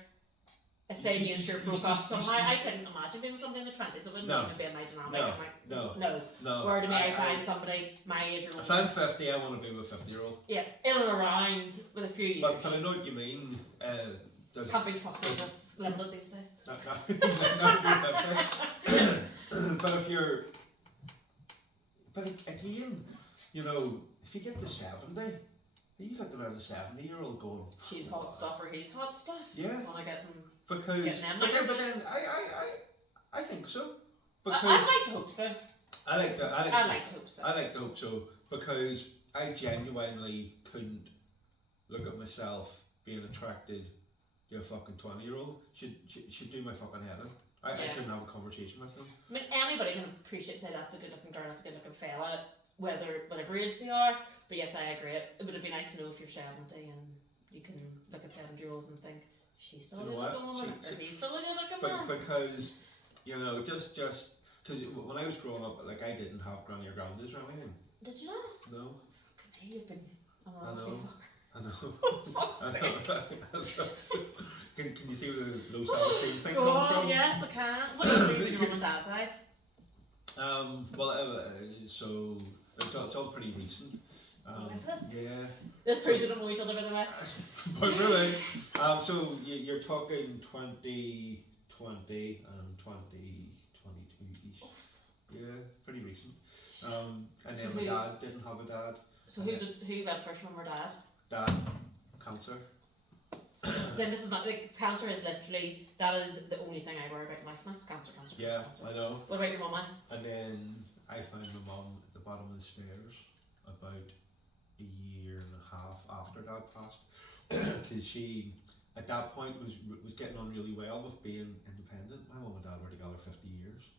if say me and Stuart broke up somehow, I couldn't imagine being with somebody in the 20s. It wouldn't even be in my dynamic. No. Where to me, I find somebody my age or older. If I'm 50, I want to be with a 50-year-old. Yeah, in and around with a few years. But I know what you mean. Can't be fussy with limited these days. Not if you're 50. But if you're... But again, you know, if you get to 70, are you looking at a 70-year-old going, she's hot stuff or he's hot stuff? Yeah. Wanna get them, because but then I think so. Because I'd like to hope so. I like to hope so. I like to hope so, because I genuinely couldn't look at myself being attracted to a fucking 20-year-old. Should do my fucking head in. I couldn't have a conversation with them. I mean, anybody can appreciate, say that's a good looking girl, that's a good looking fella, whatever age they are. But yes, I agree. It would be nice to know if you're 70 and you can look at 70-year-olds and think, she's still a good looking woman, or he's still a good looking man. Because, you know, just because when I was growing up, like, I didn't have granny or granddad or anything. Did you not? No. You've been a I I know. Fuck's I sake. know. Can you see where the low self-esteem thing comes God, from? yes, I can. What do you do when your mum and dad died? Well, so it's all pretty recent. Is it? Yeah. This proves we don't know each other, by the way. But really, so you're talking 2020 and 2022-ish. Yeah, pretty recent. And So then my dad didn't have a dad. So who went first, mum or dad? Dad, cancer. So then this is not, like, cancer is literally, that is the only thing I worry about in life now, is cancer. Yeah, cancer. I know. What about your mama? And then I found my mum at the bottom of the stairs about a year and a half after Dad passed, because she, at that point, was getting on really well with being independent. My mum and Dad were together 50 years.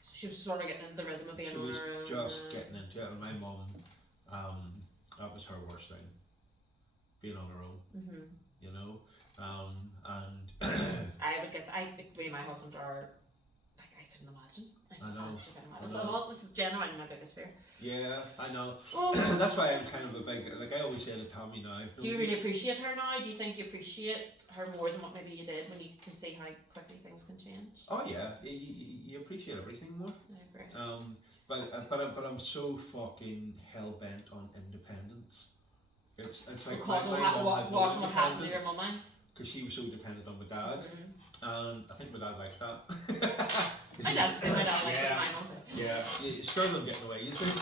So she was sort of getting into the rhythm of being She on was her own. just getting into it, and my mum, that was her worst thing, being on her own. You know, and I would get. Me and my husband are. I couldn't imagine. I know. This is genuinely my biggest fear. Yeah, I know. So that's why I'm kind of a big, like I always say to Tommy now. Do you really appreciate her now? Do you think you appreciate her more than what maybe you did when you can see how quickly things can change? Oh yeah, you appreciate everything more. I agree. But I'm so fucking hell bent on independence. It's like Because watching what happened to your mummy. Because she was so dependent on my dad, and I think my dad liked that. My dad likes it, my mum too. Yeah, struggling getting away, you see.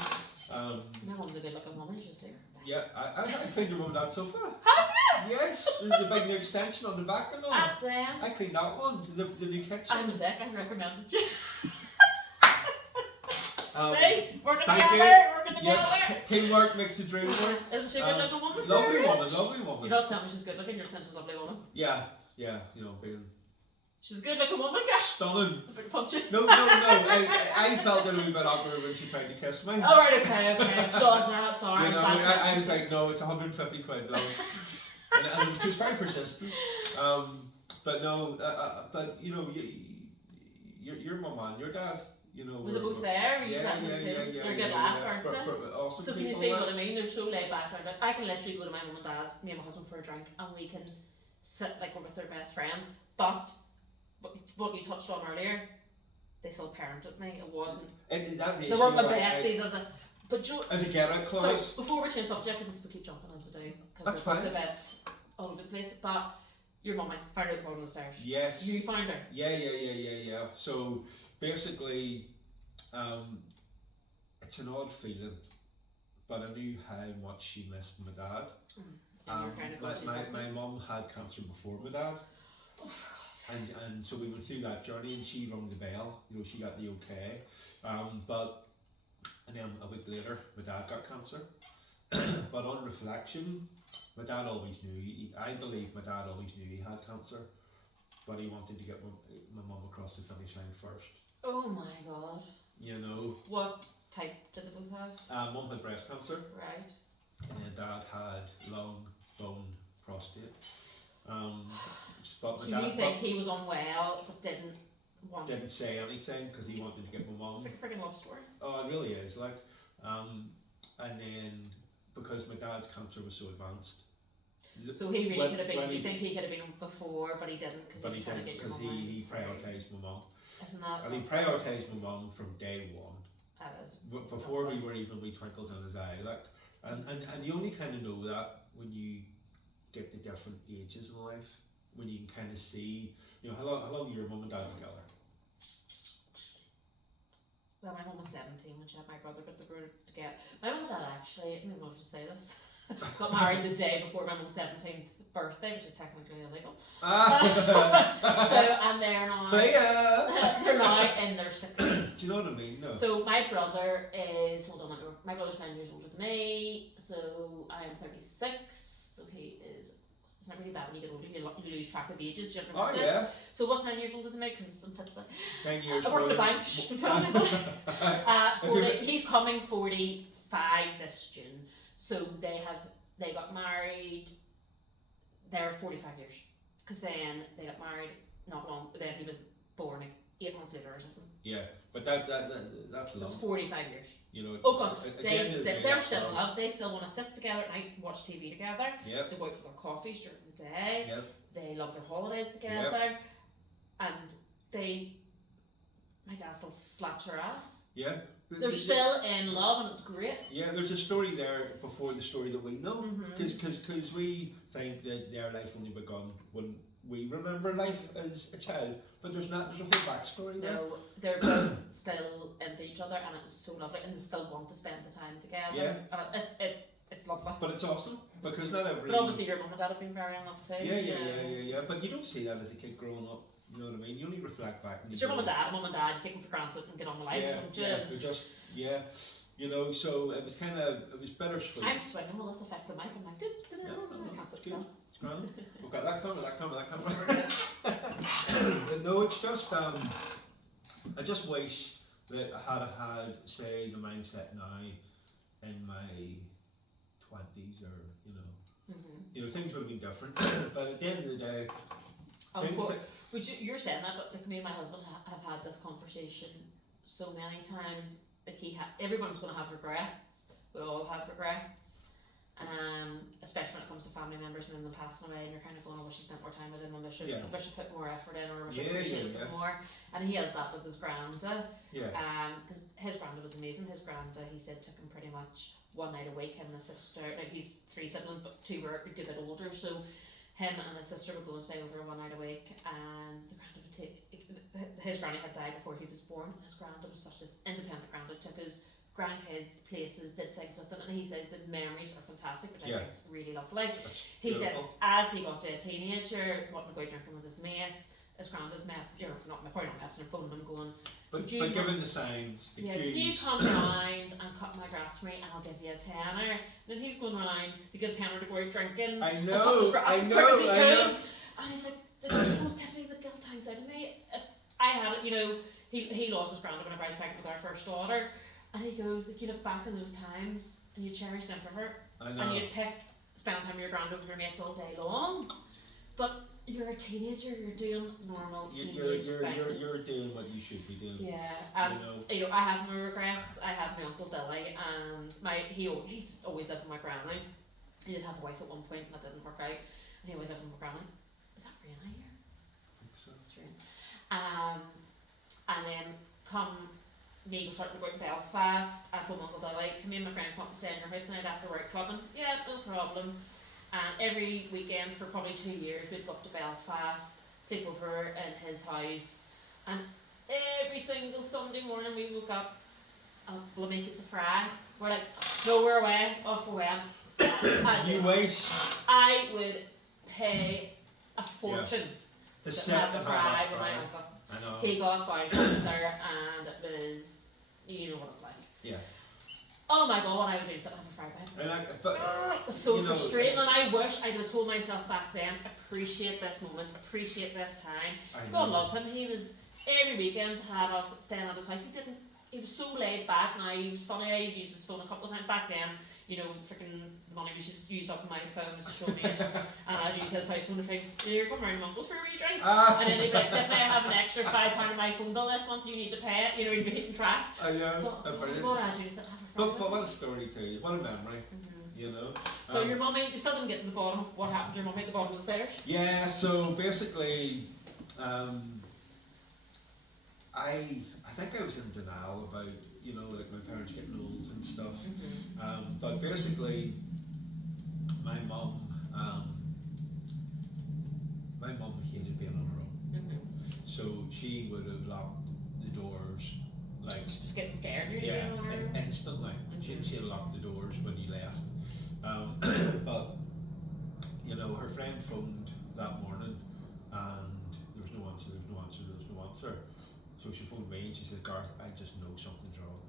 My mum's a good looking woman, you see. Yeah, I cleaned your mum and dad's sofa. Have you? Yes, the big new extension on the back and all. That's them. I cleaned that one, the new kitchen. I'm a dick, I recommended you. See? Working thank together. Yes, teamwork makes the dream work. Isn't she a good looking woman? Lovely woman. You're not telling me she's good looking, you're saying she's a lovely woman. Yeah, you know, being... She's a good looking woman, guys. Stunning. A bit punchy. No, I felt it a wee bit awkward when she tried to kiss me. Alright, okay. She does that, sorry. You know, I was like, no, it's 150 quid, no. and she was very persistent. But no, but you know, your mum and your dad, you know, were they both there? Were you chatting them too? They're a good laugh, aren't they? Awesome. So can you see what I mean? They're so laid back. I can literally go to my mum and dad's, me and my husband, for a drink, and we can sit like we're with their best friends. But what you touched on earlier, they still parented me. It wasn't. They weren't my besties as a get out clause. So before we change subject, because we keep jumping as we do, because we're both a bit all over the place. But your mum, I found her at the bottom of the stairs. Yes. You found her. Yeah. So basically, it's an odd feeling, but I knew how much she missed my dad. My mum had cancer before my dad. Oh, for God's sake. And so we went through that journey, and she rung the bell. You know, she got the okay. And then a week later, my dad got cancer. But on reflection, my dad always knew. I believe my dad always knew he had cancer, but he wanted to get my mum across the finish line first. Oh my God. You know. What type did they both have? Mum had breast cancer. Right. And dad had lung, bone, prostate. But so you think he was unwell but didn't say anything because he wanted to get my mum. It's like a freaking love story. Oh, it really is. Like, and then because my dad's cancer was so advanced. So he really could have been. Do you think he could have been before, but he didn't because he was trying to get your mum? Because he prioritised my mum. Isn't that? And he prioritised my mum from day one. That is. Before we were even wee twinkles in his eye, like, and you only kind of know that when you get the different ages in life, when you can kind of see, you know, how long your mum and dad together. Well, my mum was 17 when she had my brother, but they were together. My mum and dad actually, I don't even know if I should say this, got married the day before my mum's 17th birthday, which is technically illegal. So, and they're now they're now in their 60s. Do you know what I mean? No. So my brother is, my brother's 9 years older than me, so I am 36, so he is. It's not really bad when you get older, you lose track of ages. Do you ever miss this? Yeah. So what's 9 years older than me? Because some tips 9 years. I work in the bank. I'm telling you. He's coming 45 this June. So they got married. They were 45 years. Because then they got married not long. Then he was born 8 months later or something. Yeah, but that's It's love. 45 years. You know. Oh God, at the they're end of the day, still that's in love. love. They still want to sit together at night, watch TV together. Yep. They go out for their coffees during the day. Yep. They love their holidays together, and my dad still slaps her ass. Yeah. They're still in love, and it's great. Yeah, there's a story there before the story that we know, Mhm. because we think that their life only begun when we remember life as a child, but there's not. There's a whole backstory there. No, they're both still into each other, and it's so lovely, and they still want to spend the time together. Yeah. And it's lovely. But it's awesome because not every. But obviously, your mum and dad have been very in love too. Yeah. But you don't see that as a kid growing up. You know what I mean? You only reflect back. It's your mum and dad. Mum and dad, you take them for granted and get on with life, don't you? They're just you know. So it was bittersweet. I'm swinging. Will this affect the mic? I'm like, No, I can't sit it's good. still. It's grand. We've got that camera. No, it's just I just wish that I had say the mindset now in my 20s, or you know, things would have been different. But at the end of the day, you're saying that, but like me and my husband have had this conversation so many times. Like everyone's going to have regrets. We all have regrets. Especially when it comes to family members and then them passing away, and you're kind of going, I wish I spent more time with them, and I wish I put more effort in, or I wish I appreciated it more. And he has that with his granda. Because his granda was amazing. His granda, he said, took him pretty much one night a week. Him and his sister. Now he's 3 siblings, but 2 were a good bit older, so him and his sister would go and stay over 1 night a week. And the granda would take. His granny had died before he was born, and his granda was such this independent granda. Took his grandkids places, did things with them, and he says the memories are fantastic, which I think is really lovely. He said as he got to a teenager, wanting to go out drinking with his mates, his granda's probably not messing her phone and going, but given the signs, the cues. Can you come round and cut my grass for me, and I'll give you a tenner. And then he's going round to get a tenner to go out drinking. I and know, cut his grass as quick as he could. And he's like, Tiffany, the guilt hangs out of me. If I had it, he lost his granda whenever I was pregnant with our first daughter. And he goes, like, you look back in those times and you cherish them forever. And you'd spend time with your grand over your mates all day long. But you're a teenager, you're doing normal teenage things. You're doing what you should be doing. Yeah, I have no regrets. I have my Uncle Billy, and he's always lived with my granny. He did have a wife at one point, and that didn't work out. And he always lived with my granny. Is that rain out here? I think so. It's rain. And then me was starting to go out to Belfast. I phoned Uncle Billy, come in, my friend, come up and stay in your house tonight after work clubbing. Yeah, no problem. And every weekend for probably 2 years, we'd go up to Belfast, sleep over in his house, and every single Sunday morning we woke up, we'll make us a fry. We're like, no, we're away, off we went. You wish. I would pay a fortune to have a fry with my uncle. I know. He got bowel cancer, and it was, you know what it's like. Yeah. Oh my God, what I would do is have a fry with him. It's so frustrating, and I wish I could have told myself back then, appreciate this moment, appreciate this time. God love him. He was, every weekend had us staying at his house. He was so laid back now. He was funny. I used his phone a couple of times back then. Freaking the money was just used up on my phone as a show me it. And I'd use his house phone to think, you're coming around Mumble's for a wee drink. And then he'd be like, Tiffany, I have an extra £5 on my phone bill this month, you need to pay it. He'd be hitting track. I know. What I'd do is have a but what a story too. What a memory. So your mummy, you still didn't get to the bottom of what happened to your mummy at the bottom of the stairs? Yeah, so basically, I think I was in denial about, like my parents getting old and stuff. But basically, my mum hated being on her own. So she would have locked the doors, like she was getting scared. Instantly. She'd lock the doors when you left. But her friend phoned that morning, and there was no answer. So she phoned me and she said, Garth, I just know something's wrong.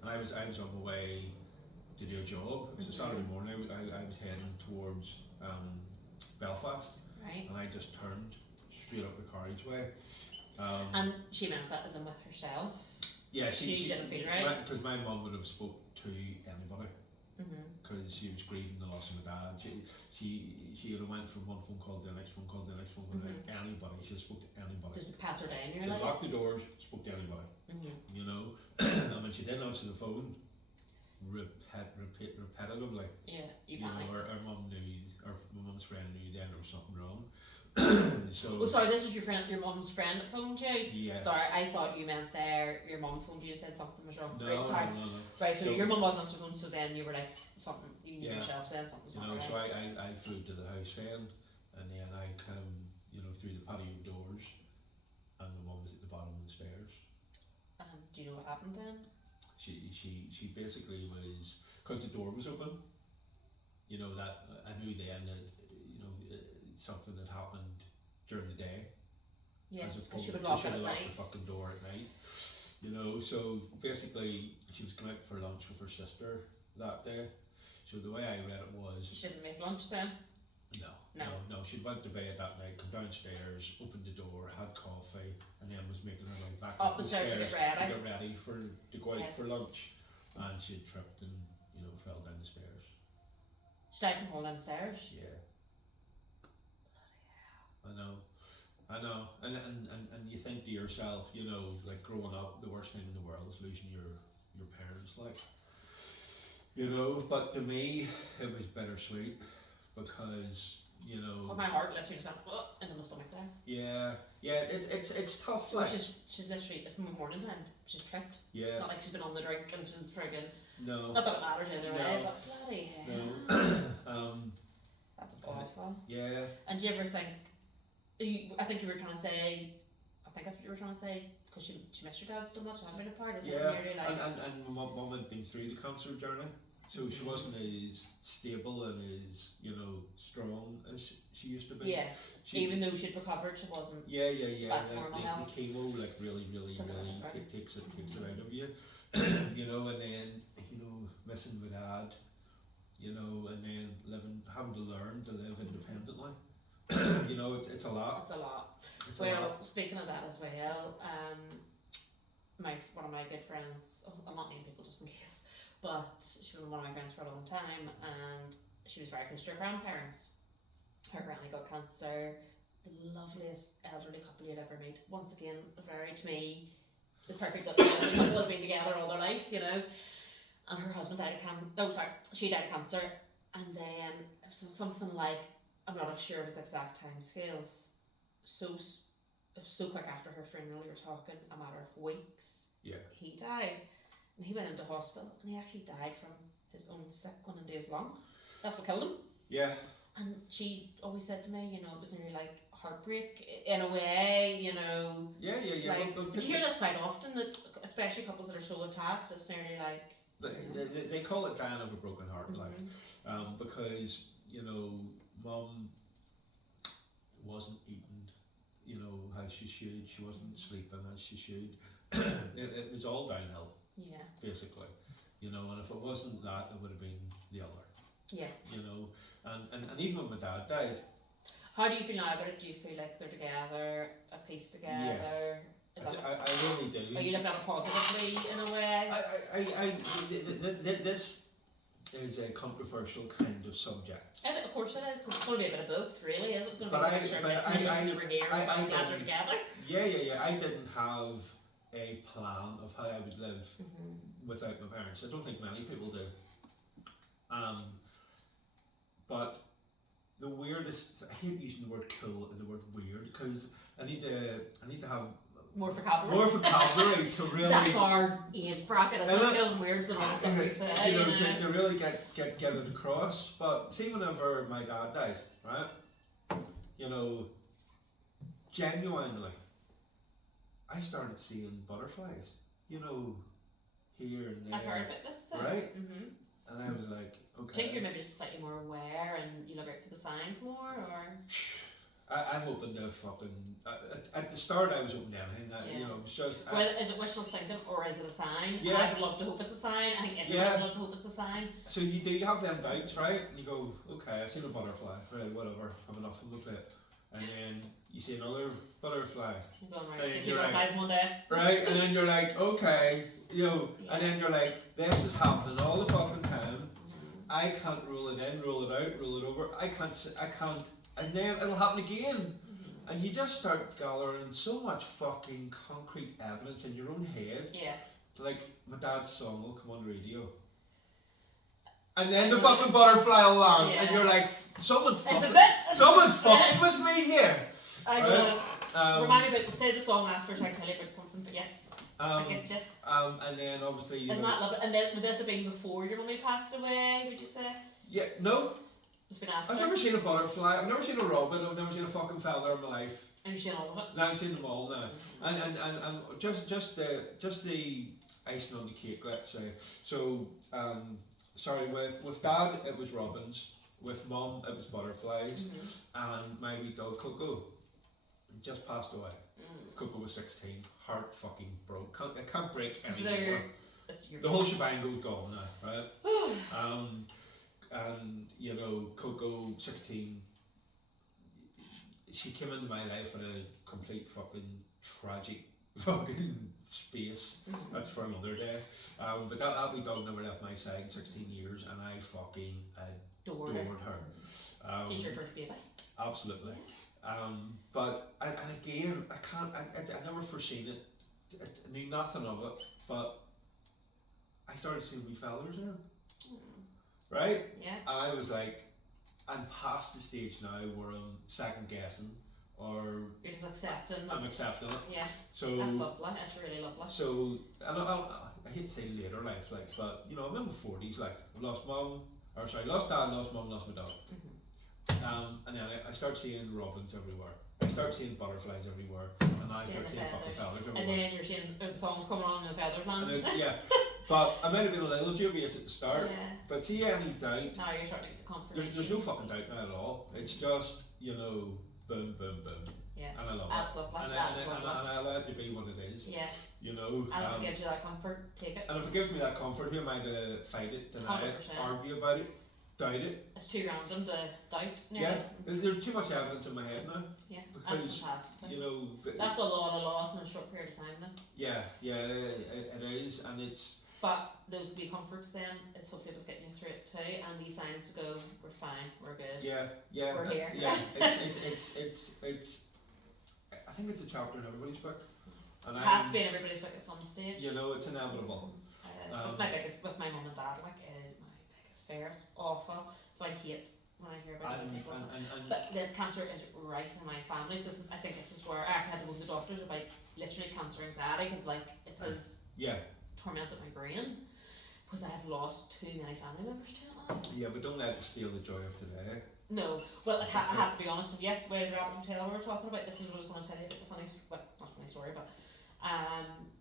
And I was on my way to do a job. So Saturday morning I was heading towards Belfast. Right. And I just turned straight up the carriageway. And she meant that as in with herself? Yeah, she didn't feel right? Because my mum would have spoke to anybody. because she was grieving the loss of my dad. She would have went from one phone call to the next phone call to the next phone call, like anybody. She spoke to anybody. Just to pass her down, She locked the doors, spoke to anybody. You know, and when she didn't answer the phone, repetitively. Yeah, you know, panicked. our mum knew, or my mum's friend knew then there was something wrong. So. Oh, sorry. This was your mum's friend that phoned you. Yes. Sorry, I thought you meant there. Your mum phoned you and said something was wrong. No, right, sorry. no. Right, so your mum wasn't answering the phone, so then you were like something. You knew yourself then something's not right. So I flew to the house then, and then I come, through the patio doors, and my mum was at the bottom of the stairs. And do you know what happened then? She basically was, because the door was open. That I knew then that something had happened during the day. Yes, because she would lock it at night. The fucking door at night. So basically she was going out for lunch with her sister that day. So the way I read it was, she shouldn't make lunch then? No. She went to bed that night, come downstairs, opened the door, had coffee, and then was making her way back up the stairs to get ready. To go out for lunch. And she had tripped and fell down the stairs. She died from falling downstairs? Yeah. I know. And you think to yourself, like growing up, the worst thing in the world is losing your parents, like. But to me, it was bittersweet because, Oh, my heart literally just went into my stomach there. Yeah, it's tough. So like. she's literally, it's morning time, she's tripped. Yeah. It's not like she's been on the drink and she's friggin'. No. Not that it matters either way, but bloody hell. That's awful. Yeah. And do you ever think, I think you were trying to say, I think that's what you were trying to say, because she missed your dad so much and having a part, is it nearly like... And my mum had been through the cancer journey, so she wasn't as stable and as, strong as she used to be. Yeah, even though she'd recovered, she wasn't back to normal health. The chemo really takes it out of you. And then, missing my dad, and then having to learn to live independently. It's a lot. It's a lot. It's well, a lot. Speaking of that as well, one of my good friends, I'll not name people just in case, but she was one of my friends for a long time, and she was very close to her grandparents. Her granny got cancer. The loveliest elderly couple you'd ever meet. Once again, to me, the perfect little elderly couple had been together all their life, And her husband died of she died of cancer, and then it was something like, I'm not sure with the exact time scales. So quick after her funeral, you're talking a matter of weeks. Yeah. He died, and he went into hospital, and he actually died from his own sick going into his lung. That's what killed him. Yeah. And she always said to me, it was nearly like heartbreak in a way, Yeah. Like, but you hear this quite often, that especially couples that are so attached, it's nearly like. They call it dying of a broken heart, because mum wasn't eating, as she should. She wasn't sleeping as she should. it was all downhill. Yeah. Basically, and if it wasn't that, it would have been the other. Yeah. And even when my dad died. How do you feel now about it? Do you feel like they're together, at peace together? Yes. I really do. Are you looking at it positively in a way? This is a controversial kind of subject. And of course it is, because it's going to be a bit of both, really, is it? It's going to be a mixture of this and wishing they were here and about glad they're together. Yeah. I didn't have a plan of how I would live without my parents. I don't think many people do. But the weirdest, I hate using the word cool and the word weird, because I need to have more vocabulary. More vocabulary to really. That's our age bracket, isn't it? Cool and weird's the normal stuff we say. To really get it across. But see, whenever my dad died, right? Genuinely, I started seeing butterflies. Here and there. I've heard about this thing. Right? And I was like, okay. Do you think you're maybe just slightly more aware and you look out for the signs more, or? I'm open to fucking. At the start, I was open to anything. It was just. Well, is it wishful thinking or is it a sign? Yeah. I would love to hope it's a sign. I think everyone would love to hope it's a sign. So you have them doubts, right? And you go, okay, I seen a butterfly, right? Whatever, have enough on the plate. And then you see another butterfly. You're going right. So two butterflies one day. Right, and then you're like, okay, and then you're like, this is happening all the fucking time. I can't roll it in, roll it out, roll it over. I can't, and then it'll happen again. And you just start gathering so much fucking concrete evidence in your own head. Yeah. Like, my dad's song will come on the radio. And then the fucking butterfly will land. And you're like, someone's fucking with me here. I know. Remind me about say the song after so I can tell you about something, but yes. I get you. And then obviously Isn't that lovely? And then would this have been before your mummy passed away, would you say? Yeah, no. It's been after. I've never seen a butterfly, I've never seen a robin, I've never seen a fucking feather in my life. And you've seen all of it? No, I've seen them all now. And just the icing on the cake, let's say. So sorry, with dad it was robins, with mum it was butterflies, and my wee dog Coco just passed away. Coco was 16, heart fucking broke. It can't break anymore. The whole shebang goes gone now, right? And you know, Coco 16, she came into my life in a complete fucking tragic fucking space. That's for another day. But that wee dog never left my side in 16 years, and I fucking adored her. She's your first baby? Absolutely. But and again, I never foreseen it. I knew nothing of it, but I started seeing wee feathers in it. Right? Yeah. And I was like, I'm past the stage now where I'm second guessing, or you're just accepting. I'm accepting it. Yeah. So that's lovely. That's really lovely. So, and I hate to say later life, like, but you know, I'm in my 40s. Like, I lost lost dad, lost mum, lost my dog. And then I start seeing robins everywhere. I start seeing butterflies everywhere, and I start seeing fucking feathers everywhere. And then you're seeing the songs coming on in the feathers land. Yeah. But I might have been a little dubious at the start. Yeah. But see any doubt. Now you're starting to get the confirmation. There's no fucking doubt now at all. It's just, you know, boom, boom, boom. Yeah. And I love that's it. Lovely. And I allow it to be what it is. Yeah. You know. And if it gives you that comfort, take it. And if it gives me that comfort, who am I to fight it, deny 100%. it, argue about it, doubt it? It's too random to doubt. Yeah. There's too much evidence in my head now. Yeah. Because, that's fantastic. You know. That's a lot of loss in a short period of time then. Yeah, it is, and it's. But those wee comforts then, it's hopefully what's getting you through it too, and these signs to go, we're fine, we're good. Yeah, we're here. Yeah, it's. I think it's a chapter in everybody's book. And it has to be in everybody's book at some stage. You know, it's inevitable. It's my biggest, with my mum and dad, like, it is my biggest fear. It's awful. So I hate when I hear about it. But the cancer is right in my family. So I think this is where I actually had to go to the doctors about literally cancer anxiety, because like it has tormented my brain, because I have lost too many family members to it now. Yeah, but don't let it steal the joy of today. No, well, I have to be honest with you. Yes, where the rabbit hotel we were talking about, this is what I was going to tell you about the funny, well, not funny story, but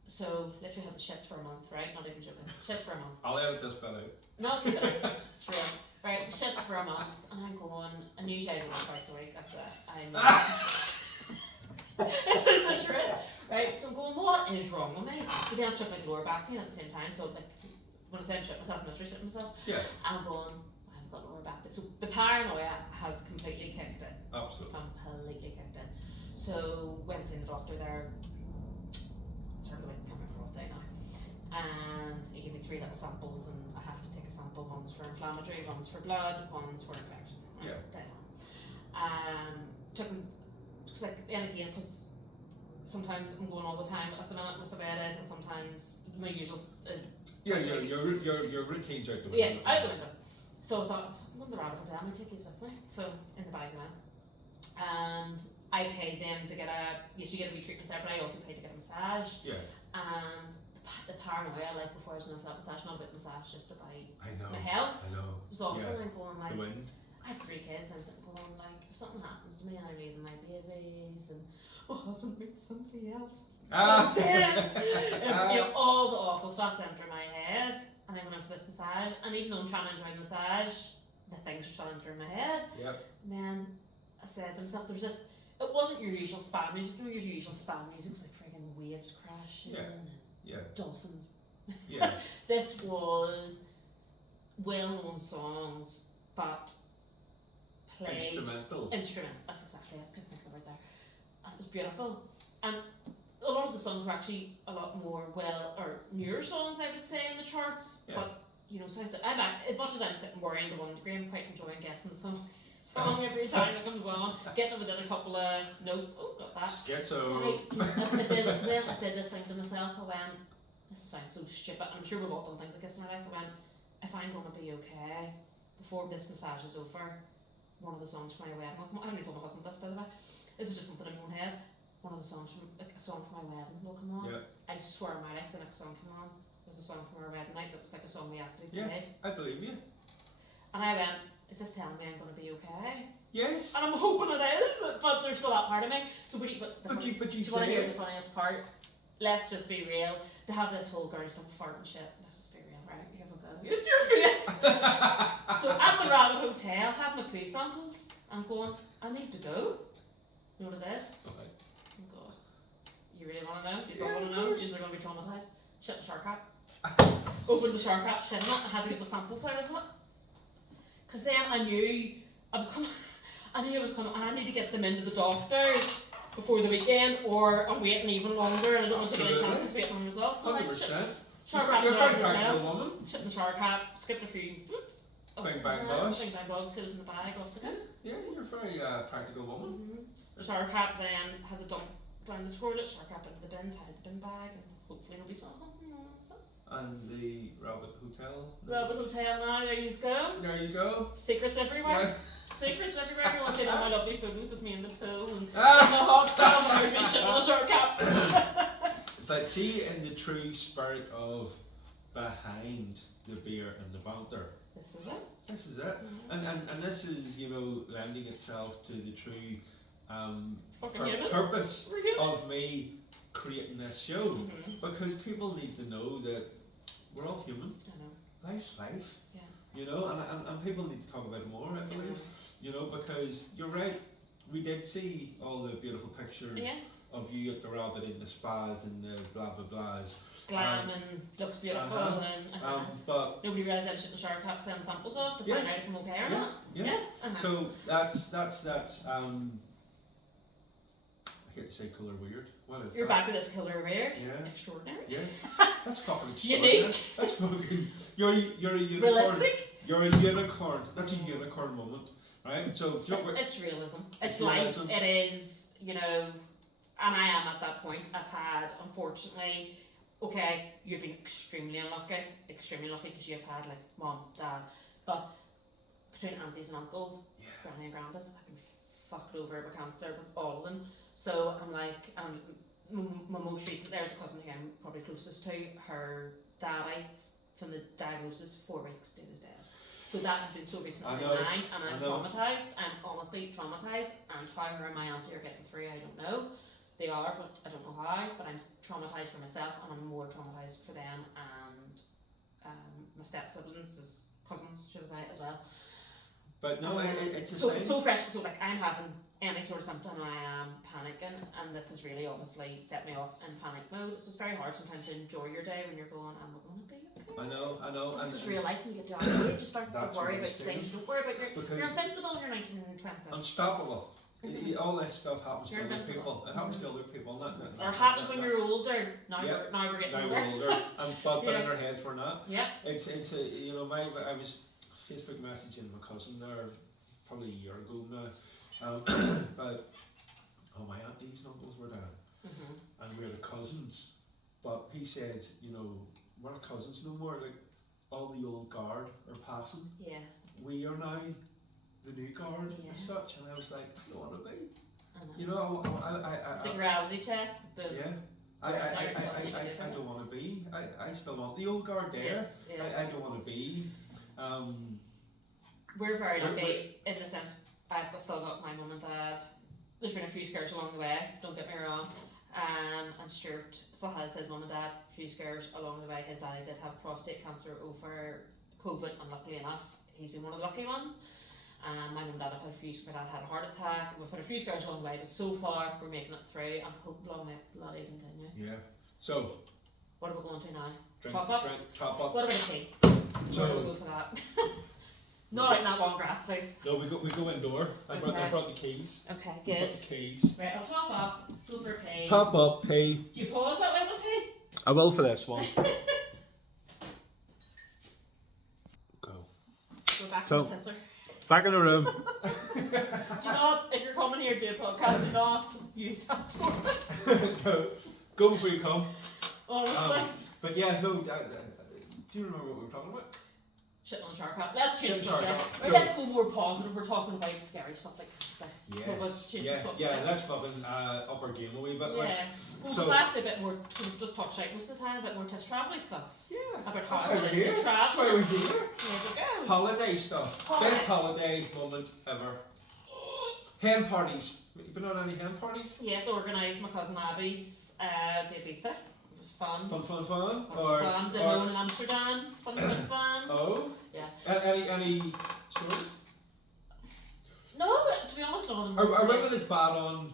so literally had the shits for a month, right? Not even joking. Shits for a month. I'll edit this bit out. No, keep it out. Sure. Right, shits for a month, and I'm going, and usually I go twice a week, that's it. This is the truth. Right, so I'm going, what is wrong with me? But then I've took like lower back pain at the same time, so like, when I say I'm shitting myself, I'm literally shitting myself. Yeah. I'm going, I haven't got lower back pain. So the paranoia has completely kicked in. Absolutely. Completely kicked in. So went to the doctor there, it's sort of like, I can't remember what day now. And he gave me 3 little samples, and I have to take a sample. One's for inflammatory, one's for blood, one's for infection. Yeah. Day one. Took him, cause like, and again, because sometimes I'm going all the time at the minute with the way it is, and sometimes my usual is. Yeah, your routine's out the window. Yeah, out the window. So I thought, I'm going to the rabbit hotel, I'm going to take these with me. So in the bag now. And I paid them to get you get a wee treatment there, but I also paid to get a massage. Yeah. And the paranoia, like before I was going for that massage, not about the massage, just about my health. I know. It was awful. I'm going like, the wind. I have 3 kids, and I'm sitting going like, if something happens to me and I'm leaving my babies, and my husband meets somebody else, I'm dead. You know, all the awful stuff's entering my head, and I went in for this massage, and even though I'm trying to enjoy the massage, the things are still entering my head. Yep. And then I said to myself, there was this, it wasn't your usual spa music, no, your usual spa music was like friggin' waves crashing, dolphins. Yeah. This was well-known songs, but played instrument. That's exactly it. I couldn't think of the word there. And it was beautiful. And a lot of the songs were actually a lot more newer songs, I would say, in the charts. Yeah. But you know, so I'm as much as I'm sitting worrying to one degree, I'm quite enjoying guessing the song every time it comes on, getting it within a couple of notes. Oh, got that. Schizo. Then I said this thing to myself. I went, this sounds so stupid. I'm sure we've all done things like this in our life. I went, if I'm going to be okay before this massage is over, one of the songs for my wedding will come on. I haven't even told my husband this, by the way. This is just something in my own head. One of the songs from a song for my wedding will come on. Yeah. I swear on my life, the next song came on was a song from our wedding night that was like a song we asked to be Yeah, played. I believe you. And I went, is this telling me I'm going to be okay? Yes. And I'm hoping it is, but there's still that part of me. So, do you But you want to hear the funniest part? Let's just be real. They have this whole girls don't fart and shit. Let's just be real, right? You have a go. It's your face. So at the Rabbit Hotel, have my poo samples. I'm going, I need to go. You know what it is? Okay. Oh God. You really want to know? Do you Yeah, want to of know? course. You're going to be traumatised. Shit in the shark cap. Opened the shark cap, shit in it. I had to get my samples out of it. Because then I knew I was coming, and I need to get them into the doctor before the weekend, or I'm waiting even longer, and I don't want to take any chances waiting on results. So 100%. Shark cap, You're a very practical woman. shit in the shark cap, skipped a few. Bing bang buzz. Bing bang bug, sit it in the bag, off the go. Yeah, you're a very practical woman. Shark cap then has a dump down the toilet, shark cap into the bin, tied the bin bag, and hopefully nobody smells something. And the Rabbit Hotel. Rabbit Hotel now, there you go. There you go. Secrets everywhere. Yeah. Secrets everywhere. You want to see all my lovely photos of me in the pool and in the hot tub and there's me shit in a short cap. But see, in the true spirit of behind the beer and the banter. This is it. This is it. And this is, you know, lending itself to the true purpose We're human. of me creating this show. Because people need to know that we're all human. I know. Life's life. Yeah. You know, and people need to talk about it more, I believe. You know, because you're right, we did see all the beautiful pictures of you at the rabbit in the spas and the blah blah blahs. Glam and looks beautiful and but nobody realised I shouldn't shark cap send samples off to find out if I'm okay or not. Yeah. So that's I hate to say colour weird. What is You're that? back to this killer weird. Yeah. Extraordinary. Yeah. That's fucking extraordinary. Unique. That's fucking you're a unicorn. Realistic. You're a unicorn. That's a unicorn moment. Right? So it's realism. It's life. realism. It is, you know, and I am at that point. I've had, unfortunately, okay, you've been extremely unlucky because you've had like mom, dad, but between aunties and uncles, granny and grandpas, I've been fucked over with cancer with all of them. So I'm like, my most recent, there's a cousin who I'm probably closest to, her dad died from the diagnosis 4 weeks to his death. So that has been so recently in mind, and I'm traumatised. I'm honestly traumatised, and how her and my auntie are getting through, I don't know. They are, but I don't know how. But I'm traumatised for myself, and I'm more traumatised for them and my step siblings, as cousins, should I say, as well. But no, it's a so thing. it's so fresh. So like I'm having any sort of symptom, I am panicking, and this has really obviously set me off in panic mode. So it's very hard sometimes to enjoy your day when you're going, I'm not going to be okay. I know. This is real life, and you get to our age, you start to worry about things. You don't worry about you're invincible. You're 19 and 20. Unstoppable. All this stuff happens to other people. It happens to other people, not or happens when you're older. Now we're getting older. Now we're older, but in our heads we're not. Yeah. It's you know, I was Facebook messaging my cousin there probably a year ago now, but all my aunties and uncles were there, and we're the cousins. But he said, you know, we're not cousins no more. Like all the old guard are passing. Yeah. We are now the new guard as such, and I was like, I don't want to be. You know, it's a reality check. I don't want to be. I still want the old guard there. Yes. I don't want to be. We're very lucky in the sense I've still got my mum and dad. There's been a few scares along the way, don't get me wrong. And Stuart still has his mum and dad, a few scares along the way. His daddy did have prostate cancer over COVID, and luckily enough, he's been one of the lucky ones. My mum and dad have had my dad had a heart attack. We've had a few scares along the way, but so far we're making it through, and hope long may it bloody continue. Yeah. So, what are we going to now? Top ups. What about a tea? So, where do we go for that? Not out in that long grass, please. No, we go indoor. I brought the keys. Okay, I good. brought the keys. Right, I'll top up. Go for pay. Top up, pay. Do you pause that way with pay? I will for this one. back So- to the pisser. Back in the room. Do not, if you're coming here to do a podcast, do not use that toilet. No, go before you come. Honestly. But yeah, no. Do you remember what we were talking about? Shit on the shower cap. Let's change the Shit on the shower subject. cap. Right, let's go more positive. We're talking about scary stuff like cancer. Yes. Change the Yeah. subject. Yeah. Let's fucking up our game a wee bit. Like. Yeah. We'll So- go back to a bit more, we'll just talk shite most of the time, a bit more Tiffs travelling stuff. Yeah. About That's how why we're we're here. into That's why travel. we're here. There we go. Holiday stuff. Holidays. Best holiday moment ever. Hen parties. You been on any hen parties? Yes, organised my cousin Abby's Debunking. It was fun. Fun. Fun. Did one in Amsterdam. Fun. Oh. Yeah. Any stories? No, to be honest, none of them. Are women as bad on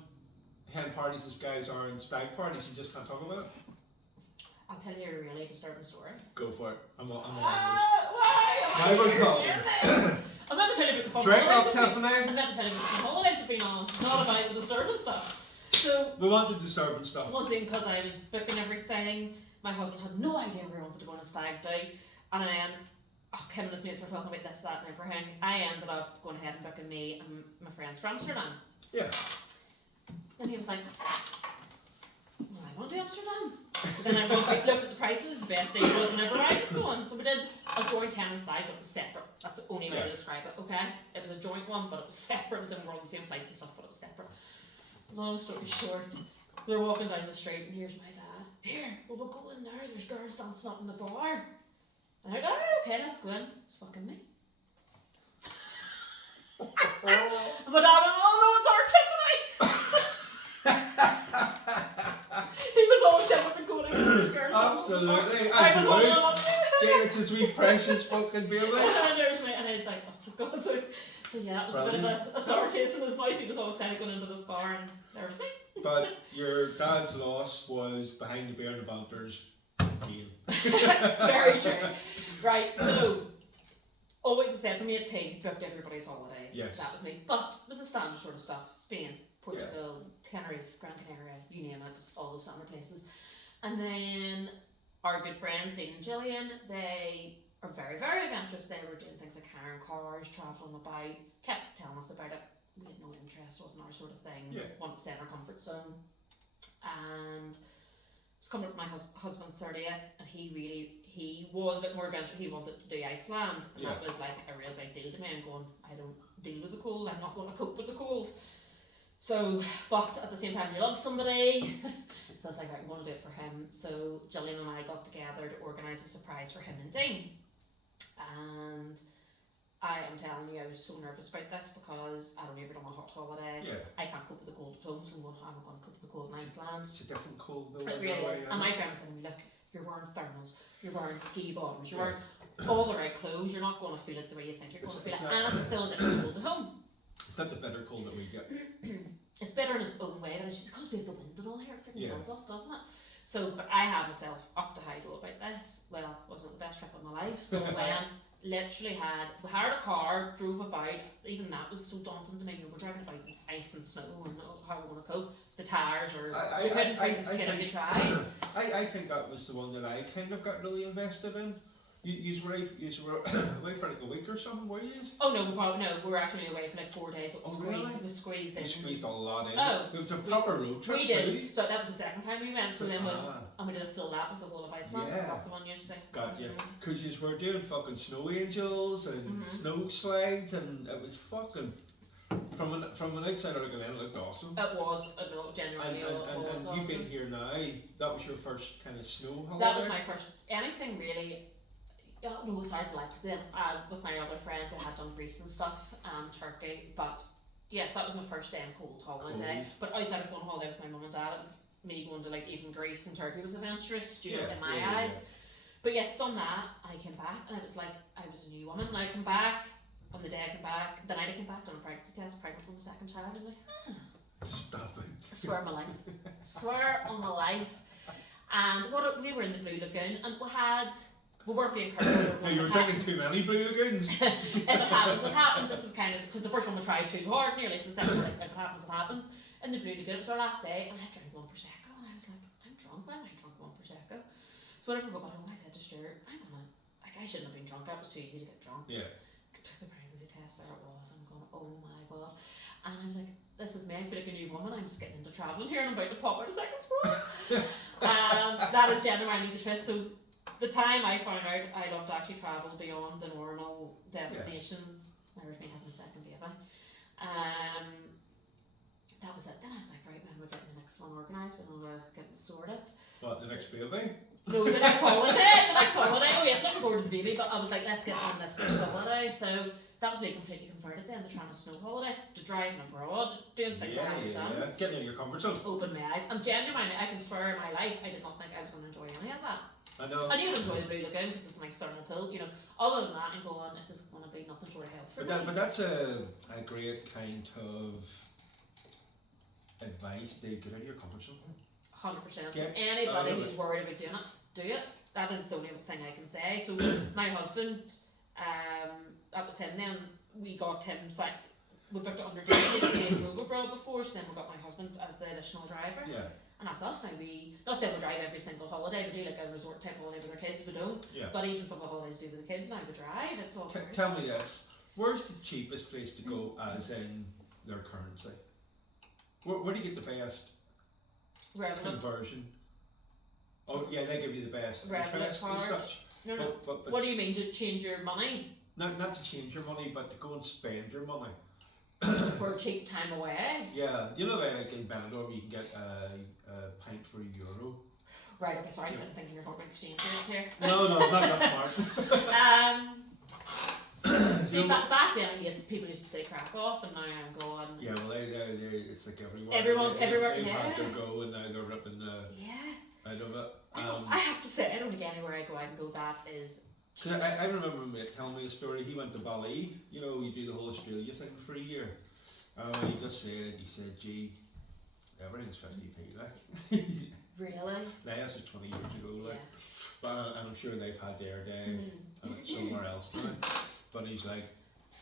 hen parties as guys are in stag parties? You just can't talk about it. I'll tell you a really disturbing story. Go for it. I'm all Why am I Now we're here talking. doing this? I'm meant to tell you about the fun Drink holidays. up, I've been- Tiffany. I'm meant to tell you about the fun holidays I've been on, not about the disturbing stuff. So, We want the disturbing stuff. once again, because I was booking everything, my husband had no idea we wanted to go on a stag do, and then Kim and his mates were talking about this, that, and everything. I ended up going ahead and booking me and my friends from Amsterdam. Yeah. And he was like, well, I want to Amsterdam. But then I looked at the prices, the best deal was whenever I was going. So we did a joint hen and stag, but it was separate. That's the only way to describe it, okay? It was a joint one, but it was separate. It was in, we're on the same flights and stuff, but it was separate. Long story short, they're walking down the street and here's my dad. Here, well, we'll go in there, there's girls dancing up in the bar. And I go, alright, okay, let's go in. It's fucking me. And my dad went, oh no, it's our Tiffany! He was all jumping going in his girls. Absolutely. I was holding him Absolutely. up. Jane, it's a sweet, precious fucking baby. And there's me, and I was like, oh for God's sake. So yeah, that was a bit of a sour taste in his mouth. He was all excited going into this bar, and there was me. But your dad's loss was behind the Beer The Banter's game. Very true. Right, so always said for me at 10, booked everybody's holidays. Yes. That was me. But it was the standard sort of stuff. Spain, Portugal, Tenerife, Gran Canaria, you name it, just all those standard places. And then our good friends, Dean and Gillian, they are very, very adventurous. They were doing things like hiring cars, travelling about, kept telling us about it. We had no interest, wasn't our sort of thing. Yeah. Wanted to stay in our comfort zone. And it was coming up to my husband's 30th, and he was a bit more adventurous. He wanted to do Iceland, and that was like a real big deal to me. I'm going, I don't deal with the cold, I'm not going to cope with the cold. So, but at the same time, you love somebody. So I was like, right, I'm going to do it for him. So Gillian and I got together to organise a surprise for him and Dean. And I am telling you, I was so nervous about this because I don't ever done a hot holiday. Yeah. I can't cope with the cold at home, so I'm going, I'm going to cope with the cold in Iceland. It's a different cold though. It really is. And my friend was saying, look, you're wearing thermals, you're wearing ski bottoms, you're wearing all the right clothes, you're not going to feel it the way you think you're going to feel it. And it's still a different cold at home. It's not the bitter cold that we get. It's better in its own way, but it's just because we have the wind and all here, it freaking kills us, doesn't it? So, but I had myself up to high about this. Well, it wasn't the best trip of my life, so I went, literally we hired a car, drove about. Even that was so daunting to me. We're driving about ice and snow and how we're going to cope. The tyres, or we couldn't freaking skin if you tried. I think that was the one that I kind of got really invested in. You were away for like a week or something, were you? Oh no, we were actually away for like 4 days, but Really? we squeezed in. You squeezed a lot in. Oh, It was a proper road trip. We did. Too. So that was the second time we went. So then Ah. we did a full lap of the whole of Iceland. Yeah. That's the one you're saying. Got you. Because you were doing fucking snow angels and snow slides, and it was fucking. From an outsider looking in, it looked awesome. It was, no, genuinely, And it was awesome. you've been here now. That was your first kind of snow holiday. That was my first anything really. Oh, no, it's always like, because then as with my other friend, we had done Greece and stuff and Turkey, but yes, that was my first then cold holiday. But outside of going on holiday with my mum and dad, it was me going to like even Greece and Turkey was adventurous, you know, in my eyes. But yes, done that, and I came back, and it was like I was a new woman. And I came back on the day I came back, the night I came back, done a pregnancy test, pregnant for my second child. I'm like, Stop it. I swear on my life, swear on my life. And we were in the Blue Lagoon, and we weren't being careful. No, you were drinking too many Blue Lagoons. If it happens. This is kind of because the first one we tried too hard, nearly. So the second one, like, if it happens, it happens. In the Blue Lagoon, it was our last day, and I drank one prosecco, and I was like, I'm drunk. Why am I drunk one prosecco? So whenever we got home, I said to Stuart, I shouldn't have been drunk. It was too easy to get drunk. Yeah. took the pregnancy test, there it was. I'm going, oh my god. And I was like, this is me, I feel like a new woman. I'm just getting into travelling here and I'm about to pop out a second sport. That is genuinely the truth. So the time I found out I love to actually travel beyond the normal destinations, there was me having a second baby. That was it. Then I was like, right, when we're getting the next one organised, when we're getting sorted. What, the next baby? No, the next holiday. The next holiday. Oh yes, looking forward to the baby, but I was like, let's get on this next holiday. So that was me completely converted then to trying a snow holiday, to driving abroad, doing things I hadn't done. Getting out of your comfort zone. Opened my eyes. And genuinely, I can swear in my life, I did not think I was going to enjoy any of that. I know. I knew I'd enjoy the Blue Lagoon because it's a nice thermal pool, you know. Other than that, I'm going, this is going to be nothing short of hell for me. But that's a great kind of advice to get out of your comfort zone. 100%. So anybody who's worried about doing it, do it. That is the only thing I can say. So my husband, that was him then. We got him, we booked it under day and drove abroad before, so then we got my husband as the additional driver. Yeah. And that's us now. Not saying we drive every single holiday, we do like a resort type holiday with our kids, we don't. Yeah. But even some of the holidays we do with the kids now, we drive. It's all Tell me this, where's the cheapest place to go as in their currency? Where do you get the best conversion? Oh yeah, they give you the best interest and such. No. But what do you mean, to change your money? Not to change your money, but to go and spend your money. For a cheap time away? Yeah, you know like in Benidorm you can get a pint for €1. Right, okay, sorry, I didn't think you were talking exchange rates here. No, not that smart. See, back then people used to say crack off, and now I'm going. Yeah, well, it's like everyone, they've had their go, and now they're ripping out of it. I have to say, I don't think anywhere I go, I can go. That is. I remember my mate telling me a story. He went to Bali. You know, you do the whole Australia thing for a year. He said, gee, everything's 50p, like. Really? Now, this was 20 years ago, like. Yeah. But I'm sure they've had their day, and it's somewhere else now. But he's like.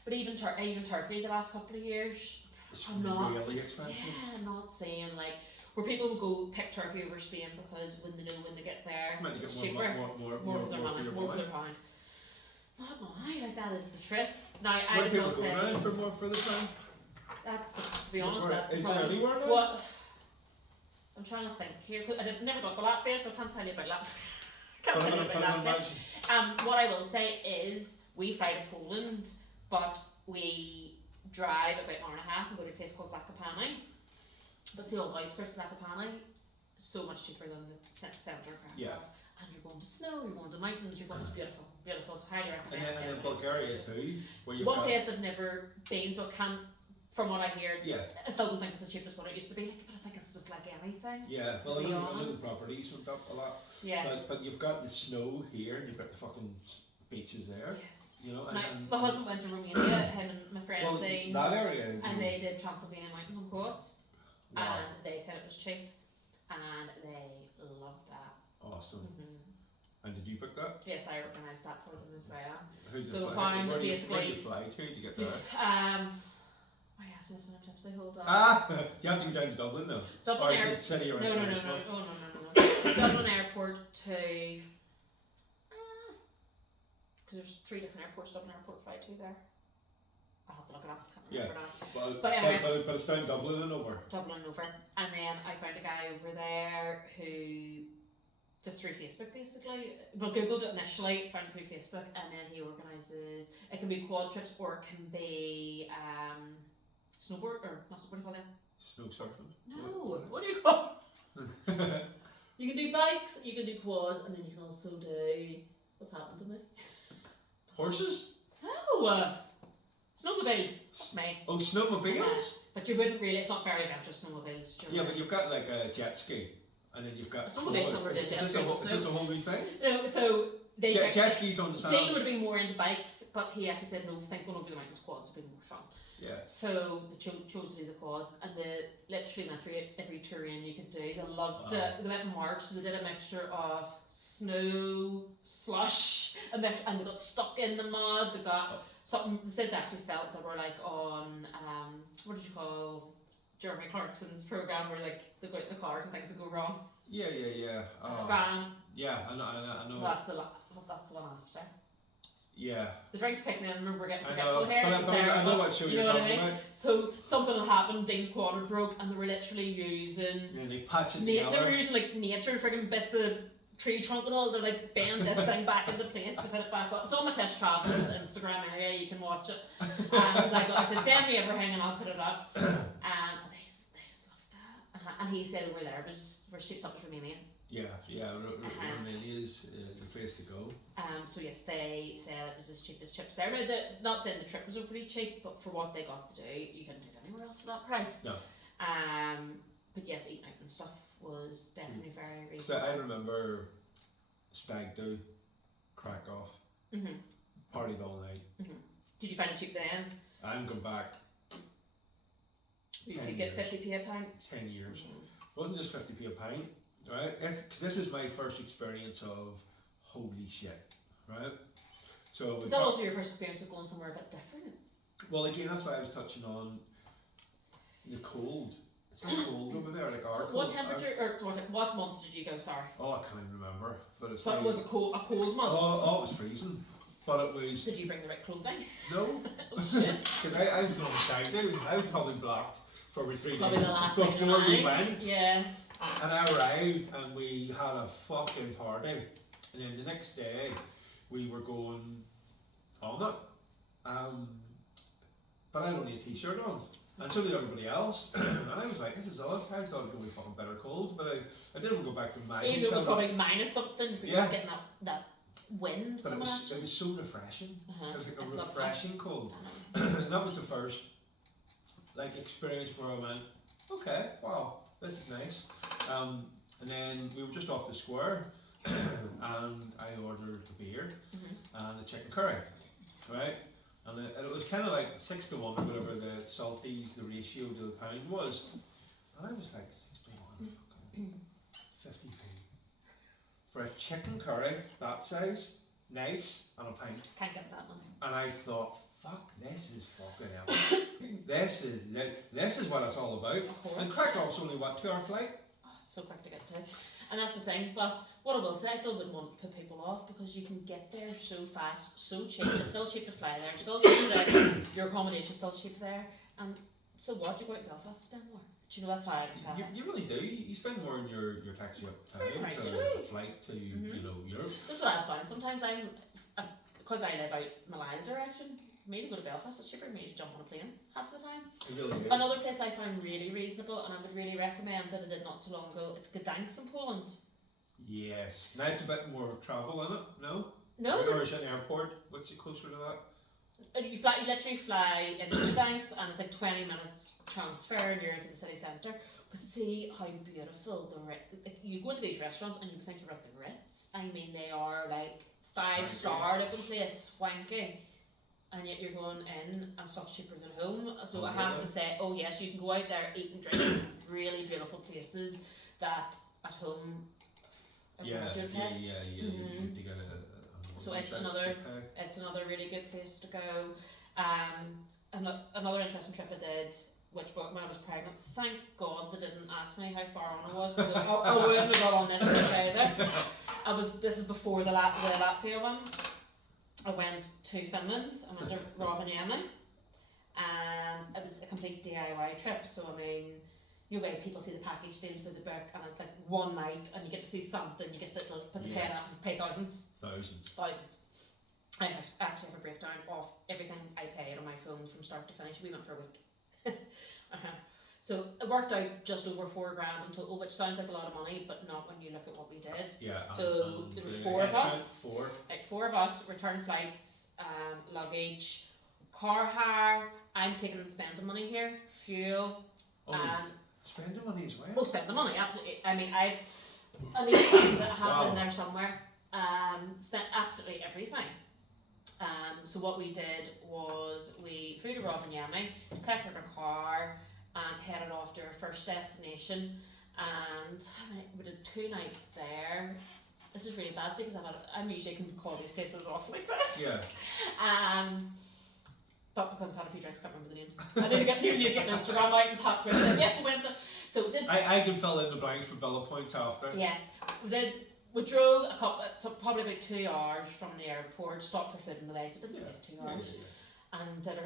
But even Turkey the last couple of years, it's really expensive. Yeah, I'm not saying like where people will go pick Turkey over Spain because when they get there, it's cheaper, more for their money, more for their pound. Not now, like that is the truth. Now I would still say for more for the pound. That's, to be honest, that's is there anywhere now? What I'm trying to think here, because I never got the Latvia, so I can't tell you about Latvia. What I will say is we fly to Poland, but we drive about an hour and a half and go to a place called Zakopane. But see, all the outskirts of Zakopane, so much cheaper than the centre of Krakow. Yeah. And you're going to snow, you're going to mountains, you're going, it's beautiful, beautiful. So highly recommend it. And then Bulgaria too, where you've one place I've never been, so I can't, from what I hear, yeah. I still don't think it's as cheap as what it used to be, but I think it's just like anything. Yeah, well, I know the properties went up a lot. Yeah. But you've got the snow here, and you've got the fucking beaches there. Yes. You know, my husband went to Romania, him and my friend Dean. That area. And they did Transylvanian mountains on quads. Wow. And they said it was cheap. And they loved that. Awesome. And did you pick that? Yes, I organised that for them as well. So found that basically. Where do you fly to get there? I asked me this when I'm tipsy, hold on. Do you have to go down to Dublin though? Dublin Airport. City or no. Dublin Airport to. Because there's 3 different airports, Dublin Airport fly to there. I'll have to look it up, can't remember now. But anyway, but it's down Dublin and over. Dublin and over. And then I found a guy over there who, just through Facebook basically, well, googled it initially, found it through Facebook, and then he organises, it can be quad trips or it can be snowboard, or not, what do you call them? Snow surfing? No, what do you call it? You can do bikes, you can do quads, and then you can also do, what's happened to me? Horses? No! Snowmobiles. Me. Oh, snowmobiles? But you wouldn't really, it's not very adventurous, snowmobiles. Yeah, but you've got like a jet ski, and then you've got snowmobiles over the jet ski. Is this a whole new thing? No, so they jet skis on the side. Dean would have been more into bikes, but he actually said no, think going over the mountains, quads would be more fun. Yeah. So they chose to do the quads, and they literally went through every terrain you could do. They loved it. They went in March, so they did a mixture of snow, slush, and they got stuck in the mud. They got something. They said they actually felt they were like on what did you call Jeremy Clarkson's program, where like they go out in the car and things would go wrong. Yeah. Yeah, I know. That's the one after. Yeah. The drinks kicking in and we're getting I forgetful know, here. but I know what show you you're know what I talking mean? about. So something had happened, Dean's quadrant broke, and they were literally using Yeah, they patch it they together. were using like nature friggin' bits of tree trunk and all to like bend this thing back into place to fit it back up. It's on my Tiffs Travels Instagram area, you can watch it. Because I said, send me everything and I'll put it up. And they just loved that. And he said over there was cheap stuff was Romania. Yeah, Romania is the place to go. So yes, they said it was as cheap as chips there. Now, not saying the trip was overly cheap, but for what they got to do, you couldn't do it anywhere else for that price. No. But yes, eating out and stuff was definitely very So reasonable. I remember stag do, crack off, partied all night. Did you find it cheap then? I'm going back You could get 50p a pint. 10 years. It wasn't just 50p a pint, right? Because this was my first experience of holy shit, right? So Was that also your first experience of going somewhere a bit different? well, again, that's why I was touching on the cold. It's not cold over there, like our So cold. what temperature, or what month did you go, sorry? Oh, I can't even remember. But it's But like, was it a cold month? oh, it was freezing. But it was Did you bring the right clothing? no, Oh shit. because I was going to stag do. I was probably blocked for about 3 Probably days the last thing before we in mind. went. Yeah. And I arrived and we had a fucking party. And then the next day we were going on it. But I had only a t-shirt on. And so did everybody else. And I was like, this is odd. I thought it was going to be fucking better cold. But I didn't go back to my Even though it was hotel. probably minus something, but you Yeah. were getting that wind But coming at you. it was so refreshing. It was like a It's lovely. refreshing cold. I know. And that was the first like experience where I went, okay, wow, this is nice. And then we were just off the square and I ordered a beer and a chicken curry, right? And it was kind of like 6 to 1 or whatever the salties, the ratio to the pound was. And I was like, 6 to 1, fucking 50p. For a chicken curry that size, nice, and a pint. Can't get that money. And I thought, fuck, this is fucking hell. this is what it's all about. And Krakow's only what, 2 hour flight? Oh, so quick to get to. And that's the thing, but what I will say, I still wouldn't want to put people off because you can get there so fast, so cheap. It's still cheap to fly there, still cheap there, your accommodation's still cheap there. And so what, you go out to Belfast, spend more. Do you know, that's how I look at it. You really do. You spend more on your taxi up Very time right, to you do. a flight to you know Europe. This is what I've found. Sometimes because I live out Malaya direction, me to go to Belfast, it's cheaper for me to jump on a plane half the time. It really is. Another place I found really reasonable, and I would really recommend that I did not so long ago, it's Gdańsk in Poland. Yes. Now it's a bit more travel, isn't it? No? No, Or is it an airport? What's it closer to that? you literally fly into Gdańsk, and it's like 20 minutes transfer, and you're into the city centre. But see how beautiful like you go into these restaurants and you think you're at the Ritz. I mean, they are like 5-star looking place, swanky. And yet you're going in and stuff's cheaper than home. So I have to say, oh yes, you can go out there, eat and drink in really beautiful places that at home is Yeah, what you'd pay. you need to get a So it's another really good place to go. Another interesting trip I did, which when I was pregnant, thank God they didn't ask me how far on I was, because I wouldn't have got on this trip either. This is before the Latvia one. I went to Finland, I went to Broadening, and it was a complete DIY trip. So I mean, you know, people see the package deals with the book, and it's like one night, and you get to see something. You get to put the pen up and pay thousands. I actually have a breakdown of everything I paid on my phone from start to finish. We went for a week. So it worked out just over $4,000 in total, which sounds like a lot of money, but not when you look at what we did. Yeah. So there was 4 of us. Like 4 of us, return flights, luggage, car hire. I'm taking and spending money here, fuel, and spending money as well. we'll spend the money, absolutely. I mean, I've at least found that I have it in there somewhere. Spent absolutely everything. So what we did was we flew to Rovaniemi, collected our car, and headed off to our first destination. And we did 2 nights there. This is really bad, because I'm usually can call these places off like this. Yeah. But because I've had a few drinks, I can't remember the names. I didn't need to get an Instagram out and tap through it. Yes, we went to. So we did. I can fill in the blanks for bullet points after. Yeah, we we drove a couple, so probably about 2 hours from the airport, stopped for food on the way, so it didn't take 2 hours. And had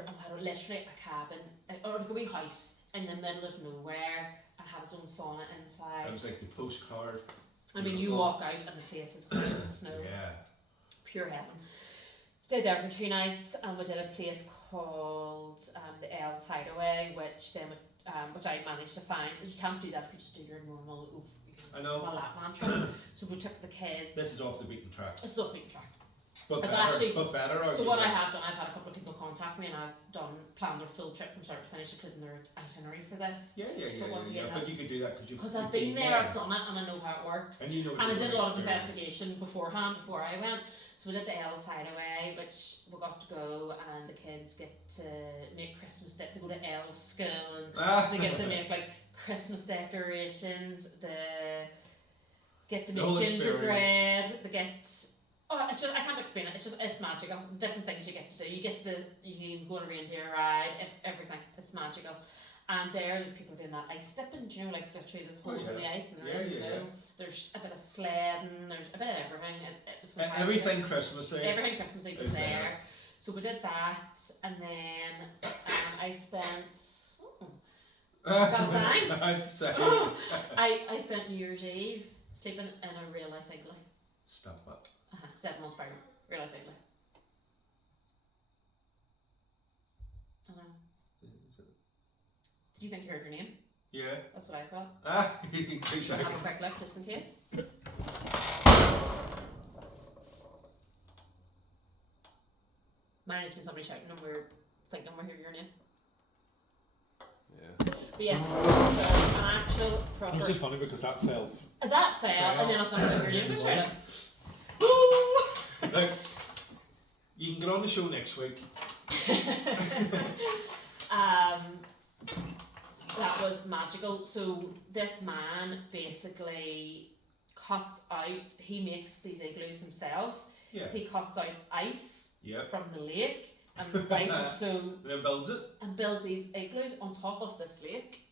literally a cabin, or like a wee house in the middle of nowhere, and had its own sauna inside. It was like the postcard. I mean, you walk out and the place is covered in snow. Yeah. Pure heaven. Stayed there for 2 nights, and we did a place called the Elves Hideaway, which I managed to find. You can't do that if you just do your normal Lapland trip. So we took the kids. This is off the beaten track. This is off the beaten track. But better. So what I have done, I've had a couple of people contact me, and I've planned their full trip from start to finish, including their itinerary for this. But you could do that because I've been there, I've done it, and I know how it works. And you know. And I did a lot of investigation beforehand before I went. So we did the Elves Hideaway, which we got to go, and the kids get to make Christmas they go to elf school, and they get to make like Christmas decorations. They get to make gingerbread. They get. Oh, it's just, I can't explain it. It's magical. Different things you get to do. You can go on a reindeer ride, everything. It's magical. And there's people doing that ice dipping, do you know, like they're through the holes in the ice and there's a bit of sledding, there's a bit of everything. It was fantastic. Everything Christmassy. Everything Christmassy was there. So we did that, and then I spent. I spent New Year's Eve sleeping in a real life igloo. Stop it. 7 months pregnant, real life igloo. Did you think you heard your name? Yeah. That's what I thought. Exactly. Have a quick look just in case. Mine has been somebody shouting and we're thinking we're hearing your name. Yeah. But yes, so an actual proper. It's just funny because that fell. That fell, and then I started hearing your name. Who's right? Look, you can get on the show next week. That was magical. So this man basically cuts out. He makes these igloos himself. Yeah. He cuts out ice Yep. from the lake, and the ice is so. And then builds it. And builds these igloos on top of this lake.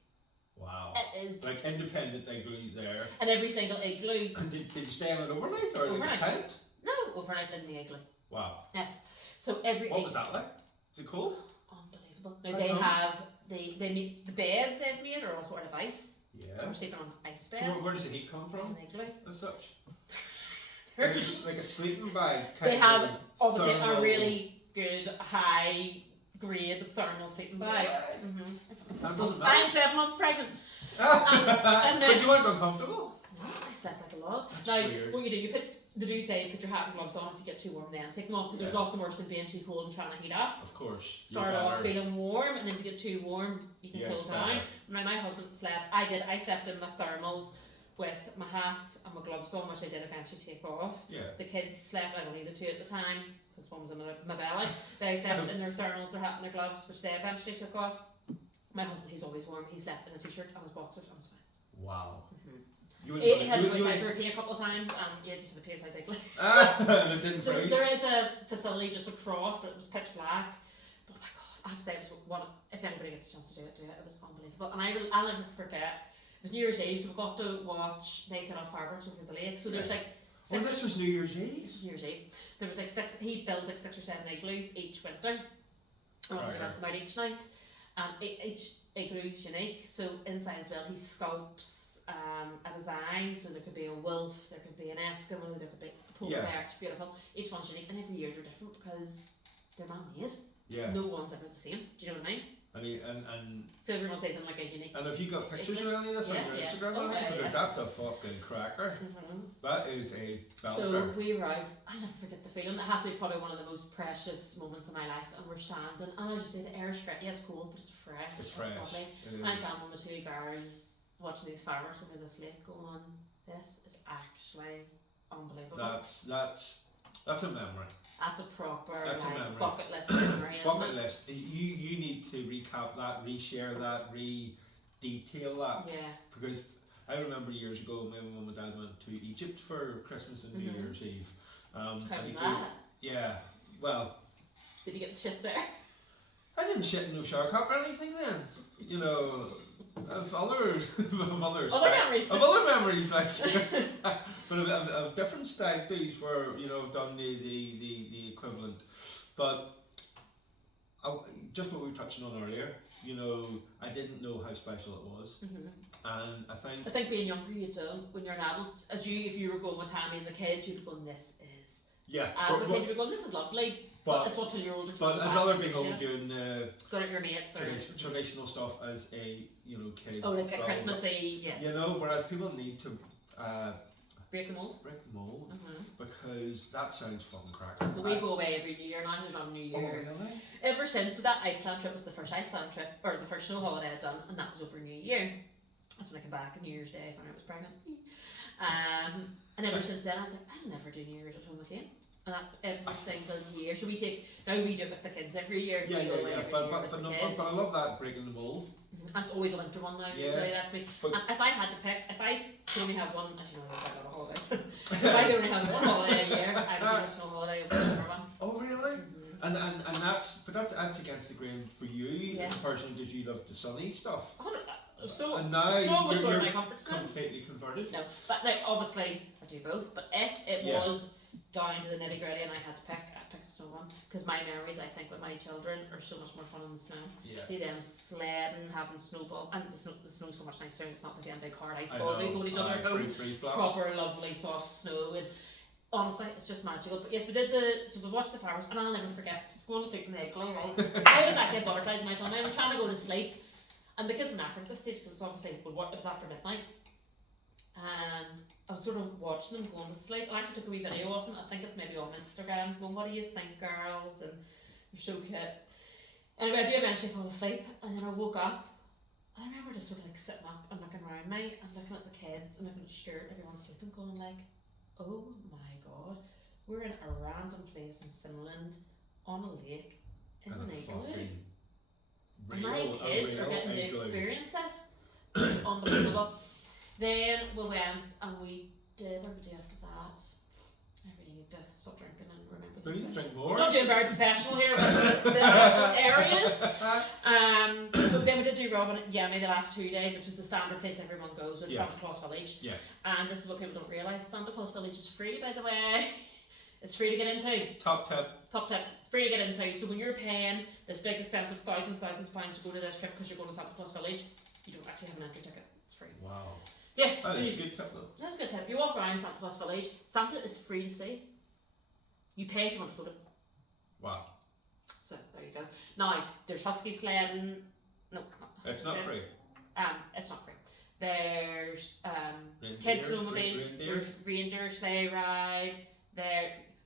Wow. It is like independent igloo there. And every single igloo. And did you stay on it overnight or overnight? Like a tent? No, overnight in the igloo. Wow. Yes. So every. What was that like? Is it cool? Unbelievable. Now they have they make the beds they've made are all sort of ice. Yeah. So we're sleeping on ice beds. So where does the heat come from? In the igloo. As such. There's like a sleeping bag. They have obviously a really good high grade thermal sleeping bag. I'm 7 months pregnant. And but you weren't uncomfortable? No, I slept like a log. That's now, weird. what you do, they do say put your hat and gloves on if you get too warm, then take them off, because there's nothing worse than being too cold and trying to heat up. Of course. Start off feeling warm, and then if you get too warm, you can cool down. Now my husband slept. I slept in my thermals with my hat and my gloves on, which I did eventually take off. Yeah. The kids slept. I don't need the two at the time because one was in my belly. They slept in their thermals, their hat, and their gloves, which they eventually took off. My husband, he's always warm. He slept in a t-shirt and his boxers. I was fine. Wow. It had to go outside for a pee a couple of times, and yeah, just had to pee outside igloo. And it didn't freeze. There is a facility just across, but it was pitch black. But oh my god, I have to say it was one. If anybody gets a chance to do it, do it. It was unbelievable, and I'll never forget. It was New Year's Eve, so we got to watch. They set off fireworks over the lake. So there's like. This was New Year's Eve. This was New Year's Eve. There was like 6. He builds like 6 or 7 igloos each winter. Obviously, that's about each night, and each igloo is unique. So inside as well, he sculpts a design. So there could be a wolf, there could be an Eskimo, there could be a polar bear. It's beautiful. Each one's unique, and every year they're different because they're man-made. Yeah. No one's ever the same. Do you know what I mean? And so everyone says I'm like a unique. And have you got pictures of any of this on your Instagram? Because that's a fucking cracker. That is a belter. So we were out. I'll never forget the feeling. It has to be probably one of the most precious moments of my life. And we're standing, and I just say the air is fresh. Yeah, it's cold, but it's fresh. It's fresh. Lovely. And I'm standing with 2 girls watching these fireworks over this lake going. This is actually unbelievable. That's a memory. That's a proper bucket list memory. Bucket list. You need to recap that, reshare that, re-detail that. Yeah. Because I remember years ago, my mum and dad went to Egypt for Christmas and New Year's Eve. How was that? Yeah. Well. Did you get the shit there? I didn't shit in no shower cup or anything then. You know, of other of other Other memories. of other memories, like, but of different stages where I've done the equivalent, but just what we were touching on earlier. I didn't know how special it was, and I think being younger you don't. When you're an adult, if you were going with Tammy and the kids, you'd be going, this is. Yeah. As a kid, you'd be going, this is lovely. But it's what till you're older. But I'd rather be home doing going at your mates or traditional stuff as a kid. Oh, like a Christmassy, yes. Whereas people need to break the mold. Because that sounds fun crack. But we go away every New Year now. There's on New Year. Oh, really? Ever since, so that Iceland trip was the first Iceland trip, or the first snow holiday I'd done, and that was over New Year. That's when I came back on New Year's Day when I was pregnant. And ever since then, I was like, I'll never do New Year's at home again. And that's every single year. So we do it with the kids every year. Yeah. But I love that breaking the mold. And it's always a winter one now. Usually that's me. And if I had to pick, if I could only have one, as you know, I don't go on holidays. If I could only have one holiday a year, I would do a snow holiday over the summer one. Oh really? And that's against the grain for you as a person because you love the sunny stuff. And now snow was sort of my comfort zone. Completely converted. No, but like obviously I do both. But if it was down to the nitty gritty and I had to pick, I'd pick a snow one because my memories, I think, with my children are so much more fun in the snow. Yeah. See them sledding, having snowball, and the snow's so much nicer. It's not like them big hard ice balls we throw at each other at home. Proper lovely soft snow, and honestly, it's just magical. But yes, we watched the flowers, and I'll never forget going to sleep in the igloo. Right, I was actually at butterflies in my phone. I was trying to go to sleep, and the kids were knackered at this stage because obviously it was after midnight, and I was sort of watching them going to sleep. I actually took a wee video of them. I think it's maybe on Instagram. Going, what do you think, girls? And they're so cute. Anyway, I do eventually fall asleep, and then I woke up, and I remember just sort of like sitting up and looking around me and looking at the kids and looking at Stuart, everyone's sleeping, going like, oh my god, we're in a random place in Finland on a lake in an igloo. And my kids are getting to experience this. It's unbelievable. Then we went and we did, what did we do after that? I really need to stop drinking and remember these things. Drink more. I'm not doing very professional here with the actual areas. So then we did do Rovaniemi the last 2 days, which is the standard place everyone goes with, Santa Claus Village. Yeah. And this is what people don't realise, Santa Claus Village is free, by the way. It's free to get into. Top tip. Free to get into. So when you're paying this big expensive thousands of pounds to go to this trip because you're going to Santa Claus Village, you don't actually have an entry ticket. It's free. Wow. Yeah. That's a good tip though. That's a good tip. You walk around Santa Claus Village. Santa is free to see. You pay if you want to photo. Wow. So there you go. Now there's husky sledding. No, not husky It's not sledding. free. It's not free. There's kids snowmobiles. There's reindeer sleigh ride.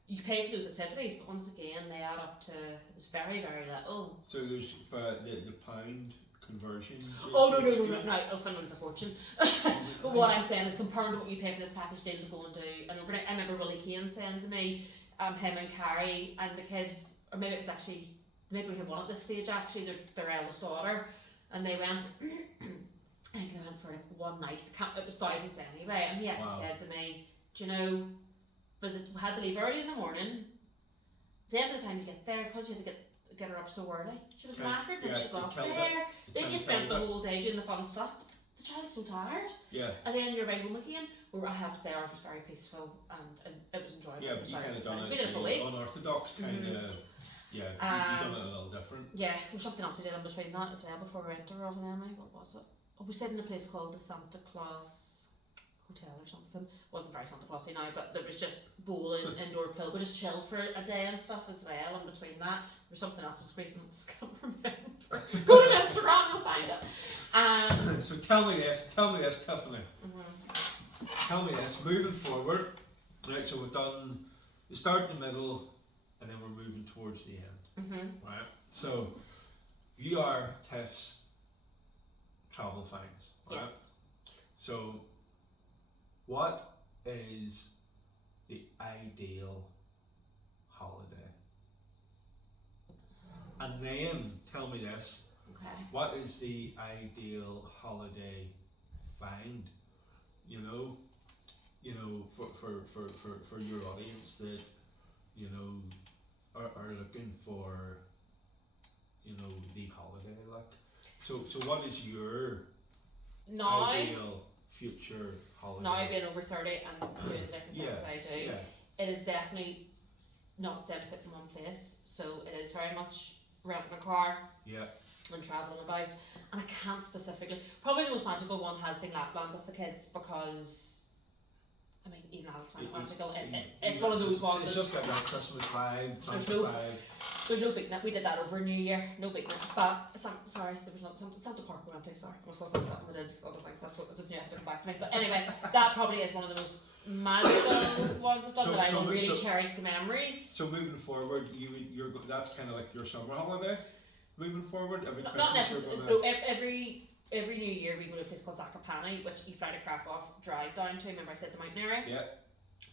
You pay for those activities, but once again they add up to it's very very little. So there's the pound conversion. Oh no, Finland's a fortune. But what I'm saying is compared to what you pay for this package deal to go and do an overnight. I remember Willie Kane saying to me, him and Carrie and the kids, or maybe it was actually maybe we had one at this stage actually, their eldest daughter, and they went I think they went for like one night. It was thousands anyway, and he actually said to me, do you know, but we had to leave early in the morning. Then by the time you get there, because you had to get her up so early, she was knackered when she got there. Then you spent the whole day doing the fun stuff. The child's so tired. Yeah. And then you're right home again. Where I have to say ours was very peaceful and it was enjoyable. Yeah, but you kind of done we did it for a week. Unorthodox kind of. Yeah, you done it a little different. Yeah, there was something else we did in between that as well before we went to Rovaniemi. What was it? Oh, we stayed in a place called the Santa Claus Hotel or something. Wasn't very Santa Clausy now, but there was just bowling, indoor pool. We just chilled for a day and stuff as well. In between that, there was something else was recent. I just can't remember. Go to Instagram, you'll find it. So tell me this, Tiffany. Tell me this. Moving forward, right? So we've done the start, the middle, and then we're moving towards the end. Right. So you are Tiffs travel finds. Right? Yes. So what is the ideal holiday? And then tell me this. Okay. What is the ideal holiday find? You know, for your audience that, you know, are looking for, you know, the holiday look. So what is your now, ideal future holiday? now being over 30 and doing the different things I do, Yeah. it is definitely not staying put in one place. So it is very much renting a car Yeah. and travelling about. And I can't specifically, probably the most magical one has been Lapland with the kids, because I mean, even Alice found it magical. It's one of those ones. It's just got that Christmas vibe, There's Santa vibe. There's no beating it. We did that over New Year. No beating it. But sorry, there was not Santa Park we went to. Sorry, I saw Santa and we did other things. That's what I just knew I had to come back to me. But anyway, that probably is one of the most magical ones I've done, that I will really cherish the memories. So moving forward, that's kind of like your summer holiday. Moving forward, not necessarily. No, every New Year we go to a place called Zakopane, which you fly to Krakow, drive down to. Remember I said the mountain area. Yeah.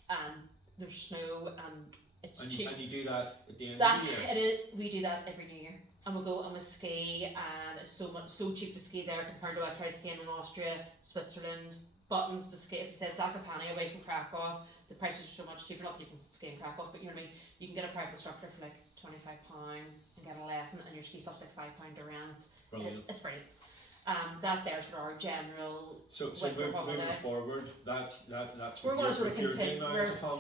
And there's snow and it's cheap. And you do that at the end of the year? We do that every New Year. And we'll go and we'll ski, and it's so cheap to ski there compared to I tried skiing in Austria, Switzerland. Buttons to ski, as I said, Zakopane away from Krakow. The prices are so much cheaper. Not that you can ski in Krakow, but you know what I mean. You can get a private instructor for like £25 and get a lesson, and your ski stuff's like £5 to rent. Brilliant. It's brilliant. That there's for our general so winter holiday. Moving forward, that's we're going to sort of continue.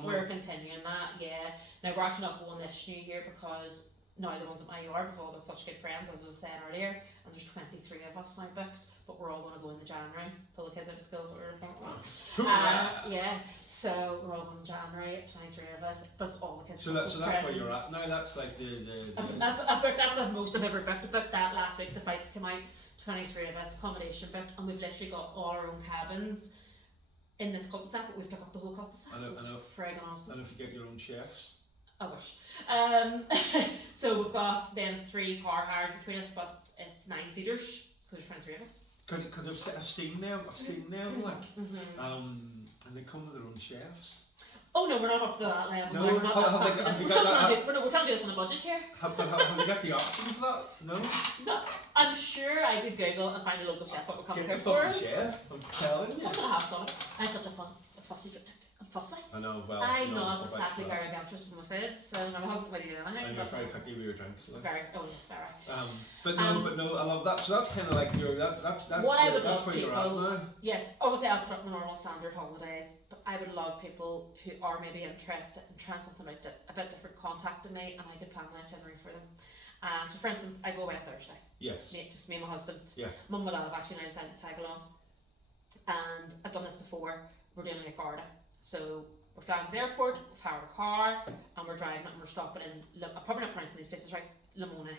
We're continuing that, yeah. Now we're actually not going this New Year because now the ones at my yard, we've all got such good friends, as I was saying earlier, and there's 23 of us now booked. But we're all going to go in the January, pull the kids out of school. Yeah, so we're all going in January, 23 of us, but it's all the kids. So that's where you're at now. That's like that's the most I've ever booked. I booked that last week. The flights came out. 23 of us, accommodation booked, and we've literally got all our own cabins in this cul-de-sac, but we've took up the whole cul-de-sac, so it's friggin' awesome. And if you get your own chefs? I wish. So we've got then 3 car hires between us, but it's 9-seaters because there's 23 of us. Because I've seen them, like, and they come with their own chefs. Oh no, we're not up to that level. No, we're not that fancy. We're trying to do this on a budget here. Have you got the option for that? No? I'm sure I could Google and find a local chef that would come and cook for us. Chef, I'm telling you. Something I have done it. I'm such a fussy. I know, well. I'm not exactly very adventurous with my food, so my husband would do anything. I'm very picky with your drinks. So. Yes, very. But no, I love that. So that's kind of like that's what I would love where people. You're at now. Yes, obviously I'll put up my normal standard holidays, but I would love people who are maybe interested in trying something a bit different contacting me, and I could plan my itinerary for them. So for instance, I go away on Thursday. Yes. Just me and my husband. Yeah. Mum and Dad have actually now decided to tag along, and I've done this before. We're doing Lake Garda, so. We're flying to the airport, we've hired a car, and we're driving it, and we're stopping in, I'm probably not pronouncing these places right, Limone.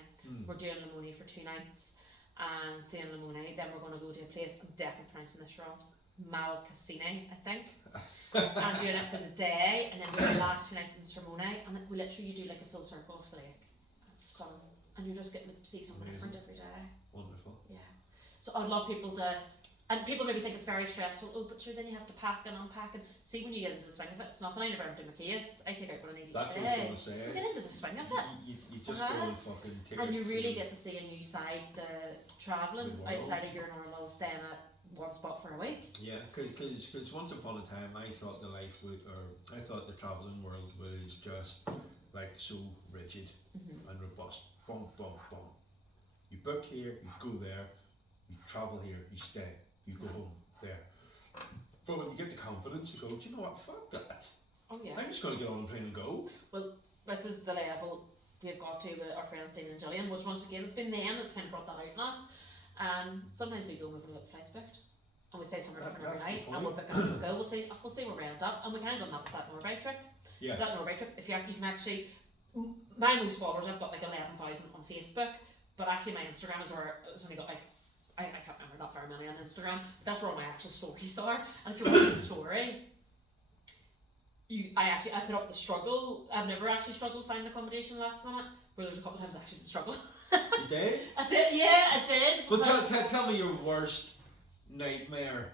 We're doing Limone for 2 nights, and seeing Limone, then we're going to go to a place, I'm definitely pronouncing this wrong, Malcasine, I think. I'm doing it for the day, and then we're the last 2 nights in Sermone, and we literally, you do like a full circle of the lake. It's stunning, and you're just getting to see something different every day. Wonderful. Yeah. So I'd love people to. And people maybe think it's very stressful. Oh, but sure, then you have to pack and unpack and see when you get into the swing of it. It's nothing. I never ever do my case. I take out what I need each day. That's what I was going to say. You get into the swing of it. You just go and fucking take it. And you really get to see a new side travelling outside of your normal staying at one spot for a week. Yeah, because once upon a time I thought I thought the travelling world was just like so rigid and robust. Boom, boom, boom. You book here, you go there, you travel here, you stay. You go home there. But when you get the confidence, you go, do you know what, fuck that. Oh yeah. I'm just going to get on a plane and go. Well, this is the level we've got to with our friends Dean and Gillian, which once again, it's been them that's kind of brought that out in us. Sometimes we go and we've got the flights booked. And we stay somewhere different every night, and we're booking as we go. We'll see where we end up. And we kind of done that with that Norway trip. Yeah. So that Norway trip, if you can actually, my most followers, I've got like 11,000 on Facebook, but actually my Instagram is where it's only got like, I can't remember, not very many on Instagram, but that's where all my actual stories are. And if you watch the story, I put up the struggle. I've never actually struggled finding accommodation last minute, where there was a couple of times I actually did struggle. You did? I did, yeah, I did. Well, tell me your worst nightmare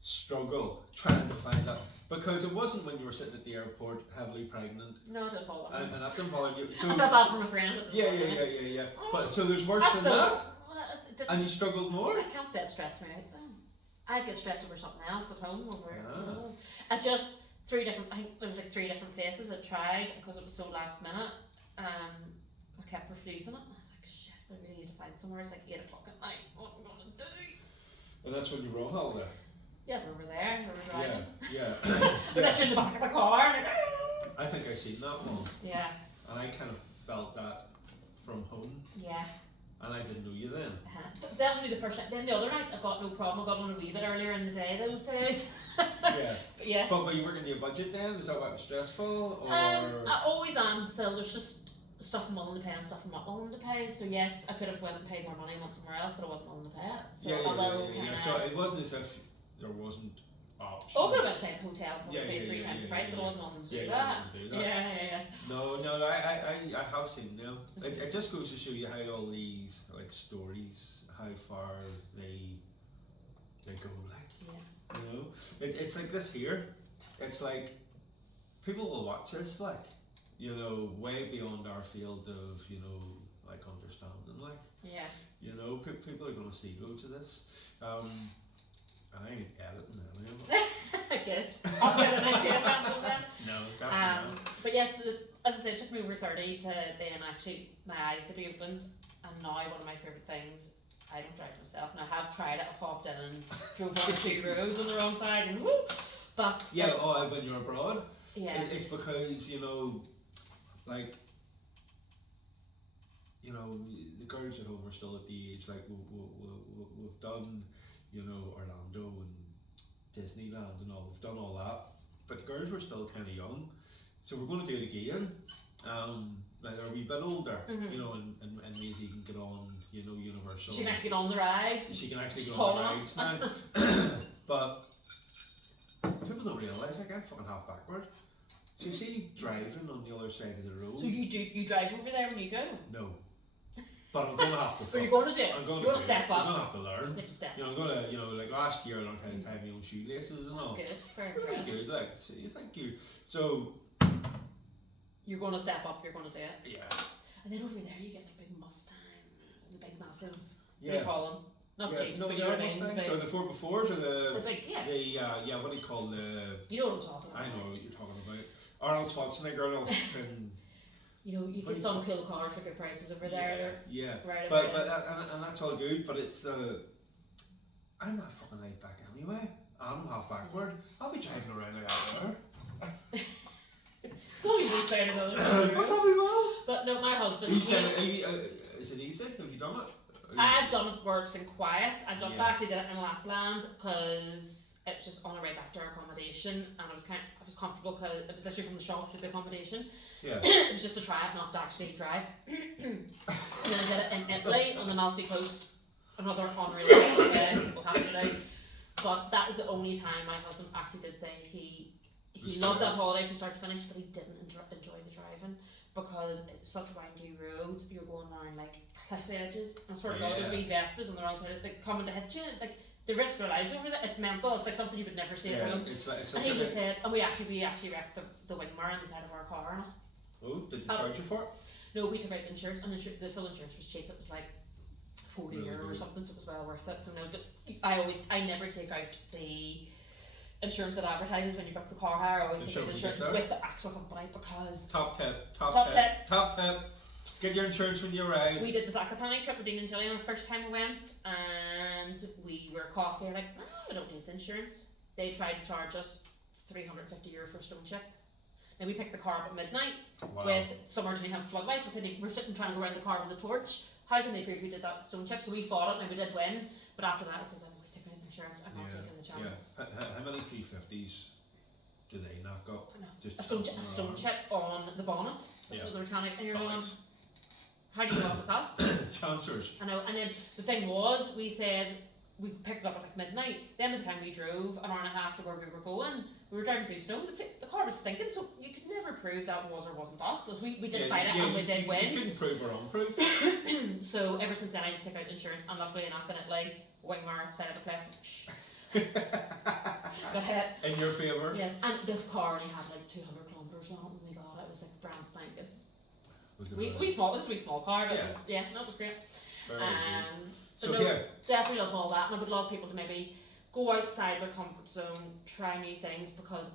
struggle trying to find that. Because it wasn't when you were sitting at the airport heavily pregnant. No, it didn't bother me. And that didn't bother you. So, I felt bad for my friend. Yeah. But so there's worse than that? And you struggled more? I can't say it stressed me out though. I get stressed over something else at home. I just I think there was like 3 different places I tried, because it was so last minute. I kept refusing it. I was like, shit, I really need to find somewhere. It's like 8 o'clock at night. What am I gonna do? I that's when you were on holiday. Yeah, we were there, we were driving. Yeah. But that's in the back of the car. And I think I seen that one. yeah. And I kind of felt that from home. Yeah. And I didn't know you then. That was really the first night. Then the other nights I got no problem. I got on a wee bit earlier in the day those days. Yeah. But yeah. But were you working your budget then? Is that what was stressful? Or I always am still. There's just stuff I'm willing to pay and stuff I'm not willing to pay. So yes, I could have went and paid more money and went somewhere else, but I wasn't willing to pay it. So I will kind of. So it wasn't as if there wasn't options. Oh, I could have went to say hotel, probably Yeah, paid yeah, 3 yeah, times the yeah, price, yeah, but I wasn't willing to do Yeah, you that. didn't do that. Yeah. No, I have seen them. It just goes to show you how all these like stories, how far they go. Like Yeah. you know, it's like this here. It's like people will watch this like you know way beyond our field of like understanding like Yeah. people are gonna see loads of this. I ain't editing any of it. Good. I'll get an idea of something. No, definitely not. But yes, as I said, it took me over 30 to then actually my eyes to be opened, and now one of my favourite things, I don't drive myself, and I have tried it, I've hopped in and drove on 2 roads on the wrong side and whoop, but Yeah, when you're abroad, yeah, it's because like the girls at home are still at the age like we've done Orlando and Disneyland and all, we've done all that, but the girls were still kind of young, so we're going to do it again. Like they're a wee bit older, and Maisie can get on, Universal. she can actually get on the rides. She can actually She's get on the tall rides enough. now. But people don't realise, like I'm fucking half backward. So you see driving on the other side of the road. So you drive over there when you go? No. But I'm gonna have to. But you're going to do it. I'm going you're to going to step up. I'm gonna have to learn. Sniff a step. I'm gonna, like last year I learned how to tie my own shoelaces and That's all. good. Very Very impressed. good, like, thank you. So You're going to step up. You're going to do it. yeah. And then over there you get like big Mustang, the big massive. What do Yeah. you call them? Not Jeeps, no, but you know what I mean. The Mustangs, or the 4x4s or the the big, yeah. what do you call the? You know what I'm talking about. I know what you're talking about. Arnold Schwarzenegger and You get some cool cars for good prices over there. yeah. Right But over there. and that's all good, but it's I'm not fucking laid back anyway. I'm half backward. I'll be driving around like that It's only one side or the other. I probably will. But no, my husband. You said, is it easy? Have you done it? I've done it where it's been quiet. I've done Yeah. actually did it in Lapland because it was just on our way back to our accommodation, and I was comfortable because it was literally from the shop to the accommodation. Yeah. It was just to try it, not to actually drive. And then I did it in Italy on the Amalfi Coast. Another unreal thing people have to do. But that was the only time my husband actually did say he loved that holiday from start to finish, but he didn't enjoy the driving because it's such windy roads. You're going around like cliff edges, and I swear to God, there's wee Vespas on the wrong side, like coming to hit you, like they risk their lives over there. It's mental. It's like something you would never see at home. It's like And he just said, and we actually wrecked the wing mirror on the side of our car. And oh, did you charge you for it? no, we took out the insurance, and the full insurance was cheap. It was like €40 Really or something, so it was well worth it. So no, I never take out the insurance that advertises when you book the car hire. I always take out the insurance with the actual company because Top tip. Get your insurance when you arrive. we did the Zakopane trip with Dean and Gillian the first time we went, and we were caught here like, no, we don't need the insurance. They tried to charge us €350 for a stone chip. And we picked the car up at midnight with somewhere didn't have floodlights. We're sitting trying to go around the car with a torch. How can they prove we did that stone chip? So we fought it and we did win. But after that, he says, I'm always taking out the insurance. I'm not taking the chance. How many 350s do they knock up? No. Just A stone chip on the bonnet. That's what they were trying to. And you're going, Bollocks. how do you know it was us? Chancers. I know. And then the thing was, we said we picked it up at like midnight. Then by the time we drove an hour and a half to where we were going, we were driving through snow. The car was stinking, so you could never prove that was or wasn't us. So we did fight it and we did win. You couldn't prove or unprove. So ever since then, I just took out insurance. And luckily enough, in Italy, wing mirror side of a cliff. Got hit. In your favour. Yes, and this car only had like 200 kilometres on it when we got it. It was like brand spanking. It was a wee small car, but it was, that was great. Very good. So no, definitely love all that, and I would love people to maybe go outside their comfort zone, try new things, because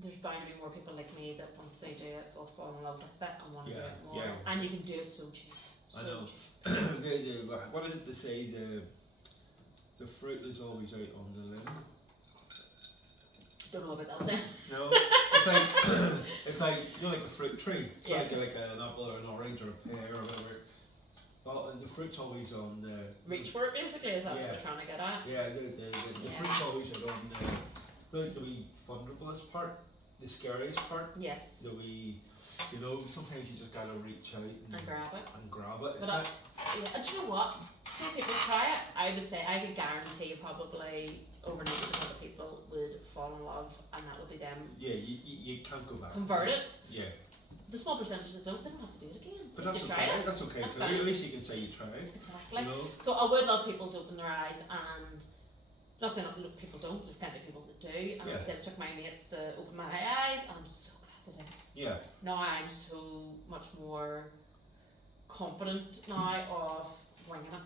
there's bound to be more people like me that once they do it, they'll fall in love with it and want to do it more. And you can do it so cheap. I know. What is it to say? the fruit is always out on the limb. Don't know about that saying. No, it's like it's like like a fruit tree. It's Yes. like an apple or an orange or a pear or whatever. Well, the fruit's always on the Reach for it, basically. Is that what Yeah. they're trying to get at? Yeah, the fruit's always out on the wee vulnerablest part, the scariest part. Yes. The wee, sometimes you just gotta reach out And grab it. and grab it. But and do you know what? Say people try it. I would say I could guarantee probably over 90% of people would fall in love, and that would be them. Yeah, you can't go back. Convert it. Yeah. The small percentage that don't, they don't have to do it again. But You that's try okay. it. That's okay. That's So fine. at least you can say you tried. Exactly. You know? So I would love people to open their eyes, and not saying that people don't. There's plenty of people that do. And Yeah. I said it took my mates to open my eyes, and I'm so glad they did. Yeah. Now I'm so much more confident now of winging it.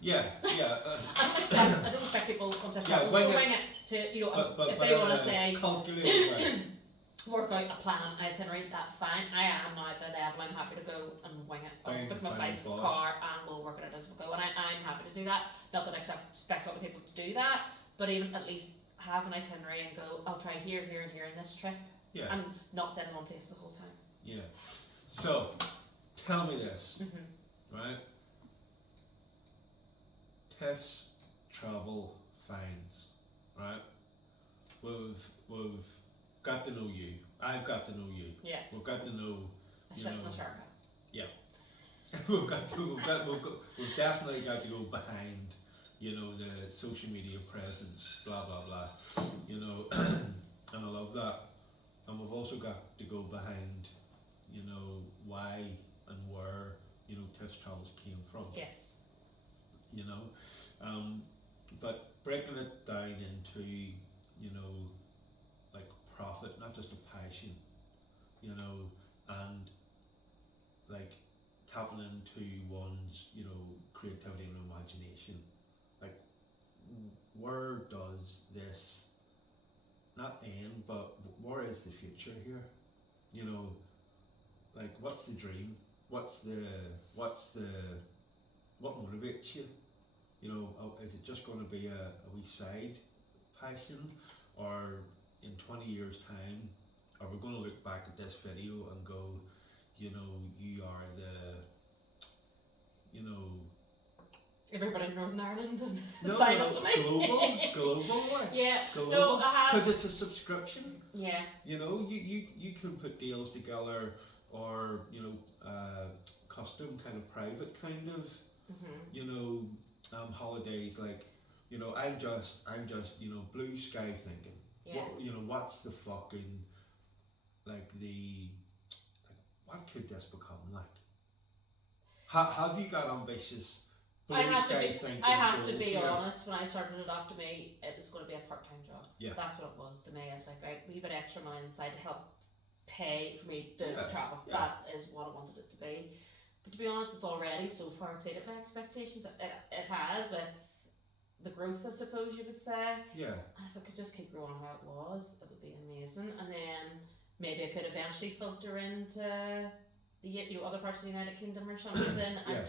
Yeah. Yeah. I don't expect people on test Yeah, levels wing to it. wing it to but if they want to a say calculated way. work out a plan itinerary, that's fine. I am now at the level I'm happy to go and wing it. I'll Bang, book my bang, flights, bosh. car, and we'll work it out as we go. And I'm happy to do that. Not that I expect other people to do that, but even at least have an itinerary and go, I'll try here, here, and here in this trip, Yeah. and not stay in one place the whole time. Yeah. So, tell me this, right? Tiffs travel finds, right? We've got to know you. I've got to know you. Yeah. We've got to know. I shut my shark We've definitely got to go behind, the social media presence, blah blah blah, and I love that. And we've also got to go behind, why and where, Tiffs Travels came from. Yes. But breaking it down into, like profit, not just a passion, and like tapping into one's, creativity and imagination. Like, where does this not end, but where is the future here? Like, what's the dream? What motivates you? Is it just going to be a wee side passion, or in 20 years' time, are we going to look back at this video and go, you are Everybody in Northern Ireland and no, sign up to me. global, Yeah. global, No, I have. because it's a subscription. Yeah. You can put deals together, or custom kind of private kind of holidays, like I'm just blue sky thinking. Yeah. What's the fucking what could this become like? Have you got ambitious blue sky thinking? I have to goals be here? honest, when I started it off, to me it was going to be a part-time job. Yeah. That's what it was to me. I was like, right, a wee bit extra money inside to help pay for me to Yeah, travel. yeah. That is what I wanted it to be. But to be honest, it's already so far exceeded my expectations. It has, with the growth, I suppose you would say. Yeah. And if it could just keep growing how it was, it would be amazing. And then maybe I could eventually filter into the other parts of the United Kingdom or something, and Yeah.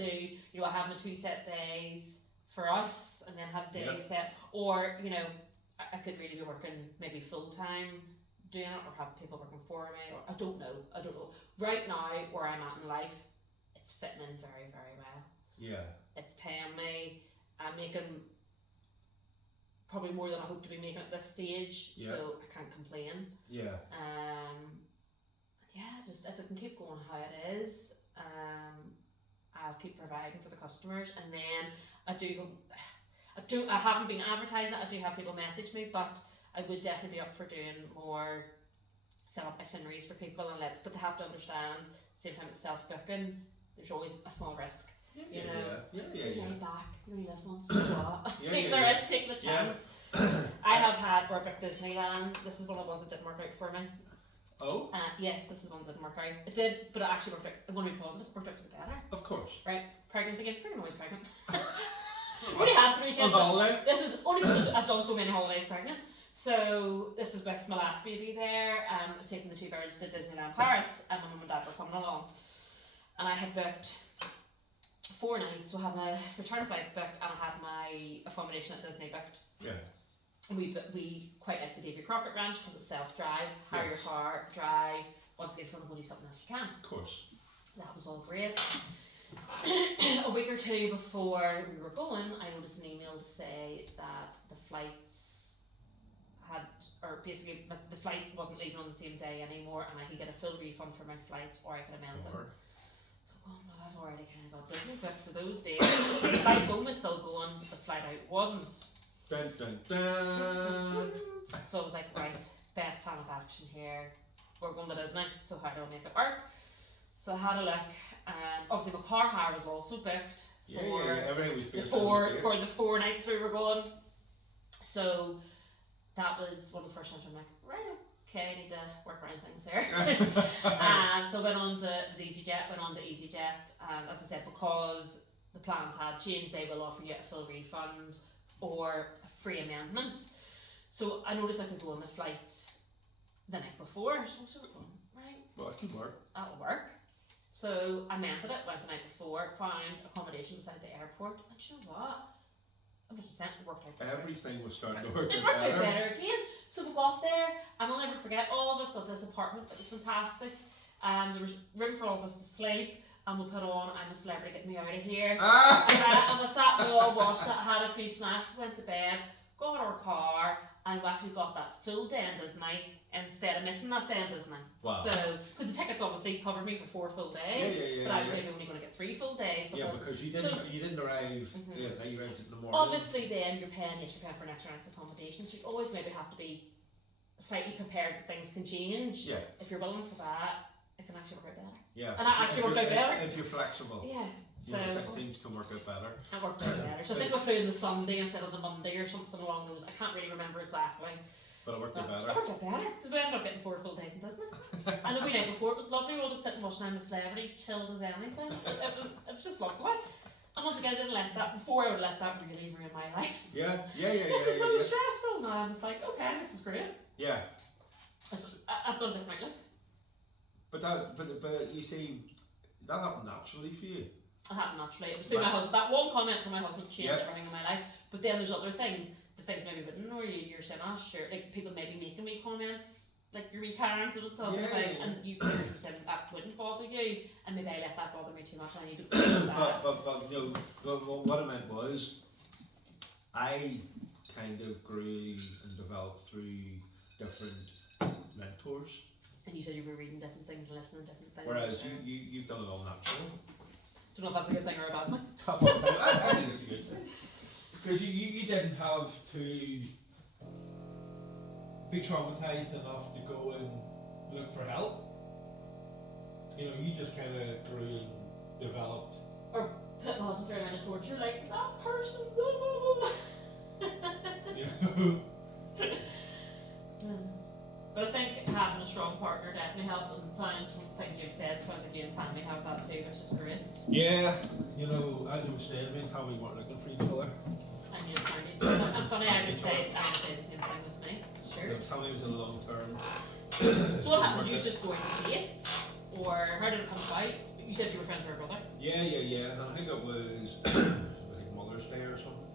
do I have my 2 set days for us, and then have days Yeah. set, or I could really be working maybe full time doing it, or have people working for me, or I don't know. Right now, where I'm at in life, it's fitting in very, very well. Yeah. It's paying me. I'm making probably more than I hope to be making at this stage, Yeah. so I can't complain. Yeah. Yeah, just if it can keep going how it is, I'll keep providing for the customers, and then I haven't been advertising it. I do have people message me, but I would definitely be up for doing more, set up itineraries for people, but they have to understand at the same time it's self-booking, there's always a small risk. Yeah. Lay back, you only live once, so what? Yeah, Take the yeah. risk, take the chance. I have had where I booked Disneyland. This is one of the ones that didn't work out for me. Oh, Yes, this is one that didn't work out. It did, but it actually worked out. I'm going to be positive. It worked out for the better. of course. Right, pregnant again. Freaking always pregnant. I only have 3 kids. On but holiday? this is only because I've done so many holidays pregnant. So this is with my last baby there. Taking the 2 birds to Disneyland Paris, and my mum and dad were coming along, and I had booked 4 nights. So I had my return flights booked, and I had my accommodation at Disney booked. Yeah. And we quite like the Davy Crockett Ranch because it's self-drive. Hire Yes. your car, drive. Once again, if you want to go do something else, you can. Of course. That was all great. A week or two before we were going, I noticed an email to say that the flights had, or basically the flight wasn't leaving on the same day anymore, and I could get a full refund for my flights, or I could amend them. So I'm going, well, I've already kind of got Disney booked for those days. The flight home is still going, the flight out wasn't. Dun dun dun. So I was like, right, best plan of action here. We're going to Disney, so how do I make it work? So I had a look, and obviously my car hire was also booked for everything was the based for the 4 nights we were going. So that was one of the first times I'm like, right, okay, I need to work around things here. So I went on to, it was EasyJet, went on to EasyJet, and as I said, because the plans had changed, they will offer you a full refund or a free amendment. So I noticed I could go on the flight the night before, so I was sort of going, right, well, it could work. that'll work. So I amended it, went the night before, found accommodation beside the airport, and you know what? 100% it worked out better. Everything was starting to work It worked out better again. So we got there, and I'll never forget, all of us got this apartment. It was fantastic. There was room for all of us to sleep, and we put on I'm a Celebrity, Get Me Out of Here. And we sat and we all watched it, had a few snacks, went to bed, got our car, and we actually got that full day in Disney instead of missing that day in Disney. Wow. So, because the tickets obviously covered me for 4 full days, but I was maybe only going to get 3 full days. Because you didn't arrive. You arrived in the morning. Obviously, then you're paying for an extra night's accommodation, so you always maybe have to be slightly prepared that things can change. Yeah. If you're willing for that, it can actually work out better. Yeah. And that actually worked out better. If you're flexible. Yeah. So things can work out better. It worked out better. So I think we flew on the Sunday instead of the Monday or something along those. I can't really remember exactly. But it worked out better. It worked out better because we ended up getting 4 full days in Disney. And the wee night before it was lovely. We all just sitting watching I'm a Celebrity, chilled as anything. It was just lovely. And once again, I didn't let that, before I would let that really ruin my life. Yeah. This is so stressful now. And it's like, okay, this is great. Yeah. I've got a different outlook. But you see, that happened naturally for you. It happened naturally. It was through my husband. That one comment from my husband changed everything in my life. But then there's other things. The things maybe wouldn't know you're saying, oh sure, like people maybe making me comments, like your wee Karens I was talking about, and you were saying that wouldn't bother you, and maybe I let that bother me too much, and I need to do that. but what I meant was, I kind of grew and developed through different mentors. And you said you were reading different things, listening to different things. Whereas you've done it all naturally. Don't know if that's a good thing or a bad thing. I think it's a good thing. Because you didn't have to be traumatized enough to go and look for help. You just kind of grew and developed. Or put my husband through a line of torture, like, that person's But I think having a strong partner definitely helps, and sounds from the things you've said, sounds like you and Tammy have that too, which is great. Yeah, as you were saying, me and Tammy weren't looking for each other. And you found each other. And funny, I would say the same thing with me. Sure. Tammy was in the long term. So what happened? Did you just go on dates? Or how did it come about? You said you were friends with her brother? Yeah. I think it was like Mother's Day or something.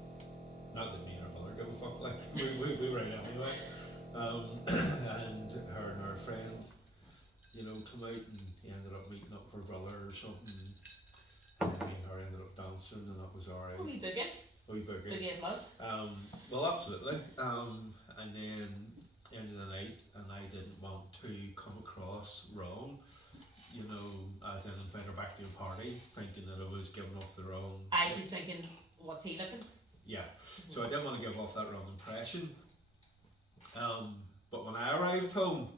Not that me and her brother give a fuck, like, we were out anyway. And her and her friend, come out, and he ended up meeting up with her brother or something. And then me and her ended up dancing, and that was alright. A wee boogie. Boogie of love. Well, absolutely. And then end of the night, and I didn't want to come across wrong, as in invite her back to a party, thinking that I was giving off the wrong. She's thinking, what's he looking? Yeah. So I didn't want to give off that wrong impression. But when I arrived home,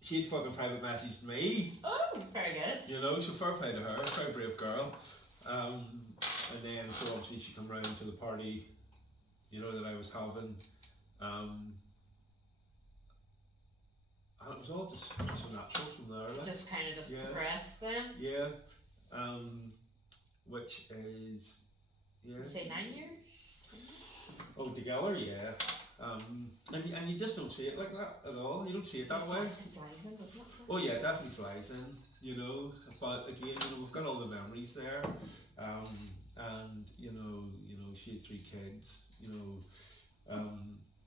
she'd fucking private messaged me. Oh, very good. So fair play to her, very brave girl. And then so obviously she come round to the party, that I was having. And it was all just so natural from there. Like. Just kind of progressed then? Yeah. Which is, Did you say 9 years? Oh, together, yeah. And you just don't see it like that at all. You don't see it that way. It flies in, doesn't it? Oh yeah, it definitely flies in. you know. But again, you know, we've got all the memories there, and she had 3 kids, you know,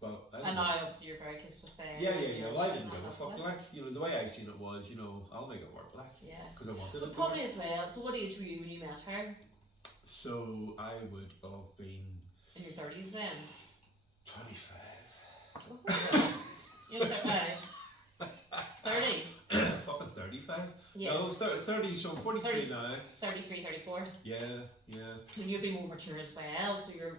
but I And don't now know. obviously you're very close with them. Yeah. Well, I didn't Isn't give that a fuck. lovely? Like, you know, the way I seen it was, you know, I'll make it work, like, Yeah. because I wanted But it to probably work. as well. So what age were you when you met her? So I would have been In your 30s then? 25. You know, 30s? Fucking 35. Yeah. No, 30. So I'm 43 30. now. 33, 34. Yeah. And you'd be more mature as well, so you're...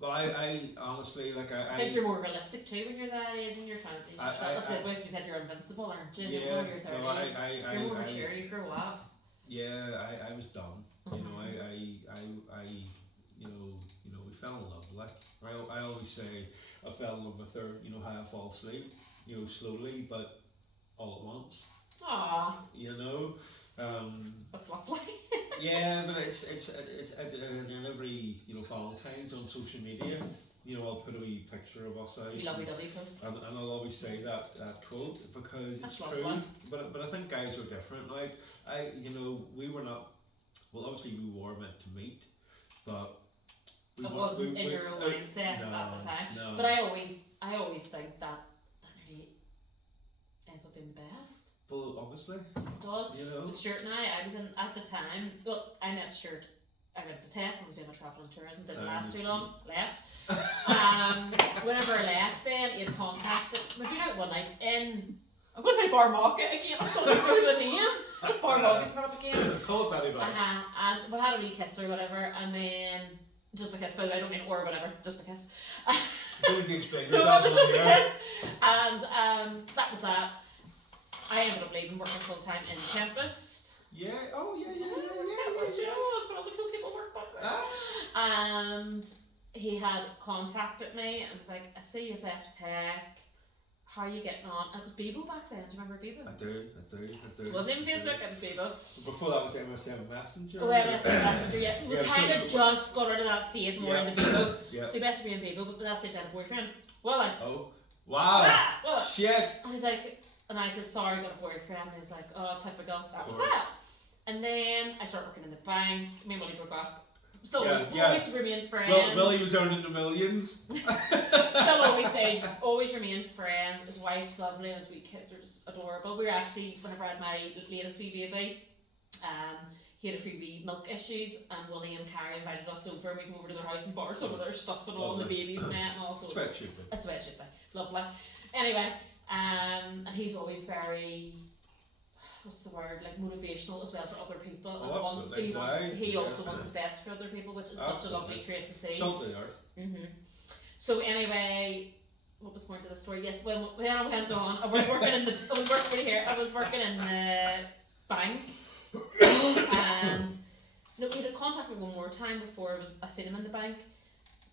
Well, I honestly, like, I think you're more realistic too when you're that age in your 20s. That's the way you said you're invincible, aren't you? Yeah. When you're 30s, No, you're more mature, you grow up. Yeah, I was done. You know, I you know, we fell in love. Like, I always say, I fell in love with her. You know how I fall asleep. You know, slowly, but all at once. Aww. You know. That's lovely. Yeah, but it's in every, you know, Valentine's on social media, you know, I'll put a wee picture of us out. We lovey-dovey post. And I'll always say that quote because That's it's lovely. true. But I think guys are different. Like, you know, we were not. Well, obviously we were meant to meet, but It wasn't in your own mindset no, at the time. No. But I always think that really ends up being the best. Well, obviously. It does. You know. With Stuart and I was in at the time. Well, I met Stuart. I went to Tech. I was doing a travel and tourism. Didn't last too long. Left. Whenever I left, then he had contacted. We went out one night in. I'm going to say Bar Market again. I still don't know the name. It's Bar Market's put up again. Call it Betty Bash. And we had a wee kiss or whatever, and then just a kiss. By the way, I don't mean or whatever. Just a kiss. Don't explain No, yourself. it was just a kiss, and that was that. I ended up leaving, working full time in Tempest. Yeah. Oh yeah. Tempest, you know, that's where all the cool people work back there. And he had contacted me and was like, "I see you've left Tech. How are you getting on?" It was Bebo back then. Do you remember Bebo? I do. It wasn't even Facebook. It was Bebo. Before that was MSN Messenger. Oh, MSN Messenger. Yeah, we Yeah, kind of so- just got out of that phase more Yeah. into Bebo. Yeah. So he messaged me in Bebo, but that's it. I had a boyfriend. Well, like. Oh. Wow. Well, Shit. and he's like, and I said, "Sorry, I got a boyfriend." And he's like, "Oh, typical." That was course. that. And then I started working in the bank. Me and Willie broke up. Still Yeah, always remain friends. Well, Willie was earning the millions. Still always remain friends. His wife's lovely, and his wee kids are just adorable. We were actually, whenever I had my latest wee baby, he had a few wee milk issues, and Willie and Carrie invited us over, and we came over to their house and bought some of their stuff and all, and the baby's net and all. So That's what it should be. that's the way it should be. Lovely. Anyway, and he's always very, what's the word, like motivational as well for other people. Oh, and absolutely. he Yeah. also wants the best for other people, which is such a lovely trait to see. Salt of the earth. So anyway, what was the point of the story? Yes, when I went on, I was working in the bank, and no, he had contacted me one more time before I seen him in the bank.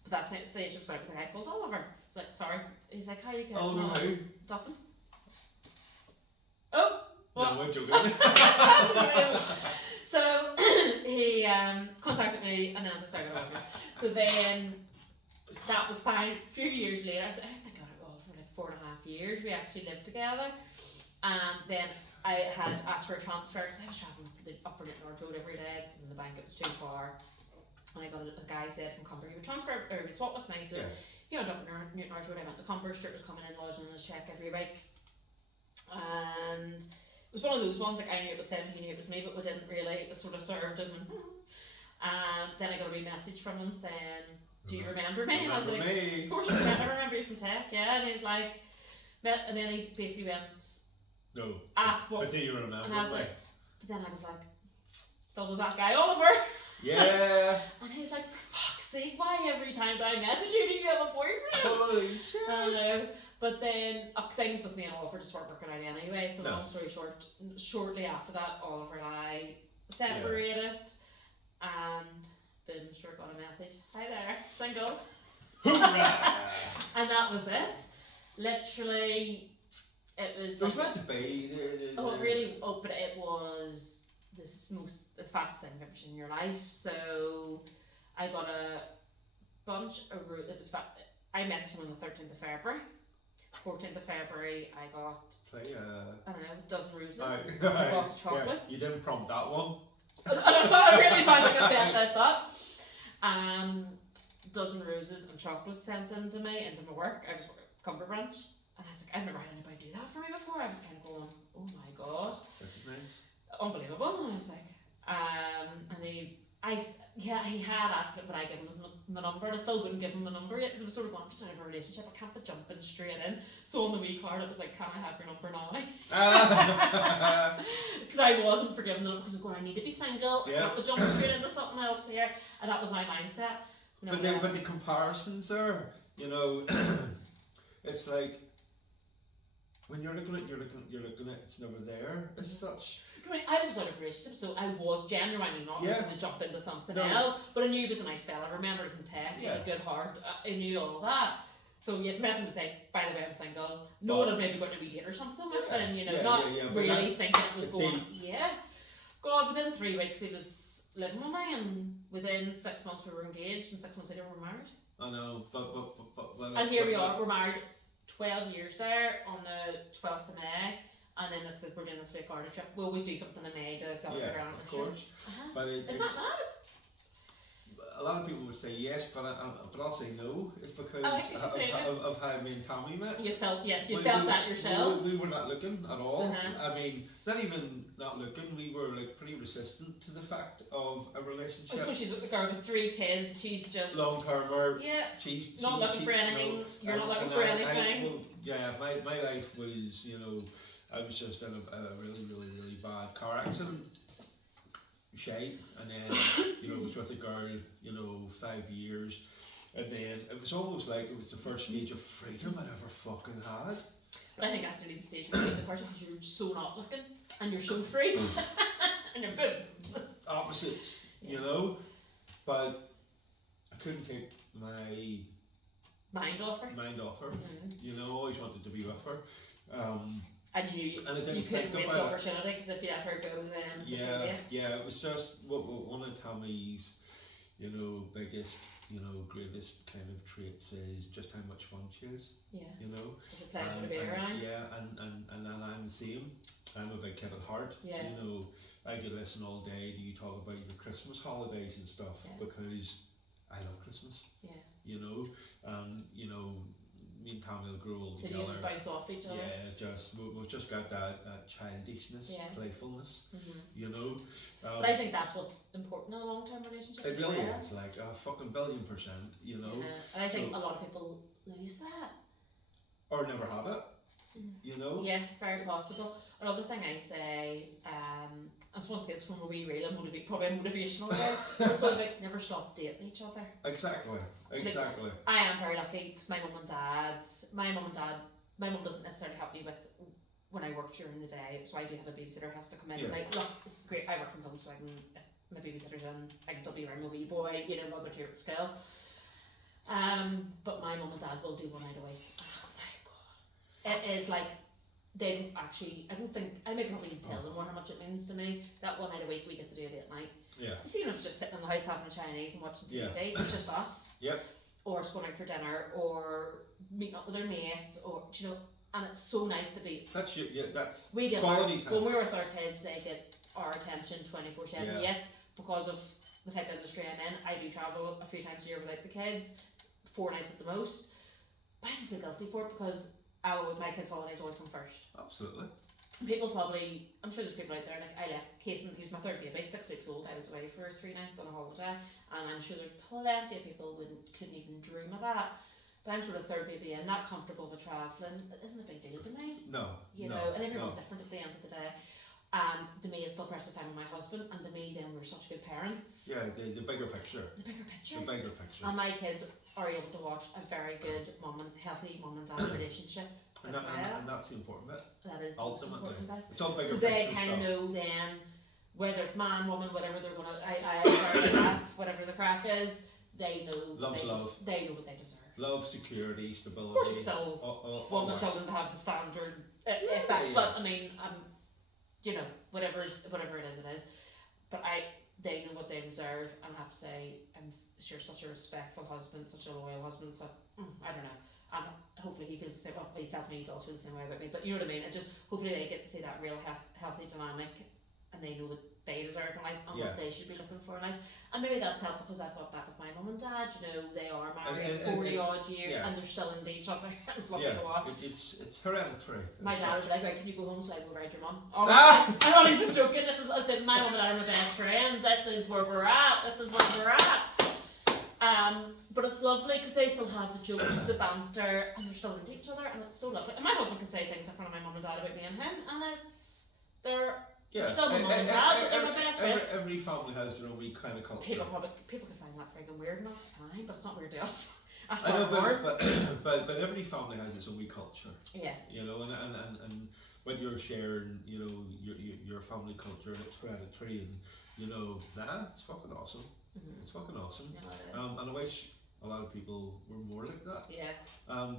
But that stage I was out with a guy called Oliver. He's like, "Sorry." He's like, "How are you getting on?" Oliver who? Duffin. Oh, what? No, we're joking. So he contacted me, and then I was like, "Sorry, I got So then that was fine. A few years later, I think I got it all for like 4.5 years. We actually lived together, and then I had asked for a transfer because I was traveling up the Upper Newton Arch Road every day. This is in the bank; it was too far. And I got a guy said from Cumber he would transfer or he would swap with me. So he went up Newton Arch Road. I went to Cumber. Stuart was coming in, lodging in his check every week, and it was one of those ones like I knew it was him, he knew it was me, but we didn't really. It was sort of served him. And then I got a wee message from him saying, "Do you remember me?" And I was like, "Of course you remember. I remember you from Tech, yeah." And he's like, and then he basically went, "No." Ask what? But do you remember? And I was like, but then I was like, "Still with that guy, Oliver." Yeah. And he was like, "For fuck's sake, why every time I message you do you have a boyfriend?" Holy shit. I don't know. But then things with me and Oliver just weren't working out anyway. So long story short, shortly after that, Oliver and I separated, and boom, Stuart got a message. "Hi there, single." And that was it. Literally, it was. It was meant to be. But it was the fastest thing you've ever seen in your life. So I got a bunch of it was I messaged him on the 13th of February. 14th of February, I got, Play, I don't know, a dozen roses, Alright, a alright, box of chocolates. yeah, you didn't prompt that one. And it really sounds like I set this up. Dozen roses and chocolates sent into me, into my work. I was working at Comfort Branch, and I was like, I've never had anybody do that for me before. I was kind of going, oh my god, This is nice. unbelievable. And I was like, and he had asked me would I give him my number, and I still wouldn't give him my number yet because I was sort of going, I'm just out of a relationship, I can't be jumping straight in. So on the wee card it was like, can I have your number now? Because I wasn't forgiving the number because I'm going, I need to be single, I can't be jumping straight into something else here, and that was my mindset. No, but the comparisons are, you know, it's like when you're looking at it's never there as such. Right, I was just out of a relationship, so I was genuinely not looking to jump into something No. else. But I knew he was a nice fella. I remembered him from tech, he had a good heart. I knew all that. So yes, I messaged him to say, by the way, I'm single. No one had maybe got to be date or something with him, you know, not really thinking it was going. God, within 3 weeks he was living with me, and within 6 months we were engaged, and 6 months later we were married. I know, but and here we are. We're married 12 years there on the 12th of May. And then we're doing this big garden trip. We always do something in May to celebrate our anniversary. Of course. But isn't that mad? A lot of people would say yes, but I'll say no. It's because of how me and Tommy met. You felt that yourself. We were not looking at all. I mean, not even not looking. We were like pretty resistant to the fact of a relationship. I suppose she's a girl with 3 kids. She's just long termer. Yeah. She's not looking for anything. You're not looking for anything. My life was, you know, I was just in a really, really, really bad car accident. Shy, and then you know was with a girl, you know, 5 years, and then it was almost like it was the first stage of freedom I'd ever fucking had. But I think that's really the stage where you meet the person because you're so not looking and you're so free, and you're boom. Opposites, you know, but I couldn't take my mind off her. You know, always wanted to be with her. And you couldn't waste the opportunity because if you let her go, then it was just one of Tommy's, you know, biggest, you know, greatest kind of traits is just how much fun she is. Yeah. You know, it's a pleasure to be around. Yeah, and I'm the same. I'm a big kid at heart. Yeah. You know, I could listen all day to you talk about your Christmas holidays and stuff because I love Christmas. Yeah. You know, you know. Me and Tommy will grow old together. Did you just bounce off each other? Yeah, we've just got that childishness, playfulness, you know. But I think that's what's important in a long-term relationship. It really is, like a fucking $1,000,000,000, you know. And I think a lot of people lose that. Or never have it, you know. Yeah, very possible. Another thing I say, I suppose it's from a wee reel, probably a motivational reel. So it's like never stop dating each other. Exactly. Like, I am very lucky because my mum doesn't necessarily help me with when I work during the day, so I do have a babysitter who has to come in. Like, look, it's great. I work from home, so I can, if my babysitter's in, I can still be around my wee boy, you know, mother to at school. But my mum and dad will do 1 night a week. Oh my god, it is like. They don't actually, I maybe probably need to tell them more how much it means to me. That 1 night a week we get to do a date night. Yeah. You see, it's just sitting in the house having a Chinese and watching TV. It's just us. Yep. Or it's going out for dinner, or meeting up with their mates, or, you know, and it's so nice to be. That's we get quality time. When we're with our kids, they get our attention 24/7. Yeah. Yes, because of the type of industry I'm in, I do travel a few times a year without the kids, 4 nights at the most. But I don't feel guilty for it because my kids' holidays always come first. Absolutely. People probably, I'm sure there's people out there, like I left Kason, he was my 3rd baby, 6 weeks old, I was away for 3 nights on a holiday, and I'm sure there's plenty of people who couldn't even dream of that. But I'm sort of 3rd baby and that comfortable with travelling, it isn't a big deal to me. No. You know, and everyone's different at the end of the day. And to me, it's still precious time with my husband, and to me, then we're such good parents. Yeah, the bigger picture. The bigger picture. The bigger picture. And my kids are able to watch a very good healthy mum and dad relationship. And that's the important bit. That is ultimately the important bit. It's all bigger so they kind of know then whether it's man, woman, whatever they're gonna. Whatever the crack is, they know. They know what they deserve. Love, security, stability. Of course, you still want the children to have the standard. But I mean, you know, whatever it is. But they know what they deserve, and I have to say, I'm sure such a respectful husband, such a loyal husband. So I don't know. And hopefully he he feels the same. Well, he tells me he does feel the same way about me. But you know what I mean. It just hopefully they get to see that real healthy dynamic, and they know what they deserve in life and what they should be looking for in life. And maybe that's helped because I've got that with my mum and dad. You know, they are married 40 odd years and they're still into each other. It's lovely to watch. It's hereditary. My dad would be like, right, can you go home so I go ride your mum? Honestly, I'm not even joking. This is, I said, my mum and dad are my best friends. This is where we're at. But it's lovely because they still have the jokes, the banter, and they're still into each other, and it's so lovely. And my husband can say things in front of my mum and dad about me and him, and they're still my mum and dad, but they're my best friends. Every family has their own wee kind of culture. People can find that friggin' weird, and that's fine, but it's not weird to us. I know, but every family has its own wee culture. Yeah. You know, and when you're sharing, you know, your family culture and it's hereditary, and you know, it's fucking awesome. Mm-hmm. It's fucking awesome. Yeah, it is. And I wish a lot of people were more like that. Yeah.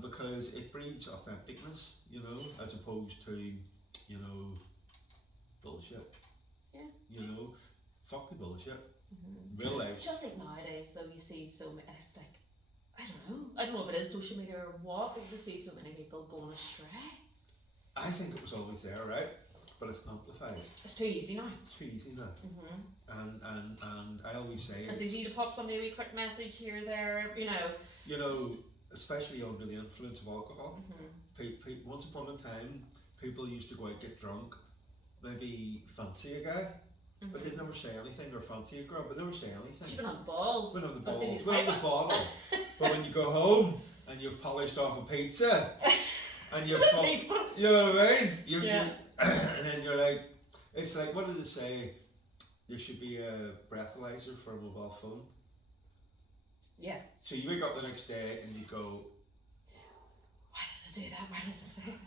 Because it breeds authenticness, you know, as opposed to, you know, bullshit. Yeah. You know, fuck the bullshit. Mm-hmm. Real life. I think nowadays though you see so many, it's like, I don't know if it is social media or what, but you see so many people going astray. I think it was always there, right? But it's amplified. It's too easy now. Mm-hmm. And I always say it's easy to pop somebody a wee quick message here, there, you know. You know, especially under the influence of alcohol. Mm-hmm. Once upon a time, people used to go out, get drunk, maybe fancy a guy, mm-hmm. but they'd never say anything, or fancy a girl, but never say anything. Just wouldn't have the balls. Wouldn't have the balls. Wouldn't have the bottle. But when you go home and you've polished off a pizza, and you've you know what I mean? And then you're like, it's like, what did they say? There should be a breathalyzer for a mobile phone. Yeah. So you wake up the next day and you go, why did I do that? Why did I say that?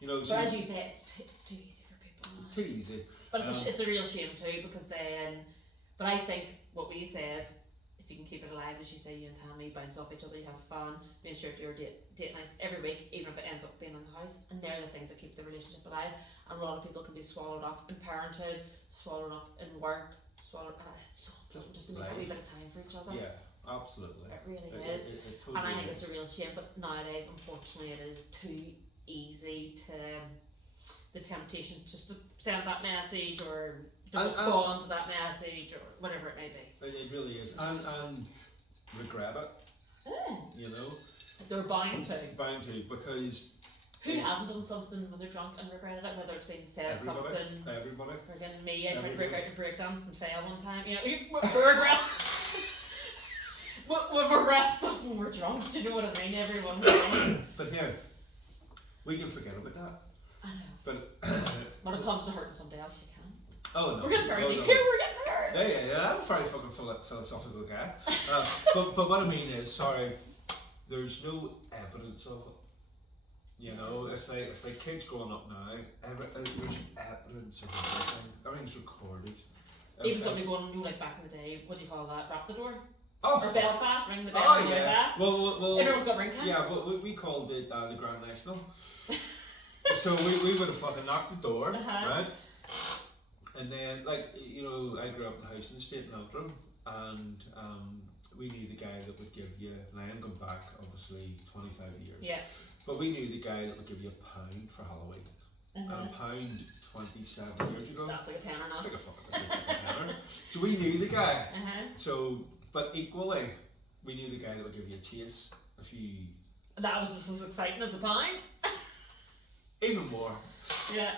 You know, but as you say, it's too easy for people. It's too easy. But it's a real shame too, because then. But I think what we say is, if you can keep it alive, as you say, you and Tammy bounce off each other, you have fun, make sure to your date nights every week, even if it ends up being in the house, and they're the things that keep the relationship alive. And a lot of people can be swallowed up in parenthood, swallowed up in work, it's so important just to make a wee bit of time for each other. Yeah, absolutely. It really is. It totally and I think is. it's a real shame, but nowadays, unfortunately, it is too easy to, the temptation just to send that message or to respond to that message or whatever it may be. It really is. And regret it. You know? They're bound to. Because who hasn't done something when they're drunk and regretted it? Whether it's been said something. Everybody. Friggin' me, I tried to break out in breakdance and fail one time. You know, we regret. we regret stuff when we're drunk. Do you know what I mean? Everyone's saying. But here, we can forget about that. I know. But when it comes to hurting somebody else, you can. Oh no. We're getting very deep here. We're getting hurt. Yeah. I'm a very fucking philosophical guy. But what I mean is, sorry, there's no evidence of it. You know, it's like kids growing up now. There's evidence of everything. Everything's recorded. Even somebody going, like back in the day, what do you call that? Rap the door. Oh, or Belfast, ring the bell. Oh yeah. Well, everyone's got ring cams. Yeah, well, we called it the Grand National. So we would have fucking knocked the door, right? And then, like, you know, I grew up in the housing estate in Antrim, and we knew the guy that would give you, and I am going back, obviously, 25 years. Yeah. But we knew the guy that would give you £1 for Halloween. And £1 27 years ago. That's like a tenner now. It's like a fucking tenner. So we knew the guy. So, but equally, we knew the guy that would give you a chase if you. That was just as exciting as the £1. Even more. Yeah.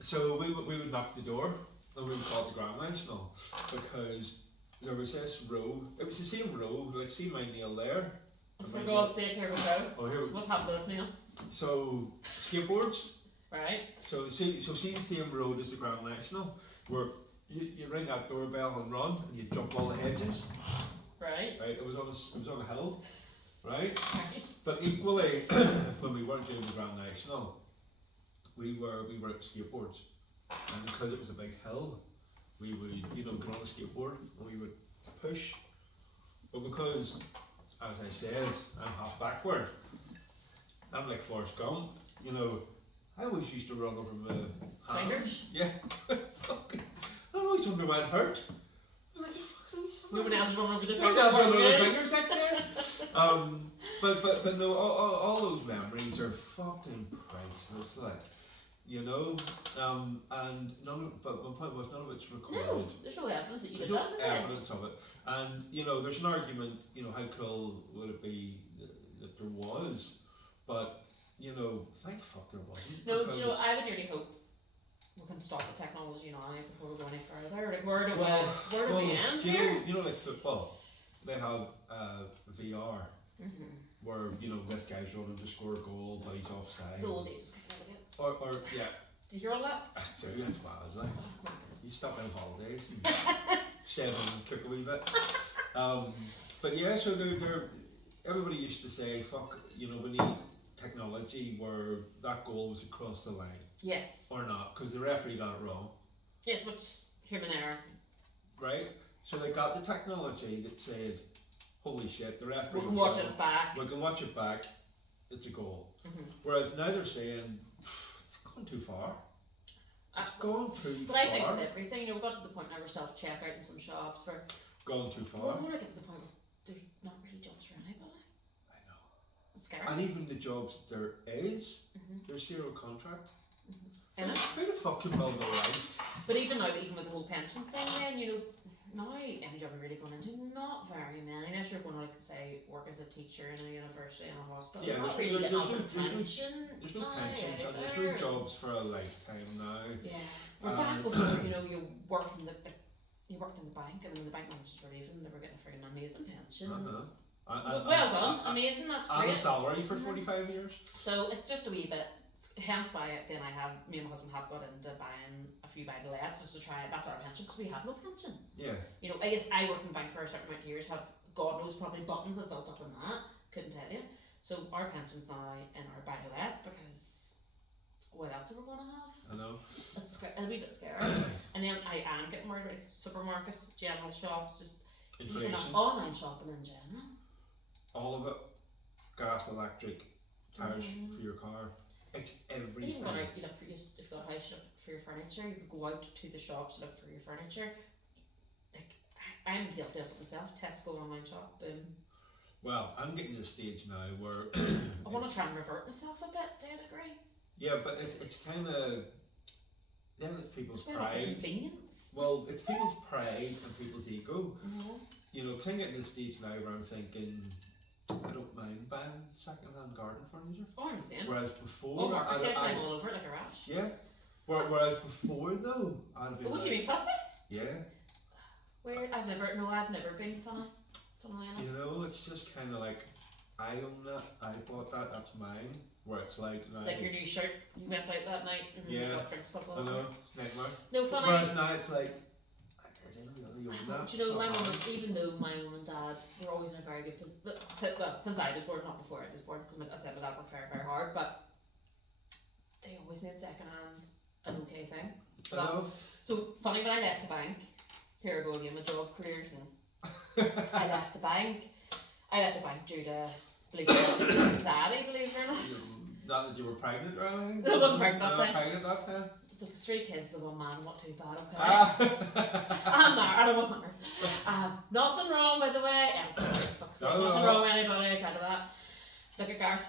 So we would knock the door and we would call it the Grand National because there was this road. It was the same road. Like, see my nail there. For God's sake, here we go. Oh, here. What's happened to this nail? So skateboards. Right. So see the same road as the Grand National, where you ring that doorbell and run, and you jump all the hedges. Right. Right. It was on a hill. Right. But equally, when we weren't doing the Grand National, we were at skateboards, and because it was a big hill, we would get on a skateboard and we would push. But because, as I said, I'm half backward, I'm like Forrest Gump, you know. I always used to run over my fingers. Yeah. I always wondered why it hurt. Nobody else is running over the fingers. Nobody else running over the fingers, but no, all those memories are fucking priceless, like, you know, and but my point was none of it's recorded. No, there's no evidence that you There's did no that. evidence of it, and you know, there's an argument, you know, how cool would it be that there was, but you know, thank fuck there wasn't. No, do you know, I would really hope we can stop the technology now before we go any further. Like, where do we end do here? you know, like football, they have VR. Mm-hmm. Where, you know, this guy's running to score a goal, but he's offside. The old days. Or yeah. Did you hear all that? I do, that's bad, like. That's not good. You stop in holidays and shave and cook a wee bit. But yeah, so they're everybody used to say, fuck, you know, we need technology where that goal was across the line. Yes. Or not, because the referee got it wrong. Yes, which human error. Right? So they got the technology that said, holy shit, the referee. We can watch it back. We can watch it back. It's a goal. Mm-hmm. Whereas now they're saying it's gone too far. It's gone too but far. I think with everything, you know, we got to the point now we're self-checkout in some shops where gone too far. Well, we're get to the point where there's not really jobs for anybody. I know. It's scary. And even the jobs that there is, there's zero contract. I know. Who the fuck can build a life? But even now, even with the whole pension thing, then you know. Now, any job you're really going into, not very many. Unless you're going to, like, say, work as a teacher in a university in a hospital. Yeah, not really getting offered pension. There's no pensions and there's no jobs for a lifetime now. Yeah, we're back before, you know, you worked in the bank, and when the bank managers were leaving, they were getting a freaking amazing pension. Well done, amazing. That's great. And a salary for 45 years. So it's just a wee bit. Hence why then me and my husband have got into buying a few buy-to-lets just to try. That's our pension because we have no pension. Yeah. You know, I guess I worked in the bank for a certain amount of years. Have God knows probably buttons that built up in that. Couldn't tell you. So our pension's now in our buy-to-lets because what else are we going to have? I know. It's a wee bit scary. And then I am getting worried about supermarkets, general shops, just even online shopping in general. All of it. Gas, electric, tires for your car. It's everything. Even going out, you look for if you've got a house, you look for your furniture. You could go out to the shops, look for your furniture. Like, I'm guilty of it myself. Tesco online shop, boom. Well, I'm getting to the stage now where I want to try and revert myself a bit to a degree. Yeah, but it's kind of then it's people's pride. The convenience. Well, it's people's pride and people's ego. Mm-hmm. You know, I'm getting to the stage now where I'm thinking, I don't mind buying second-hand garden furniture. Oh, I'm saying. Whereas before, Marketplace, I'm all over it like a rash. Yeah. Whereas before, though, I'd be. What do you mean, fussy? Yeah. Weird. I've never been funny. Funnily enough. You know, it's just kind of like, I own that, I bought that, that's mine. Where it's like now. Like your new shirt, you went out that night and got drinks bottle. I know, nightmare. No, funny. Whereas now it's like, I didn't really own that. Do you know, my mum, even though my mum and dad were always in a very good position, well, since I was born, not before I was born, because I said my dad worked very, very hard, but they always made second hand an okay thing. So funny, when I left the bank, here I go again, my job careers, I left the bank due to, believe it or not, anxiety, believe it or not. Not that you were pregnant or anything? I wasn't pregnant that time. Pregnant that time? So it's 3 kids, the one man, not too bad, okay? I'm married, I wasn't married. Nothing wrong, by the way. Nothing wrong with anybody outside of that. Look at Garth.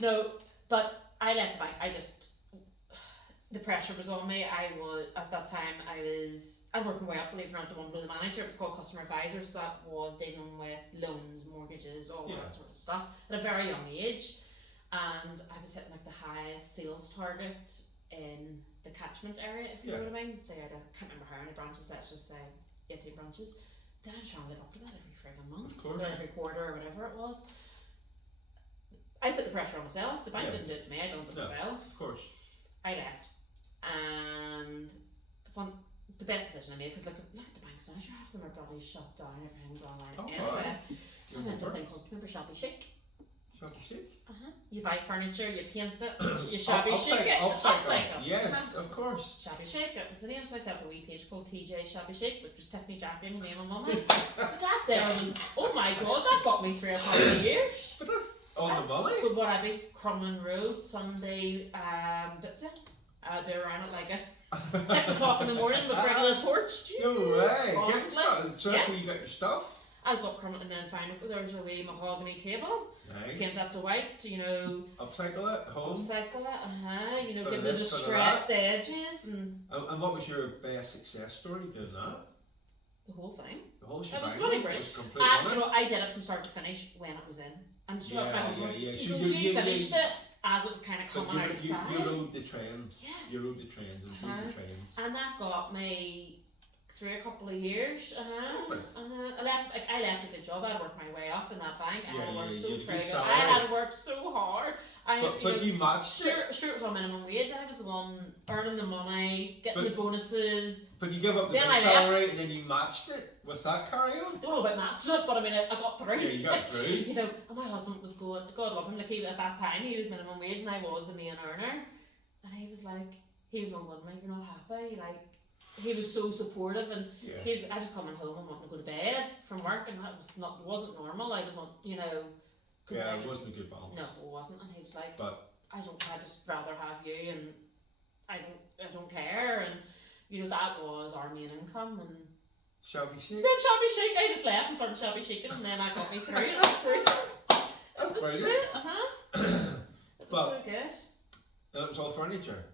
No, but I left the bank. The pressure was on me. At that time, I working way up, believe it or not, to one below the manager. It was called customer advisors. That was dealing with loans, mortgages, all that sort of stuff at a very young age. And I was hitting like the highest sales target in the catchment area, if you know what I mean. So I can't remember how many branches, let's just say 18 branches. Then I'm trying to live up to that every friggin' month, or every quarter, or whatever it was. I put the pressure on myself. The bank didn't do it to me, I done it to myself. Of course. I left. And the best decision I made, because look at the banks now, sure, half of them are bloody shut down, everything's online. Anyway, so I went to a thing called, remember Shabby Chic? Shabby Chic? You buy furniture, you paint it, you shabby chic it. Upcycle. Yes, of course. Shabby Chic, that was the name, so I set up a wee page called TJ Shabby Chic, which was Tiffany Jacking, the name of mummy. But that there was, oh my god, that got me 3 or 4 years. But that's on the money. So what I'd be Crumlin Road, Sunday, that's it. I'd be around at like a 6 o'clock in the morning with regular torch. No way. So that's where you got your stuff? I'd go up currently and then find there's a wee mahogany table, Nice. paint that to white, you know. Upcycle it, home. Upcycle it, you know, Bit give of the this, bit of distressed edges and And what was your best success story doing that? the whole thing. The whole It shebang? was bloody brilliant. It was complete Do runner? you know, I did it from start to finish when it was in. And so that's my husband. yeah. She So finished it as it was kind of but coming out of style. you rode the trend. Yeah. You rode the trend. There was loads of trends. And that got me through a couple of years. Stop it. I left a good job. I worked my way up in that bank. I had worked so you had good friggin'. salary. I had worked so hard. But you matched it. Stuart was on minimum wage. I was the one earning the money, getting But- the bonuses. But you give up the Then big I salary left. and then you matched it with that carry on. Don't know about matching it, but I mean, I got through. Yeah, you got through. You know, and my husband was going, God love him, like at that time he was minimum wage and I was the main earner. And he was like, you're not happy, like, he was so supportive and Yeah. I was coming home and wanting to go to bed from work and that wasn't normal. I was not, you know, Yeah, it wasn't a good balance. No, it wasn't. And he was like, But I'd just rather have you and I don't care. And, you know, that was our main income. And shabby chic. then shabby chic, I just left and started shabby chicing and then I got me through and it was great. That's brilliant. It was But- so good. And it was all furniture.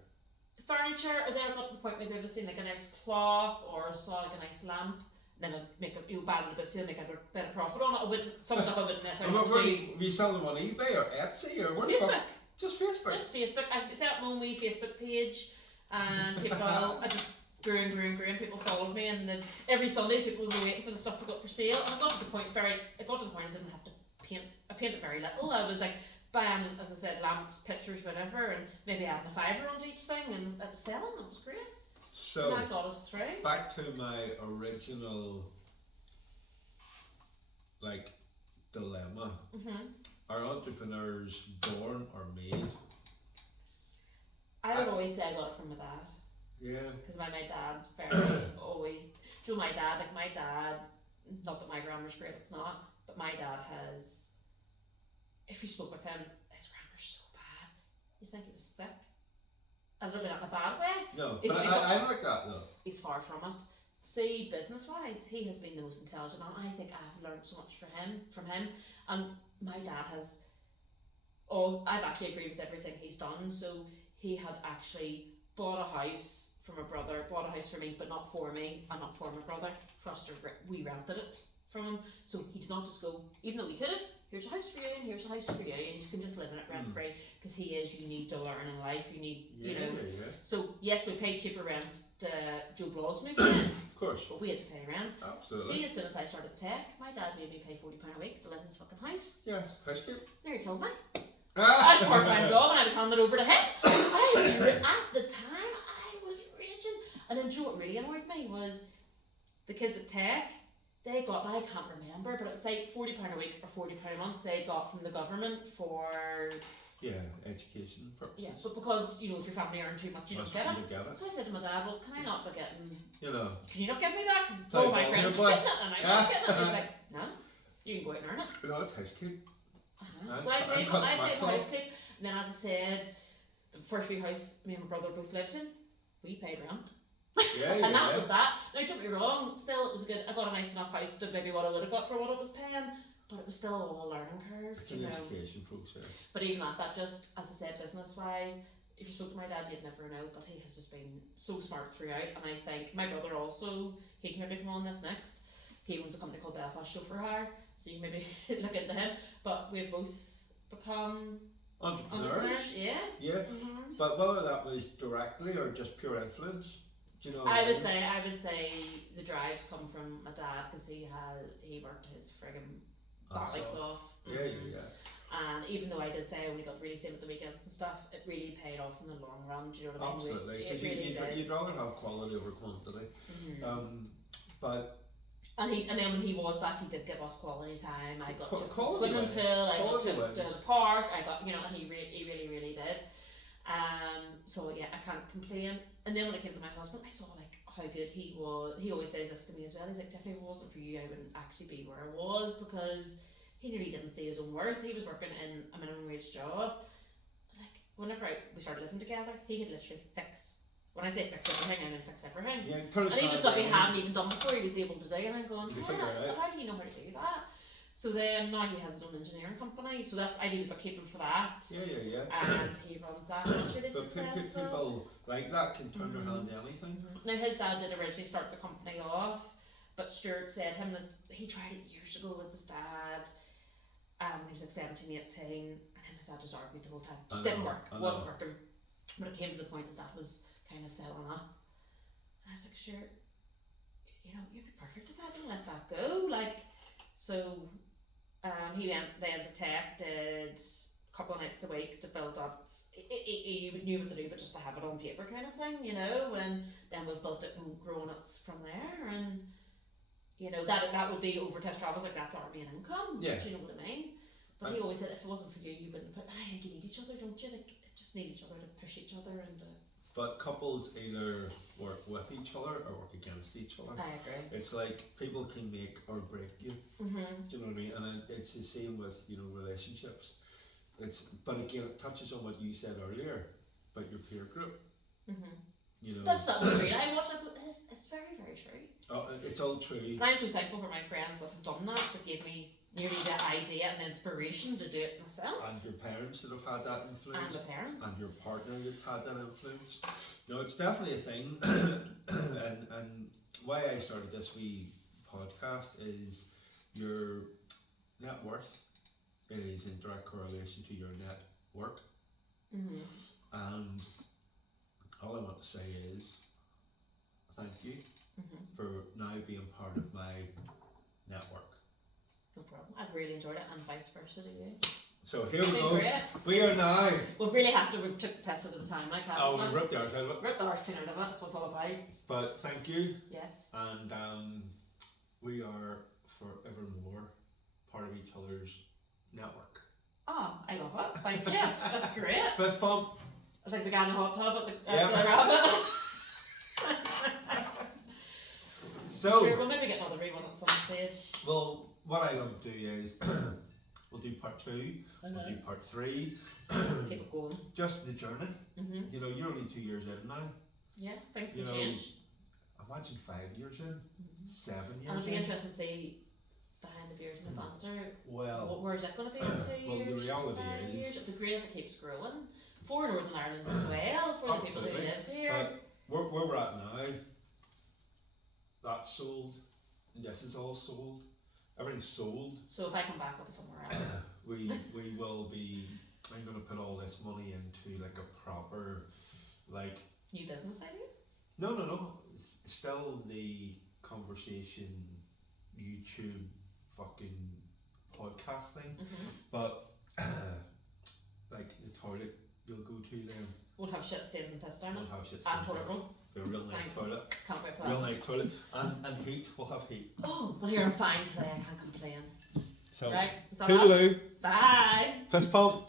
Furniture, and then I got to the point maybe I was seeing like a nice clock or saw like a nice lamp, and then I'd make a battle a bit, so make a bit of profit on it. I wouldn't, some stuff I wouldn't necessarily And want to were do. you selling them on eBay or Etsy or where the Facebook, fuck? Just Facebook. just Facebook. I set up my own wee Facebook page, and people, I just grew and people followed me, and then every Sunday people were waiting for the stuff to go up for sale. And I got to the point I didn't have to paint. I painted very little. I was like buying, as I said, lamps, pictures, whatever, and maybe adding a $5 on each thing, and it was selling. It was great. So And that got us through. back to my original dilemma. Are entrepreneurs born or made? I would always say I got it from my dad. Yeah. Because my dad's very always. Do you know my dad? Like my dad, not that my grammar's great, it's not, but my dad has. If you spoke with him, his grammar's so bad. You think he was thick? A little bit in a bad way. No, He's- but he's not- I like that though. He's far from it. See, business-wise, he has been the most intelligent man. I think I've learned so much from him. And my dad has. I've actually agreed with everything he's done. So he had actually bought a house from a brother, bought a house for me, but not for me and not for my brother. For us to we rented it from him. So he did not just go, even though we could have, here's a house for you and here's a house for you and you can just live in it rent free, because you need to learn in life, you need, you know. Yeah. So yes, we paid cheaper rent. Joe Blogs moved in, Of course. but we had to pay rent. Absolutely. See, as soon as I started tech, my dad made me pay £40 a week to live in his fucking house. Yes, housekeep. Nearly killed me. I had a part-time job and I was handed over to him. At the time, I was raging. And then, do you know what really annoyed me was the kids at tech, they got, I can't remember, but it's like £40 a week or £40 a month they got from the government for... Yeah, education purposes. Yeah, but because, you know, if your family earn too much, you don't get it. So I said to my dad, well, can I not be getting... You know. Can you not give me that? Because Like, all my friends are getting it and I'm not getting it. And he's like, no, you can go out and earn it. No, it's housekeep. So I paid my housekeep, and then as I said, the first wee house me and my brother both lived in, we paid rent. Yeah, And that was that. Now don't get me wrong, still it was good. I got a nice enough house to maybe what I would have got for what it was paying, but it was still all a learning curve, It's you an know. education process. But even at that, just as I said, business wise, if you spoke to my dad, you'd never know, but he has just been so smart throughout. And I think my brother also, he can maybe come on this next. He owns a company called Belfast Chauffeur Hire, so you maybe look into him. But we've both become entrepreneurs. Yeah. Yeah. But whether that was directly or just pure influence, do you know? I would say the drives come from my dad, because he worked his friggin' ballocks off. Yeah. And even though I did say I only got to really save at the weekends and stuff, it really paid off in the long run. Do you know what I mean? Absolutely, because you'd rather have quality over quantity. But and then when he was back, he did give us quality time. I got to the quality swimming wins. pool. I got to Quality wins. the park. I got, you know, and he really did. So yeah, I can't complain. And then when it came to my husband, I saw like how good he was. He always says this to me as well. He's like, Tiffany, if it wasn't for you, I wouldn't actually be where I was, because he nearly didn't see his own worth. He was working in a minimum wage job. Like whenever we started living together, he could literally fix when I say fix everything, I mean fix everything. Yeah, turn And even stuff he hadn't even done before, he was able to do, and I'm going, You figure it out. how do you know how to do that? So then now he has his own engineering company, so that's, I do the bookkeeping for that. Yeah. And he runs that, and it's really But successful. people like that can turn their hand to anything. Now his dad did originally start the company off, but Stuart said he tried it years ago with his dad. When he was like 17, 18, and him and his dad just argued the whole time. Just didn't work, wasn't working. But it came to the point his dad was kind of selling up. And I was like, Stuart, you know, you'd be perfect at that, don't let that go. Like, so he went then to tech, did a couple of nights a week to build up. He knew what to do, but just to have it on paper kind of thing, you know. And then we've built it and grown it from there. And you know, that would be over test travels, like that's our main income. Yeah. Do you know what I mean? But he always said if it wasn't for you, you wouldn't put. I think you need each other, don't you? Like, just need each other to push each other and. But couples either work with each other or work against each other. I agree. It's like people can make or break you. Mm-hmm. Do you know what I mean? And it's the same with, you know, relationships. But again, it touches on what you said earlier about your peer group. Mm-hmm. You know, that's not great. I watched it. It's very, very true. Oh, it's all true. And I'm so thankful for my friends that have done that gave me nearly the idea and the inspiration to do it myself. And your parents that have had that influence. And the parents. And your partner that's had that influence. No, it's definitely a thing. and why I started this wee podcast is your net worth is in direct correlation to your net work. Mm-hmm. And all I want to say is thank you for now being part of my network. No problem. I've really enjoyed it, and vice versa to you. So here we go. Great. We are now. We've really we've took the piss out of the time, like haven't we? We've ripped the arse out of it. Ripped the arse clean out of it. That's what it's all about. But thank you. Yes. And we are forevermore part of each other's network. Oh, I love it. Thank you. That's great. Fist pump. It's like the guy in the hot tub at the rabbit. So sure, we'll maybe get another wee one at some stage. Well, what I love to do is we'll do part 2, we'll do part 3. Keep it going. Just the journey. Mm-hmm. You know, you're only 2 years in now. Yeah, things can change. Imagine 5 years in, 7 years in. And it'll be interesting to see behind the beers and the banter. Well, where's it going to be in 2 years? Well, the reality 5 is, years? It'd be great if it keeps growing. For Northern Ireland as well, for the people who live here. But where we're at now, that's sold, this is all sold, everything's sold. So if I come back up somewhere else, we will be. I'm going to put all this money into like a proper, like new business idea. No. It's still the conversation, YouTube, fucking podcast thing, but like the toilet you'll go to then. Won't have shit stains and piss down it. Won't have shit and stains. toilet roll. A real nice toilet. Can't wait for that. Real nice toilet. And heat. We'll have heat. Oh, well here I'm fine today. I can't complain. So, right. toodaloo. Bye. Fist pump.